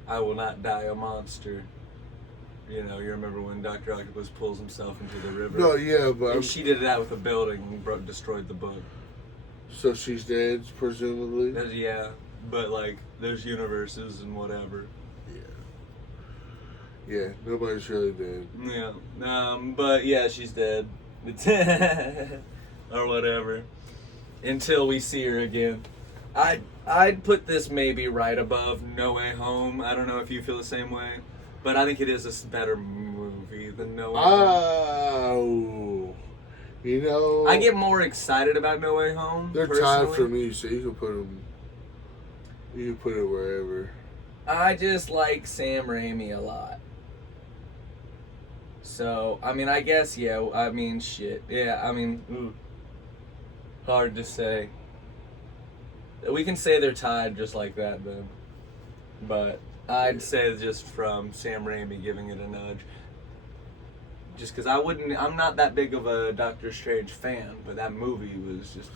I will not die a monster. You know, you remember when Dr. Octopus pulls himself into the river? No, yeah, but... And she did that with a building and destroyed the book. So she's dead, presumably? Yeah. but like there's universes and whatever. Yeah, nobody's really dead. Yeah. But yeah, she's dead. Or whatever. Until we see her again. I'd put this maybe right above No Way Home. I don't know if you feel the same way, but I think it is a better movie than No Way Home. You know, I get more excited about No Way Home. They're personally. tied for me, so you can put them. You can put it wherever. I just like Sam Raimi a lot. So, I mean, I guess, yeah, I mean, shit. Yeah, I mean, hard to say. We can say they're tied just like that, then. But I'd say just from Sam Raimi giving it a nudge. Just because I'm not that big of a Doctor Strange fan, but that movie was just,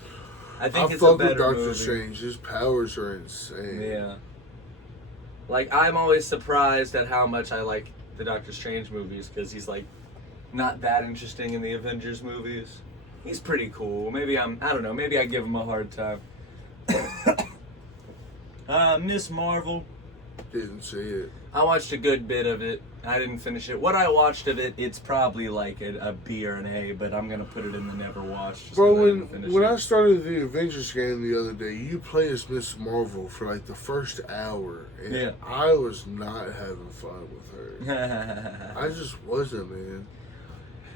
I think it's a better movie. Doctor Strange. His powers are insane. Yeah. Like, I'm always surprised at how much I like the Doctor Strange movies, because he's like not that interesting in the Avengers movies. He's pretty cool. Maybe I don't know, maybe I give him a hard time. Miss Marvel. Didn't see it. I watched a good bit of it. I didn't finish it. What I watched of it, it's probably like a B or an A, but I'm gonna put it in the never watched. Bro, when I started the Avengers game the other day, you play as Miss Marvel for like the first hour, and I was not having fun with her. I just wasn't, man.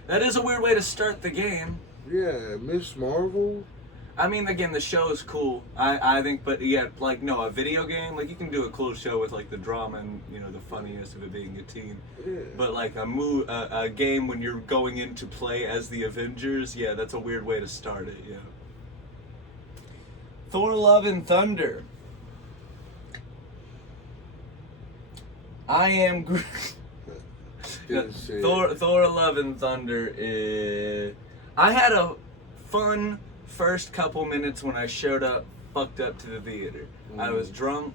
That is a weird way to start the game. Yeah, Miss Marvel. I mean, again, the show is cool. I think, but yeah, like, no, a video game, like, you can do a cool show with, like, the drama and, you know, the funniness of it being a teen. Yeah. But, like, a game when you're going in to play as the Avengers, yeah, that's a weird way to start it, yeah. Thor Love and Thunder. I am... Thor Love and Thunder I had a fun first couple minutes when I showed up fucked up to the theater. I was drunk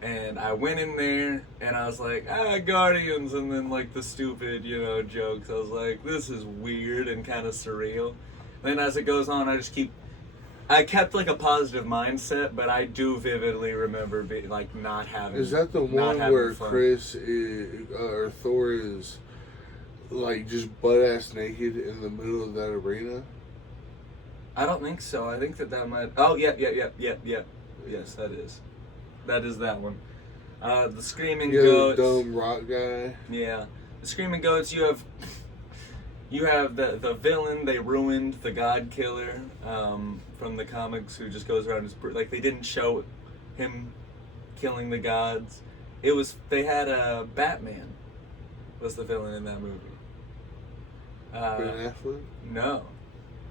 and I went in there and I was like, Guardians, and then like the stupid, you know, jokes. I was like, this is weird and kind of surreal. Then as it goes on, I kept like a positive mindset, but I do vividly remember like not having. Is that the one where Chris or Thor is like just butt ass naked in the middle of that arena? I don't think so. I think that might. Oh, yeah. Yes, that is. That is that one. The Screaming Goats. The dome rock guy. Yeah, the Screaming Goats. You have the villain they ruined, the God Killer, from the comics, who just goes around like they didn't show him killing the gods. They had Batman was the villain in that movie. Ben Affleck? No.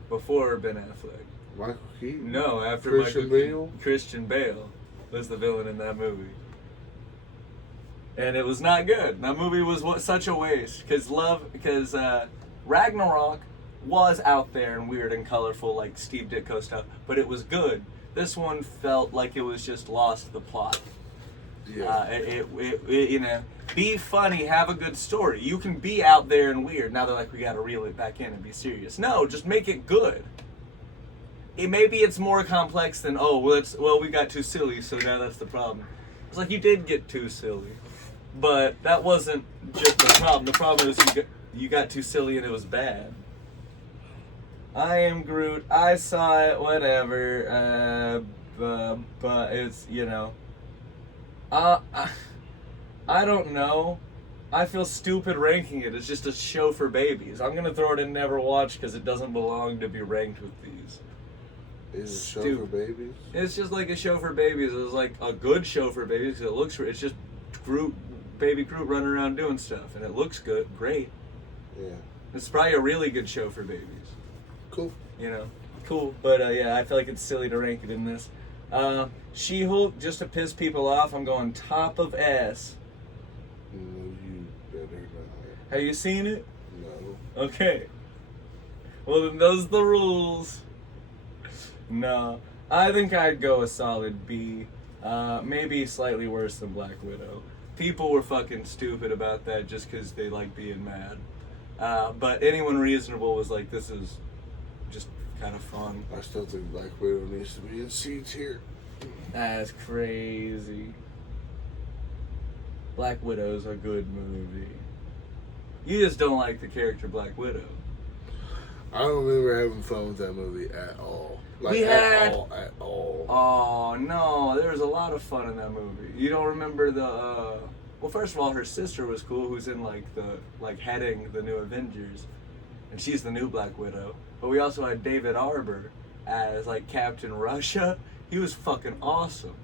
Before Ben Affleck. Michael Keaton? No, after Christian Bale? Christian Bale was the villain in that movie. And it was not good. That movie was such a waste. Because Ragnarok was out there and weird and colorful like Steve Ditko stuff, but it was good. This one felt like it was just lost the plot. Yeah. It you know, be funny, have a good story. You can be out there and weird. Now they're like, we gotta reel it back in and be serious. No, just make it good. Maybe it's more complex than, we got too silly, so now that's the problem. It's like, you did get too silly, but that wasn't just the problem. The problem is you got too silly and it was bad. I Am Groot. I saw it, whatever. But it's, you know. I don't know. I feel stupid ranking it. It's just a show for babies. I'm gonna throw it in never watch because it doesn't belong to be ranked with these. Is it a show for babies? It's just like a show for babies. It's like a good show for babies. It's just baby Groot running around doing stuff, and it looks good, great. Yeah. It's probably a really good show for babies. Cool. You know, cool. But yeah, I feel like it's silly to rank it in this. She-Hulk, just to piss people off, I'm going top of S. No, you better not. Have you seen it? No. Okay. Well, then those are the rules. No. I think I'd go a solid B. Maybe slightly worse than Black Widow. People were fucking stupid about that just because they like being mad. But anyone reasonable was like, this is just kind of fun. I still think Black Widow needs to be in C tier. That's crazy. Black Widow's a good movie. You just don't like the character Black Widow. I don't remember having fun with that movie at all. Like, at all. Oh, no. There was a lot of fun in that movie. You don't remember the, well, first of all, her sister was cool, who's in, heading the new Avengers. And she's the new Black Widow. But we also had David Arbor as, Captain Russia. He was fucking awesome.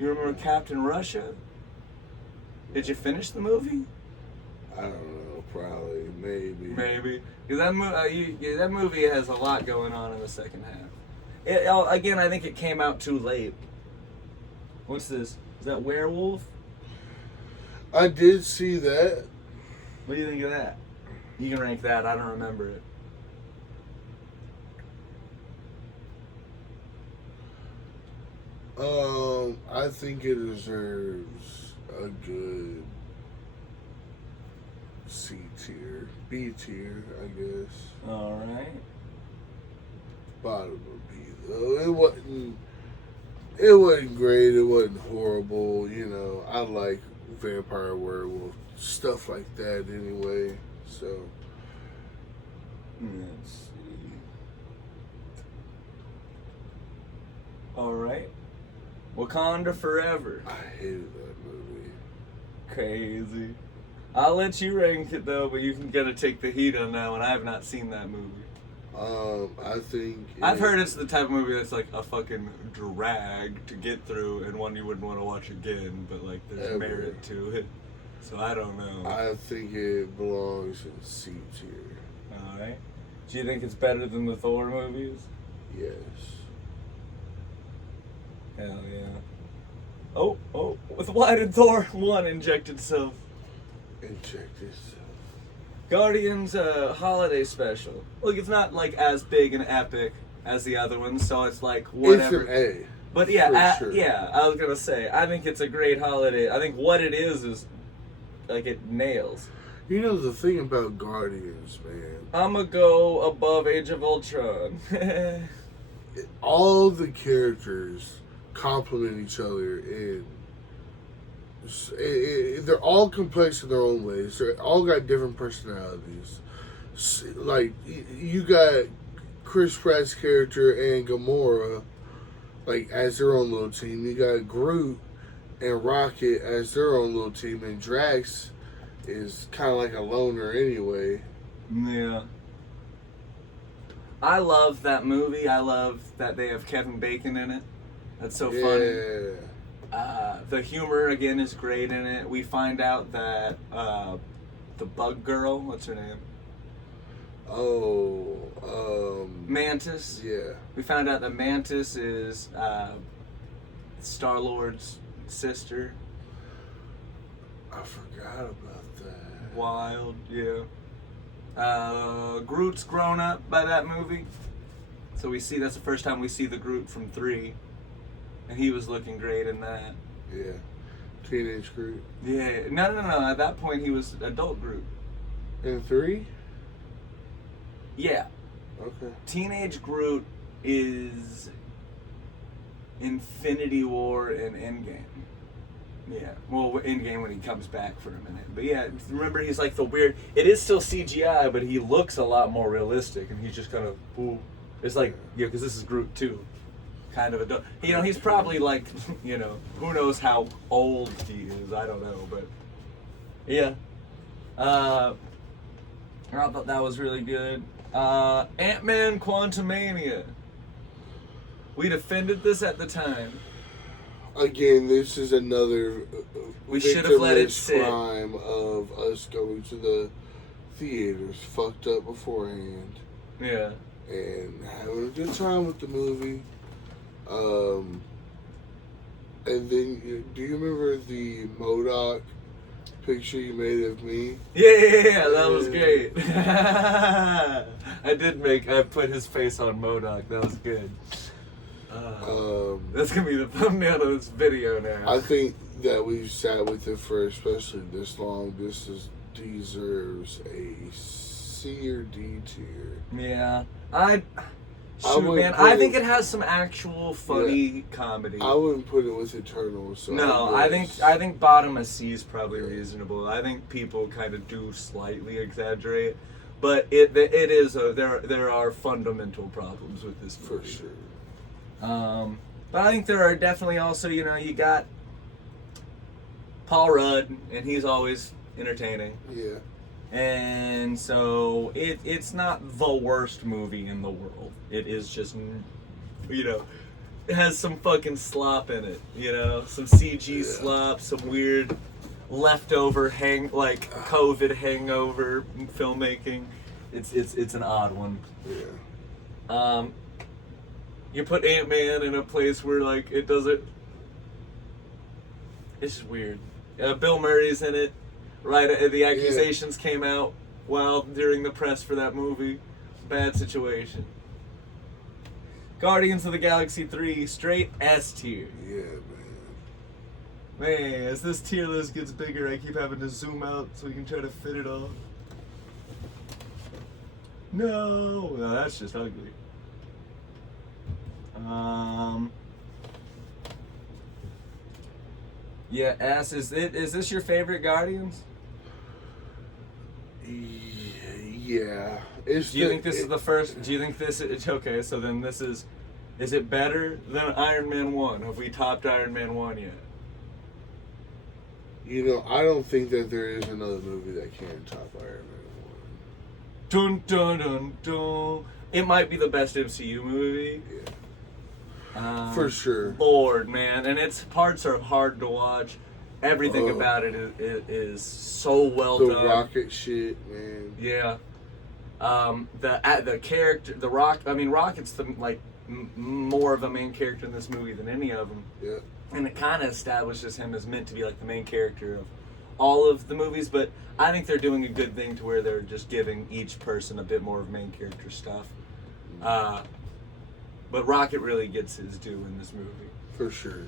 You remember Captain Russia? Did you finish the movie? I don't know. Probably. Maybe. Because that movie has a lot going on in the second half. Again, I think it came out too late. What's this? Is that Werewolf? I did see that. What do you think of that? You can rank that. I don't remember it. I think it deserves a good C tier, B tier, I guess. All right. Bottom of B though. It wasn't great. It wasn't horrible. You know, I like vampire, werewolf, stuff like that anyway. So let's see. All right. Wakanda Forever. I hated that movie. Crazy. I'll let you rank it though, but you can gotta take the heat on that one. I have not seen that movie. I think I've heard it's the type of movie that's like a fucking drag to get through and one you wouldn't want to watch again, but there's merit to it. So I don't know. I think it belongs in C tier. Alright. Do you think it's better than the Thor movies? Yes. Hell yeah. Oh, why did Thor 1 inject itself? Guardians holiday special. Look, it's not as big and epic as the other ones, so it's whatever. It's an A. But yeah, sure. yeah, I was gonna say, I think it's a great holiday. I think what it is it nails. You know the thing about Guardians, man. I'ma go above Age of Ultron. All the characters complement each other they're all complex in their own ways. They all got different personalities. You got Chris Pratt's character and Gamora, as their own little team. You got Groot and Rocket as their own little team, and Drax is kind of like a loner anyway. Yeah. I love that movie. I love that they have Kevin Bacon in it. That's so funny. The humor, again, is great in it. We find out that the Bug Girl, what's her name? Mantis. Yeah. We found out that Mantis is Star-Lord's sister. I forgot about that. Wild, yeah. Groot's grown up by that movie. So that's the first time we see the Groot from 3. And he was looking great in that. Yeah. Teenage Groot. Yeah. No. At that point, he was adult Groot. In 3? Yeah. Okay. Teenage Groot is Infinity War and Endgame. Yeah. Well, Endgame when he comes back for a minute. But yeah, remember he's the weird... It is still CGI, but he looks a lot more realistic. And he's just kind of... Ooh. It's because this is Groot too. Kind of adult. He's probably who knows how old he is. I don't know, but yeah. I thought that was really good. Ant-Man Quantumania. We defended this at the time. Again, this is another we should have let it sit. Crime of us going to the theaters fucked up beforehand. Yeah. And having a good time with the movie. And then, do you remember the MODOK picture you made of me? Yeah, that was great. I put his face on MODOK. That was good. That's gonna be the thumbnail of this video now. I think that we've sat with it for especially this long. This deserves a C or D tier. Yeah, Shoot, man, I think it has some actual funny comedy. I wouldn't put it with Eternals. So No, I think bottom of C is probably reasonable. I think people kind of do slightly exaggerate, but there are fundamental problems with this movie. For sure. But I think there are definitely also, you got Paul Rudd, and he's always entertaining. Yeah. And so it's not the worst movie in the world. It is just, it has some fucking slop in it, some CG slop, some weird leftover COVID hangover filmmaking. It's an odd one. Yeah. You put Ant-Man in a place where it doesn't. It's just weird. Bill Murray's in it. Right, the accusations came out during the press for that movie. Bad situation. Guardians of the Galaxy 3, straight S tier. Yeah, Man, as this tier list gets bigger, I keep having to zoom out so we can try to fit it all. No, that's just ugly. Yeah, S. Is this your favorite Guardians? Yeah. Do you think this is the first? Do you think this is okay? So then this is it better than Iron Man 1? Have we topped Iron Man 1 yet? I don't think that there is another movie that can top Iron Man 1. Dun dun dun dun. It might be the best MCU movie. Yeah. For sure. Lord, man, and its parts are hard to watch. Everything about it is so well done. The rocket shit, man. Yeah. The character, the Rock. I mean, Rocket's more of a main character in this movie than any of them. Yeah. And it kind of establishes him as meant to be the main character of all of the movies. But I think they're doing a good thing to where they're just giving each person a bit more of main character stuff. But Rocket really gets his due in this movie. For sure.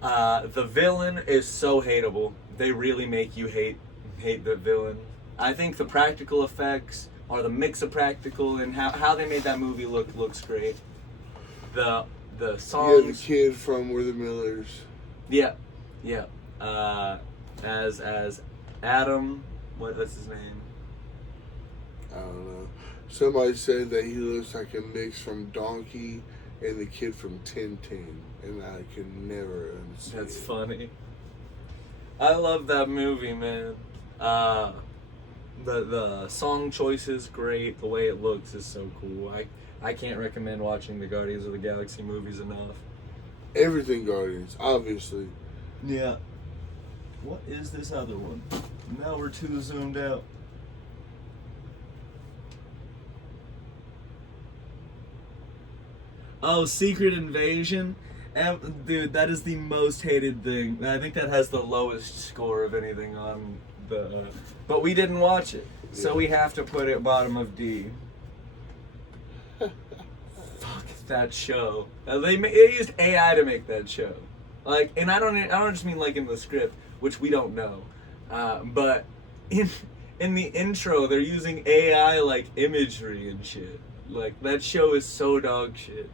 The villain is so hateable. They really make you hate the villain. I think the practical effects or the mix of practical and how they made that movie looks great. The songs. Yeah, the kid from We're the Millers. Yeah. As Adam, what's his name? I don't know. Somebody said that he looks like a mix from Donkey and the kid from Tintin, and I can never understand. That's funny. I love that movie, man. The song choice is great. The way it looks is so cool. I can't recommend watching the Guardians of the Galaxy movies enough. Everything Guardians, obviously. Yeah. What is this other one? Now we're too zoomed out. Oh, Secret Invasion. Dude, that is the most hated thing. I think that has the lowest score of anything on the... but we didn't watch it, so we have to put it bottom of D. Fuck that show. They used AI to make that show. And I don't just mean in the script, which we don't know. But in the intro, they're using AI imagery and shit. That show is so dog shit.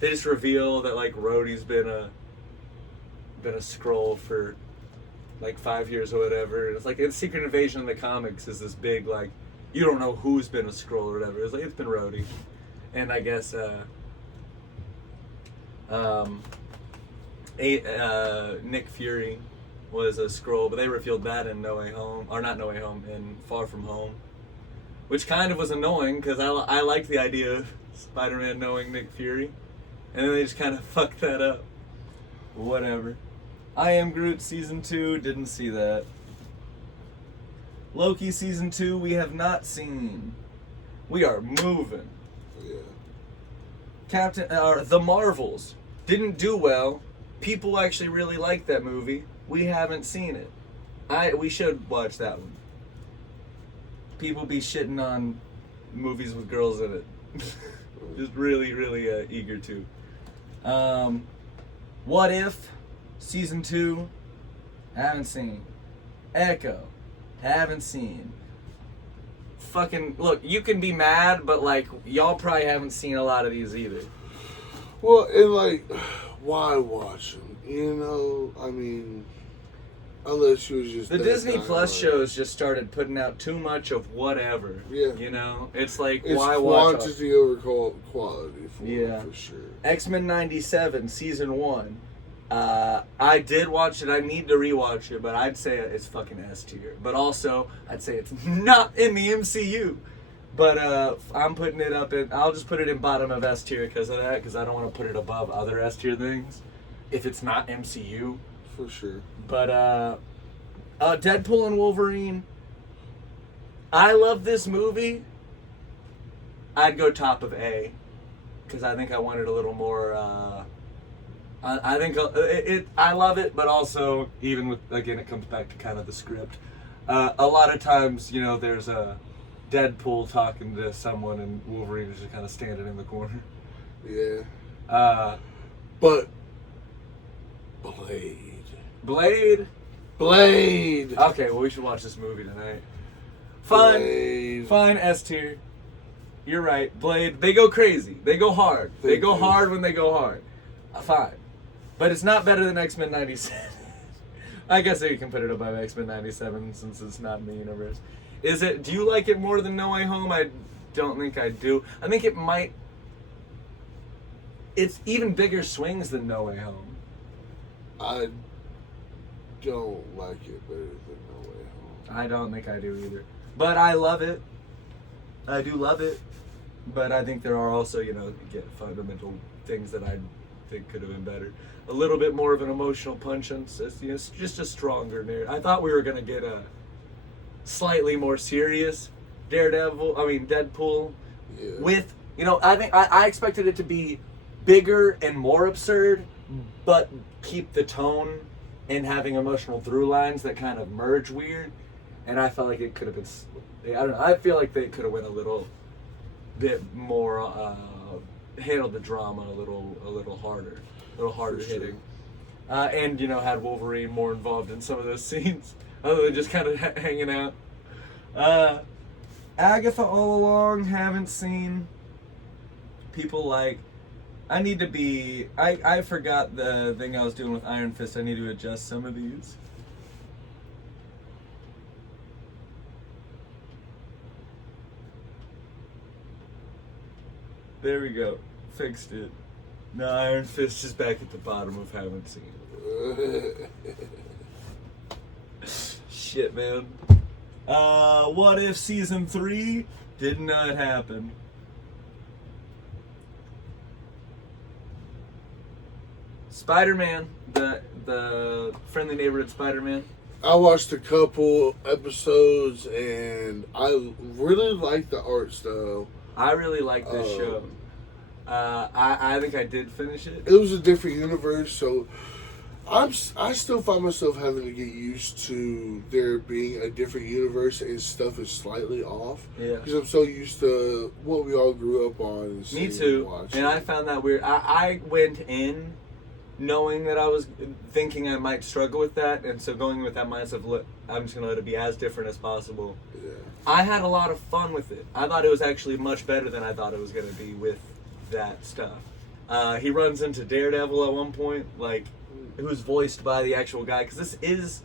They just reveal that Rhodey's been a Skrull for 5 years or whatever. And it's in Secret Invasion in the comics is this big you don't know who's been a Skrull or whatever. It's it's been Rhodey, and I guess Nick Fury was a Skrull, but they revealed that in No Way Home, or not No Way Home, in Far From Home, which kind of was annoying because I liked the idea of Spider-Man knowing Nick Fury. And then they just kind of fucked that up. Whatever. I Am Groot Season 2, didn't see that. Loki Season 2, we have not seen. We are moving. Yeah. The Marvels, didn't do well. People actually really like that movie. We haven't seen it. We should watch that one. People be shitting on movies with girls in it. Just really, really eager to. What If? Season 2? Haven't seen. Echo? Haven't seen. fucking look. You can be mad, but like y'all probably haven't seen a lot of these either. Well, and like, why watch them? You know, I mean, unless you was just The that Disney guy, Plus like, shows just started putting out too much of whatever. Yeah. You know, it's like It's why watch? quantity over quality for sure. X-Men '97 season 1. I did watch it. I need to rewatch it, but I'd say it's fucking S tier. But also, I'd say it's not in the MCU. But I'm putting it up in. I'll just put it in bottom of S tier because of that. Because I don't want to put it above other S tier things if it's not MCU. For sure. But Deadpool and Wolverine. I love this movie. I'd go top of A because I think I wanted a little more. I think I love it, but also even with again it comes back to kind of the script. A lot of times, you know, there's a Deadpool talking to someone and Wolverine is just kind of standing in the corner. Yeah. But Blade. Okay, well we should watch this movie tonight. Fun S tier. You're right, Blade. They go crazy. They go hard. They go hard when they go hard. Fine. But it's not better than X-Men 97. I guess you can put it above X-Men 97 since it's not in the universe. Is it? Do you like it more than No Way Home? I don't think I do. I think it might. It's even bigger swings than No Way Home. I don't like it better than No Way Home. I don't think I do either. But I love it. I do love it. But I think there are also, you know, fundamental things that I think could have been better. A little bit more of an emotional punch on, you know, just a stronger narrative. I thought we were gonna get a slightly more serious Deadpool. Yeah. With, you know, I think I expected it to be bigger and more absurd, but keep the tone and having emotional through lines that kind of merge weird. And I felt like it could have been. I don't know. I feel like they could have went a little bit more, handled the drama a little harder hitting, and you know had Wolverine more involved in some of those scenes other than just kind of hanging out. Agatha all along haven't seen. People like. I forgot the thing I was doing with Iron Fist. I need to adjust some of these. There we go. Fixed it. No, Iron Fist is back at the bottom of haven't seen. Shit, man. What if season 3 did not happen? Spider-Man, the friendly neighborhood Spider-Man. I watched a couple episodes and I really like the art style. I really like this show. I think I did finish it. It was a different universe, so I still find myself having to get used to there being a different universe and stuff is slightly off. Yeah. Because I'm so used to what we all grew up on. And Me too. And I found that weird. I went in knowing that I was thinking I might struggle with that, and so going with that mindset of I'm just gonna let it be as different as possible. Yeah. I had a lot of fun with it. I thought it was actually much better than I thought it was gonna be with that stuff. He runs into Daredevil at one point, like who's voiced by the actual guy, because this is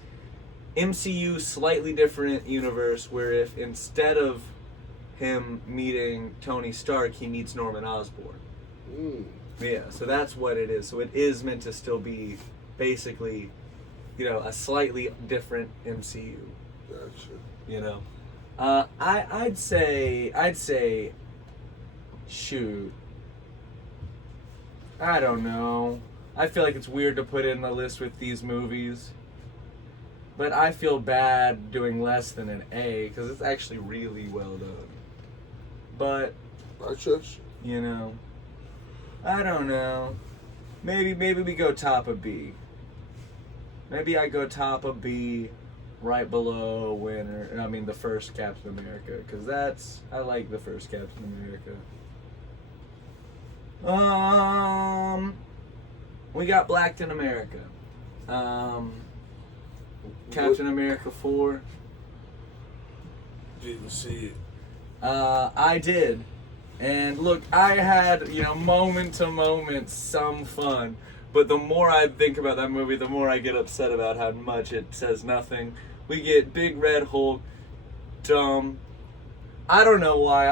MCU slightly different universe where if instead of him meeting Tony Stark, he meets Norman Osborn. Mm. Yeah, so that's what it is. So it is meant to still be basically, you know, a slightly different MCU. Gotcha. You know, I'd say, shoot, I don't know. I feel like it's weird to put in the list with these movies, but I feel bad doing less than an A because it's actually really well done. But I trust you know. I don't know. Maybe we go top of B. Maybe I go top of B, right below the first Captain America, because I like the first Captain America. We got Blacked in America. Captain America 4. Didn't see it. I did. And look, I had, moment to moment some fun. But the more I think about that movie, the more I get upset about how much it says nothing. We get Big Red Hulk, dumb. I don't know why.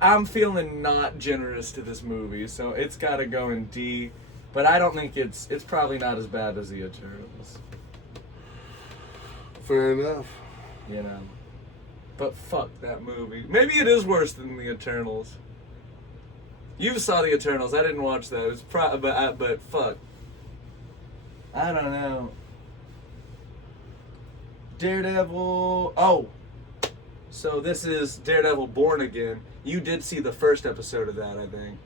I'm feeling not generous to this movie, so it's got to go in D. But I don't think it's probably not as bad as the Eternals. Fair enough. But fuck that movie. Maybe it is worse than the Eternals. You saw the Eternals. I didn't watch that. It was but fuck. I don't know. Daredevil. Oh. So this is Daredevil Born Again. You did see the first episode of that, I think.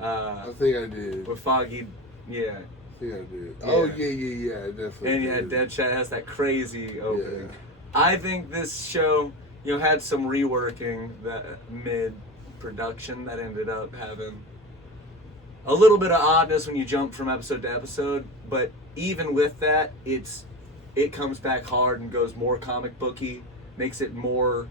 I think I did. With Foggy, yeah. I think I did. Yeah. Oh, yeah, definitely. And yeah, did. Deadshot has that crazy opening. Yeah. I think this show, had some reworking that mid-production that ended up having a little bit of oddness when you jump from episode to episode, but even with that, it comes back hard and goes more comic booky, makes it more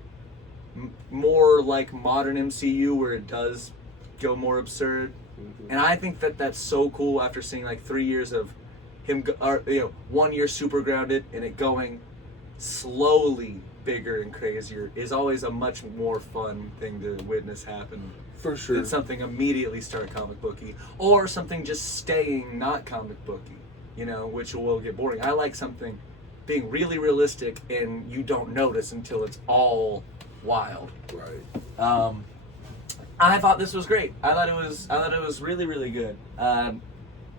like modern MCU where it does go more absurd. Mm-hmm. And I think that's so cool after seeing like 3 years of him, 1 year super grounded and it going slowly bigger and crazier is always a much more fun thing to witness happen. For sure. Than something immediately start comic booky or something just staying not comic booky, which will get boring. I like something being really realistic and you don't notice until it's all wild. Right. I thought this was great. I thought it was really, really good.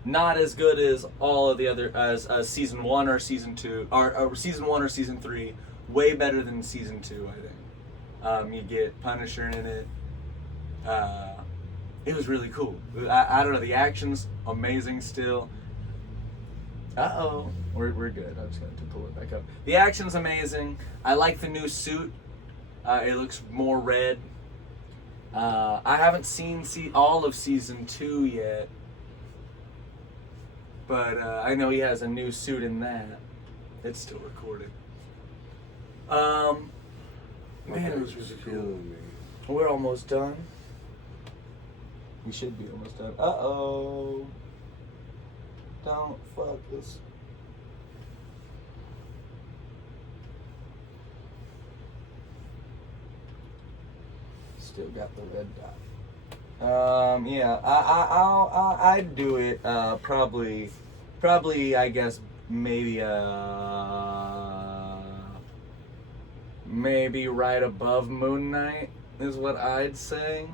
Not as good as all of the other as season 1 or season 2 or season 1 or season 3. Way better than season 2, I think. You get Punisher in it. It was really cool. I don't know. The action's amazing still. We're good. I'm just going to pull it back up. The action's amazing. I like the new suit. It looks more red. I haven't seen all of season 2 yet. But I know he has a new suit in that. It's still recorded. Man, it was really cool. We're almost done. We should be almost done. Don't fuck this. Still got the red dot. Yeah, I'd do it. Probably, I guess, maybe right above Moon Knight is what I'd say.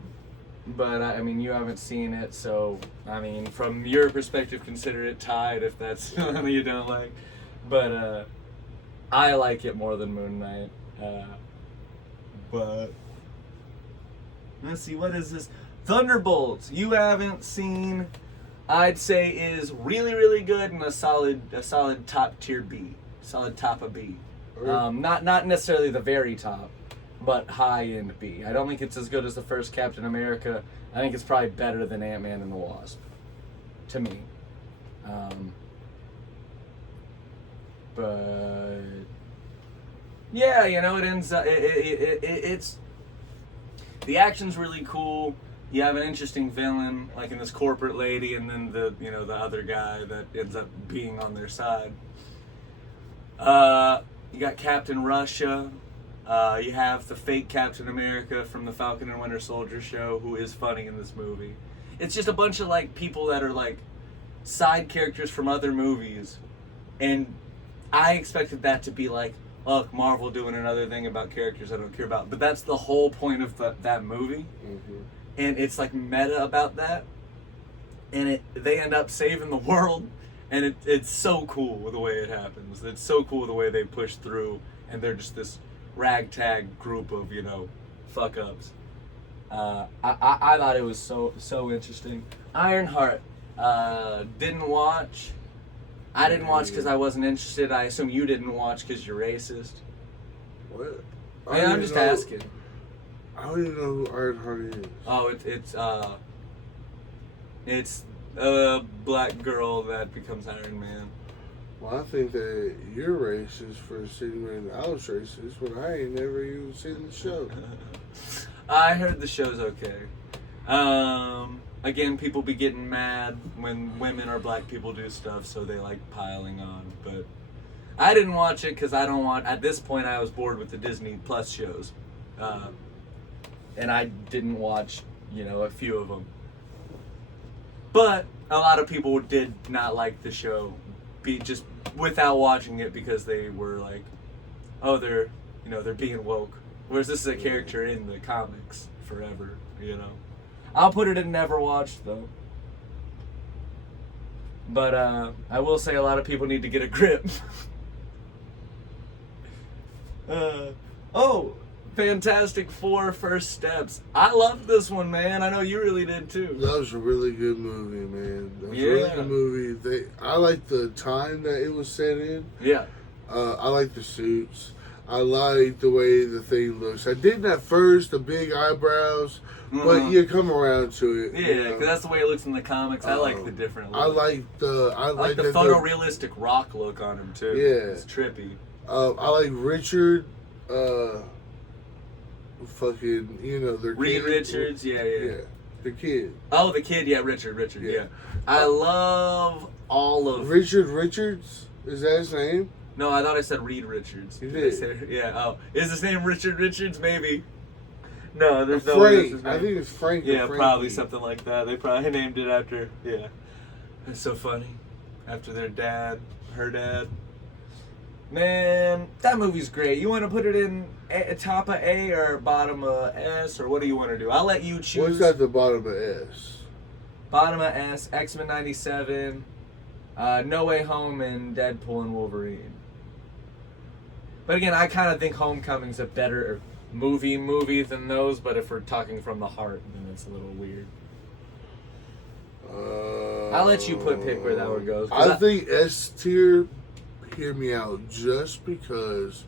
But I mean, you haven't seen it, so I mean, from your perspective, consider it tied if that's something you don't like. But I like it more than Moon Knight. But let's see, what is this? Thunderbolts. You haven't seen. I'd say is really, really good and a solid top tier B, solid top of B. Not necessarily the very top, but high end B. I don't think it's as good as the first Captain America. I think it's probably better than Ant-Man and the Wasp, to me. But yeah, it ends up. It's the action's really cool. You have an interesting villain, like in this corporate lady, and then the other guy that ends up being on their side. You got Captain Russia. You have the fake Captain America from the Falcon and Winter Soldier show, who is funny in this movie. It's just a bunch of like people that are like side characters from other movies, and I expected that to be like, look, Marvel doing another thing about characters I don't care about. But that's the whole point of that movie. Mm-hmm. And it's like meta about that. And they end up saving the world. And it's so cool the way it happens. It's so cool the way they push through. And they're just this ragtag group of, fuck-ups. I thought it was so interesting. Ironheart. Didn't watch. I didn't watch because I wasn't interested. I assume you didn't watch because you're racist. What? I'm just asking. I don't even know who Ironheart is. Oh, it's a black girl that becomes Iron Man. Well, I think that you're racist for insinuating that I was racist when I ain't never even seen the show. I heard the show's okay. Again, people be getting mad when women or black people do stuff, so they like piling on. But I didn't watch it because I don't want. At this point, I was bored with the Disney Plus shows, and I didn't watch, a few of them. But a lot of people did not like the show, just without watching it because they were like, oh, they're being woke. Whereas this is a character in the comics forever, I'll put it in never watched though. But I will say a lot of people need to get a grip. Fantastic Four First Steps. I loved this one, man. I know you really did too. That was a really good movie, man. That was a really good movie. I like the time that it was set in. Yeah. I like the suits. I like the way the thing looks. I didn't at first, the big eyebrows, but you come around to it. Yeah, because that's the way it looks in the comics. I like the different look. I like the photorealistic rock look on him too. Yeah, it's trippy. I like Richard. Fucking, their Reed kid. Richards, yeah, the kid. Oh, the kid, yeah, Richard, yeah. I love all of Richard Richards. Is that his name? No, I thought I said Reed Richards. You did. Is his name Richard Richards? Maybe. No, there's no Frank. I think it's Frank. Yeah, probably something like that. They probably named it after. Yeah, it's so funny. After their dad, her dad. Man, that movie's great. You want to put it in top of A or bottom of S, or what do you want to do? I'll let you choose. What's at the bottom of S? Bottom of S, X-Men 97, No Way Home, and Deadpool and Wolverine. But again, I kind of think Homecoming's a better movie than those, but if we're talking from the heart, then it's a little weird. I'll let you pick where that one goes. I think S tier, hear me out, just because,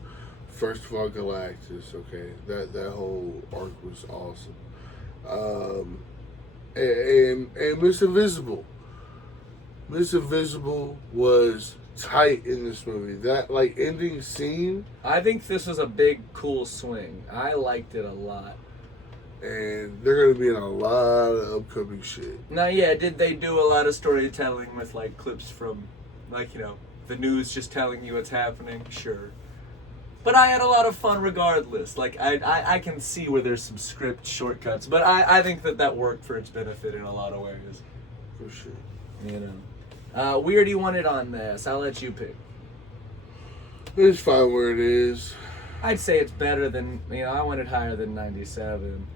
first of all, Galactus, okay? That whole arc was awesome. And Miss Invisible. Miss Invisible was tight in this movie. That ending scene. I think this was a big, cool swing. I liked it a lot. And they're gonna be in a lot of upcoming shit. Now, yeah, did they do a lot of storytelling with clips from, the news just telling you what's happening? Sure. But I had a lot of fun regardless. I can see where there's some script shortcuts, but I think that worked for its benefit in a lot of ways. For sure. Where do you want it on this? I'll let you pick. It's fine where it is. I'd say it's better than, I want it higher than 97.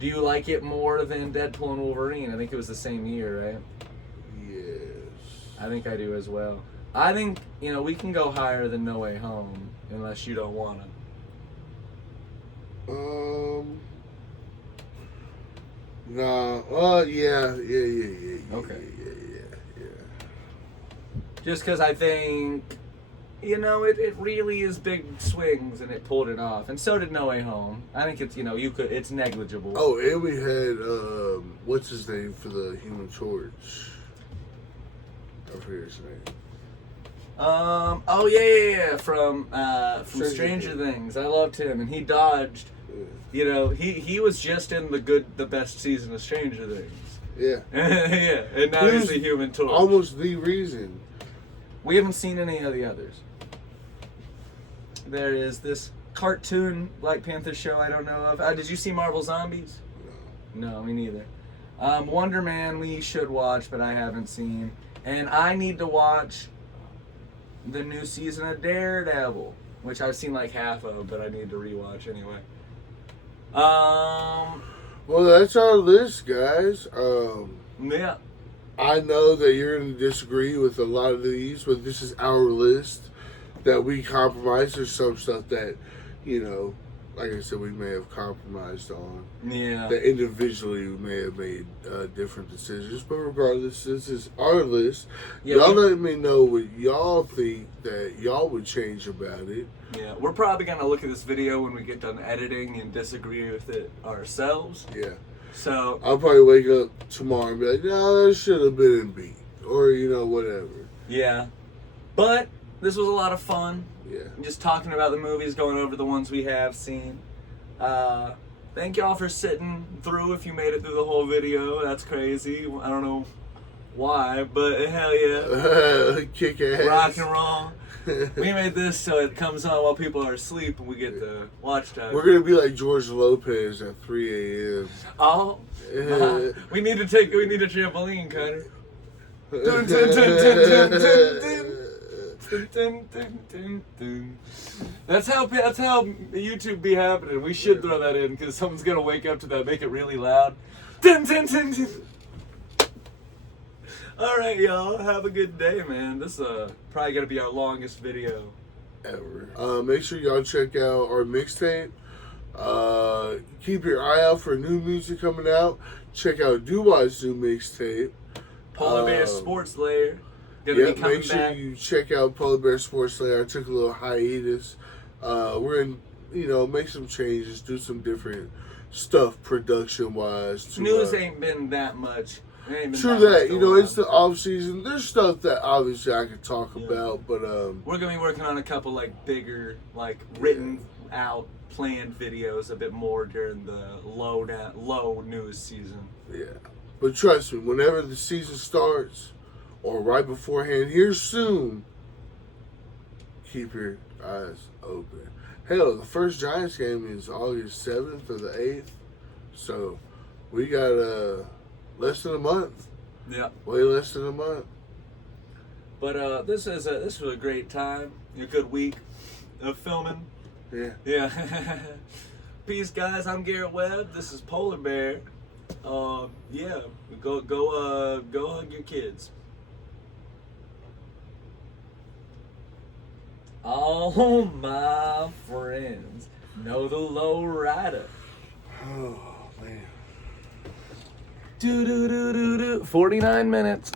Do you like it more than Deadpool and Wolverine? I think it was the same year, right? Yes. I think I do as well. I think, we can go higher than No Way Home, unless you don't want to. No. Yeah. Okay. Yeah. Just because I think, it really is big swings, and it pulled it off. And so did No Way Home. I think it's, it's negligible. Oh, and we had, what's his name for the Human Torch? I forget his name. From Stranger Things. I loved him, and he dodged. Yeah. He was just in the best season of Stranger Things. Yeah. Yeah, and now he's the Human Torch. Almost the reason. We haven't seen any of the others. There is this cartoon Black Panther show I don't know of. Did you see Marvel Zombies? No, me neither. Wonder Man we should watch, but I haven't seen. And I need to watch the new season of Daredevil, which I've seen half of, but I need to rewatch anyway. Well, that's our list, guys. Yeah. I know that you're going to disagree with a lot of these, but this is our list that we compromised. There's some stuff that, like I said, we may have compromised on. Yeah. That individually we may have made different decisions, but regardless, this is our list. Yeah, y'all let me know what y'all think that y'all would change about it. Yeah, we're probably going to look at this video when we get done editing and disagree with it ourselves. Yeah. So I'll probably wake up tomorrow and be like, no, that should have been in B. Or, whatever. Yeah. But this was a lot of fun. Yeah. Just talking about the movies, going over the ones we have seen. That Thank y'all for sitting through. If you made it through the whole video, that's crazy. I don't know why, but hell yeah. Kick ass. Rock and roll. We made this so it comes on while people are asleep and we get the watch time. We're gonna be like George Lopez at 3 a.m. Oh, we need a trampoline, Connor. Dun, dun, dun, dun, dun, dun. That's how YouTube be happening. We should throw that in because someone's gonna wake up to that, make it really loud. Dun, dun, dun, dun. All right, y'all. Have a good day, man. This is probably gonna be our longest video ever. Make sure y'all check out our mixtape. Keep your eye out for new music coming out. Check out Duwat's new mixtape. Polar Bear Sports Layer. Gonna be coming make sure back. you check out Polar Bear Sports Layer. I took a little hiatus. We're gonna, make some changes, do some different stuff production wise. News ain't been that much. True that. It's the off season. There's stuff that obviously I could talk about, but we're gonna be working on a couple like bigger, like written out, planned videos a bit more during the low news season. Yeah, but trust me, whenever the season starts or right beforehand, here soon, keep your eyes open. Hell, the first Giants game is August 7th or the 8th, so we got less than a month. Yeah. Way less than a month. But this was a great time. A good week of filming. Yeah. Yeah. Peace, guys. I'm Garrett Webb. This is Polar Bear. Yeah. Go hug your kids. All my friends know the low rider. Oh man. 49 minutes.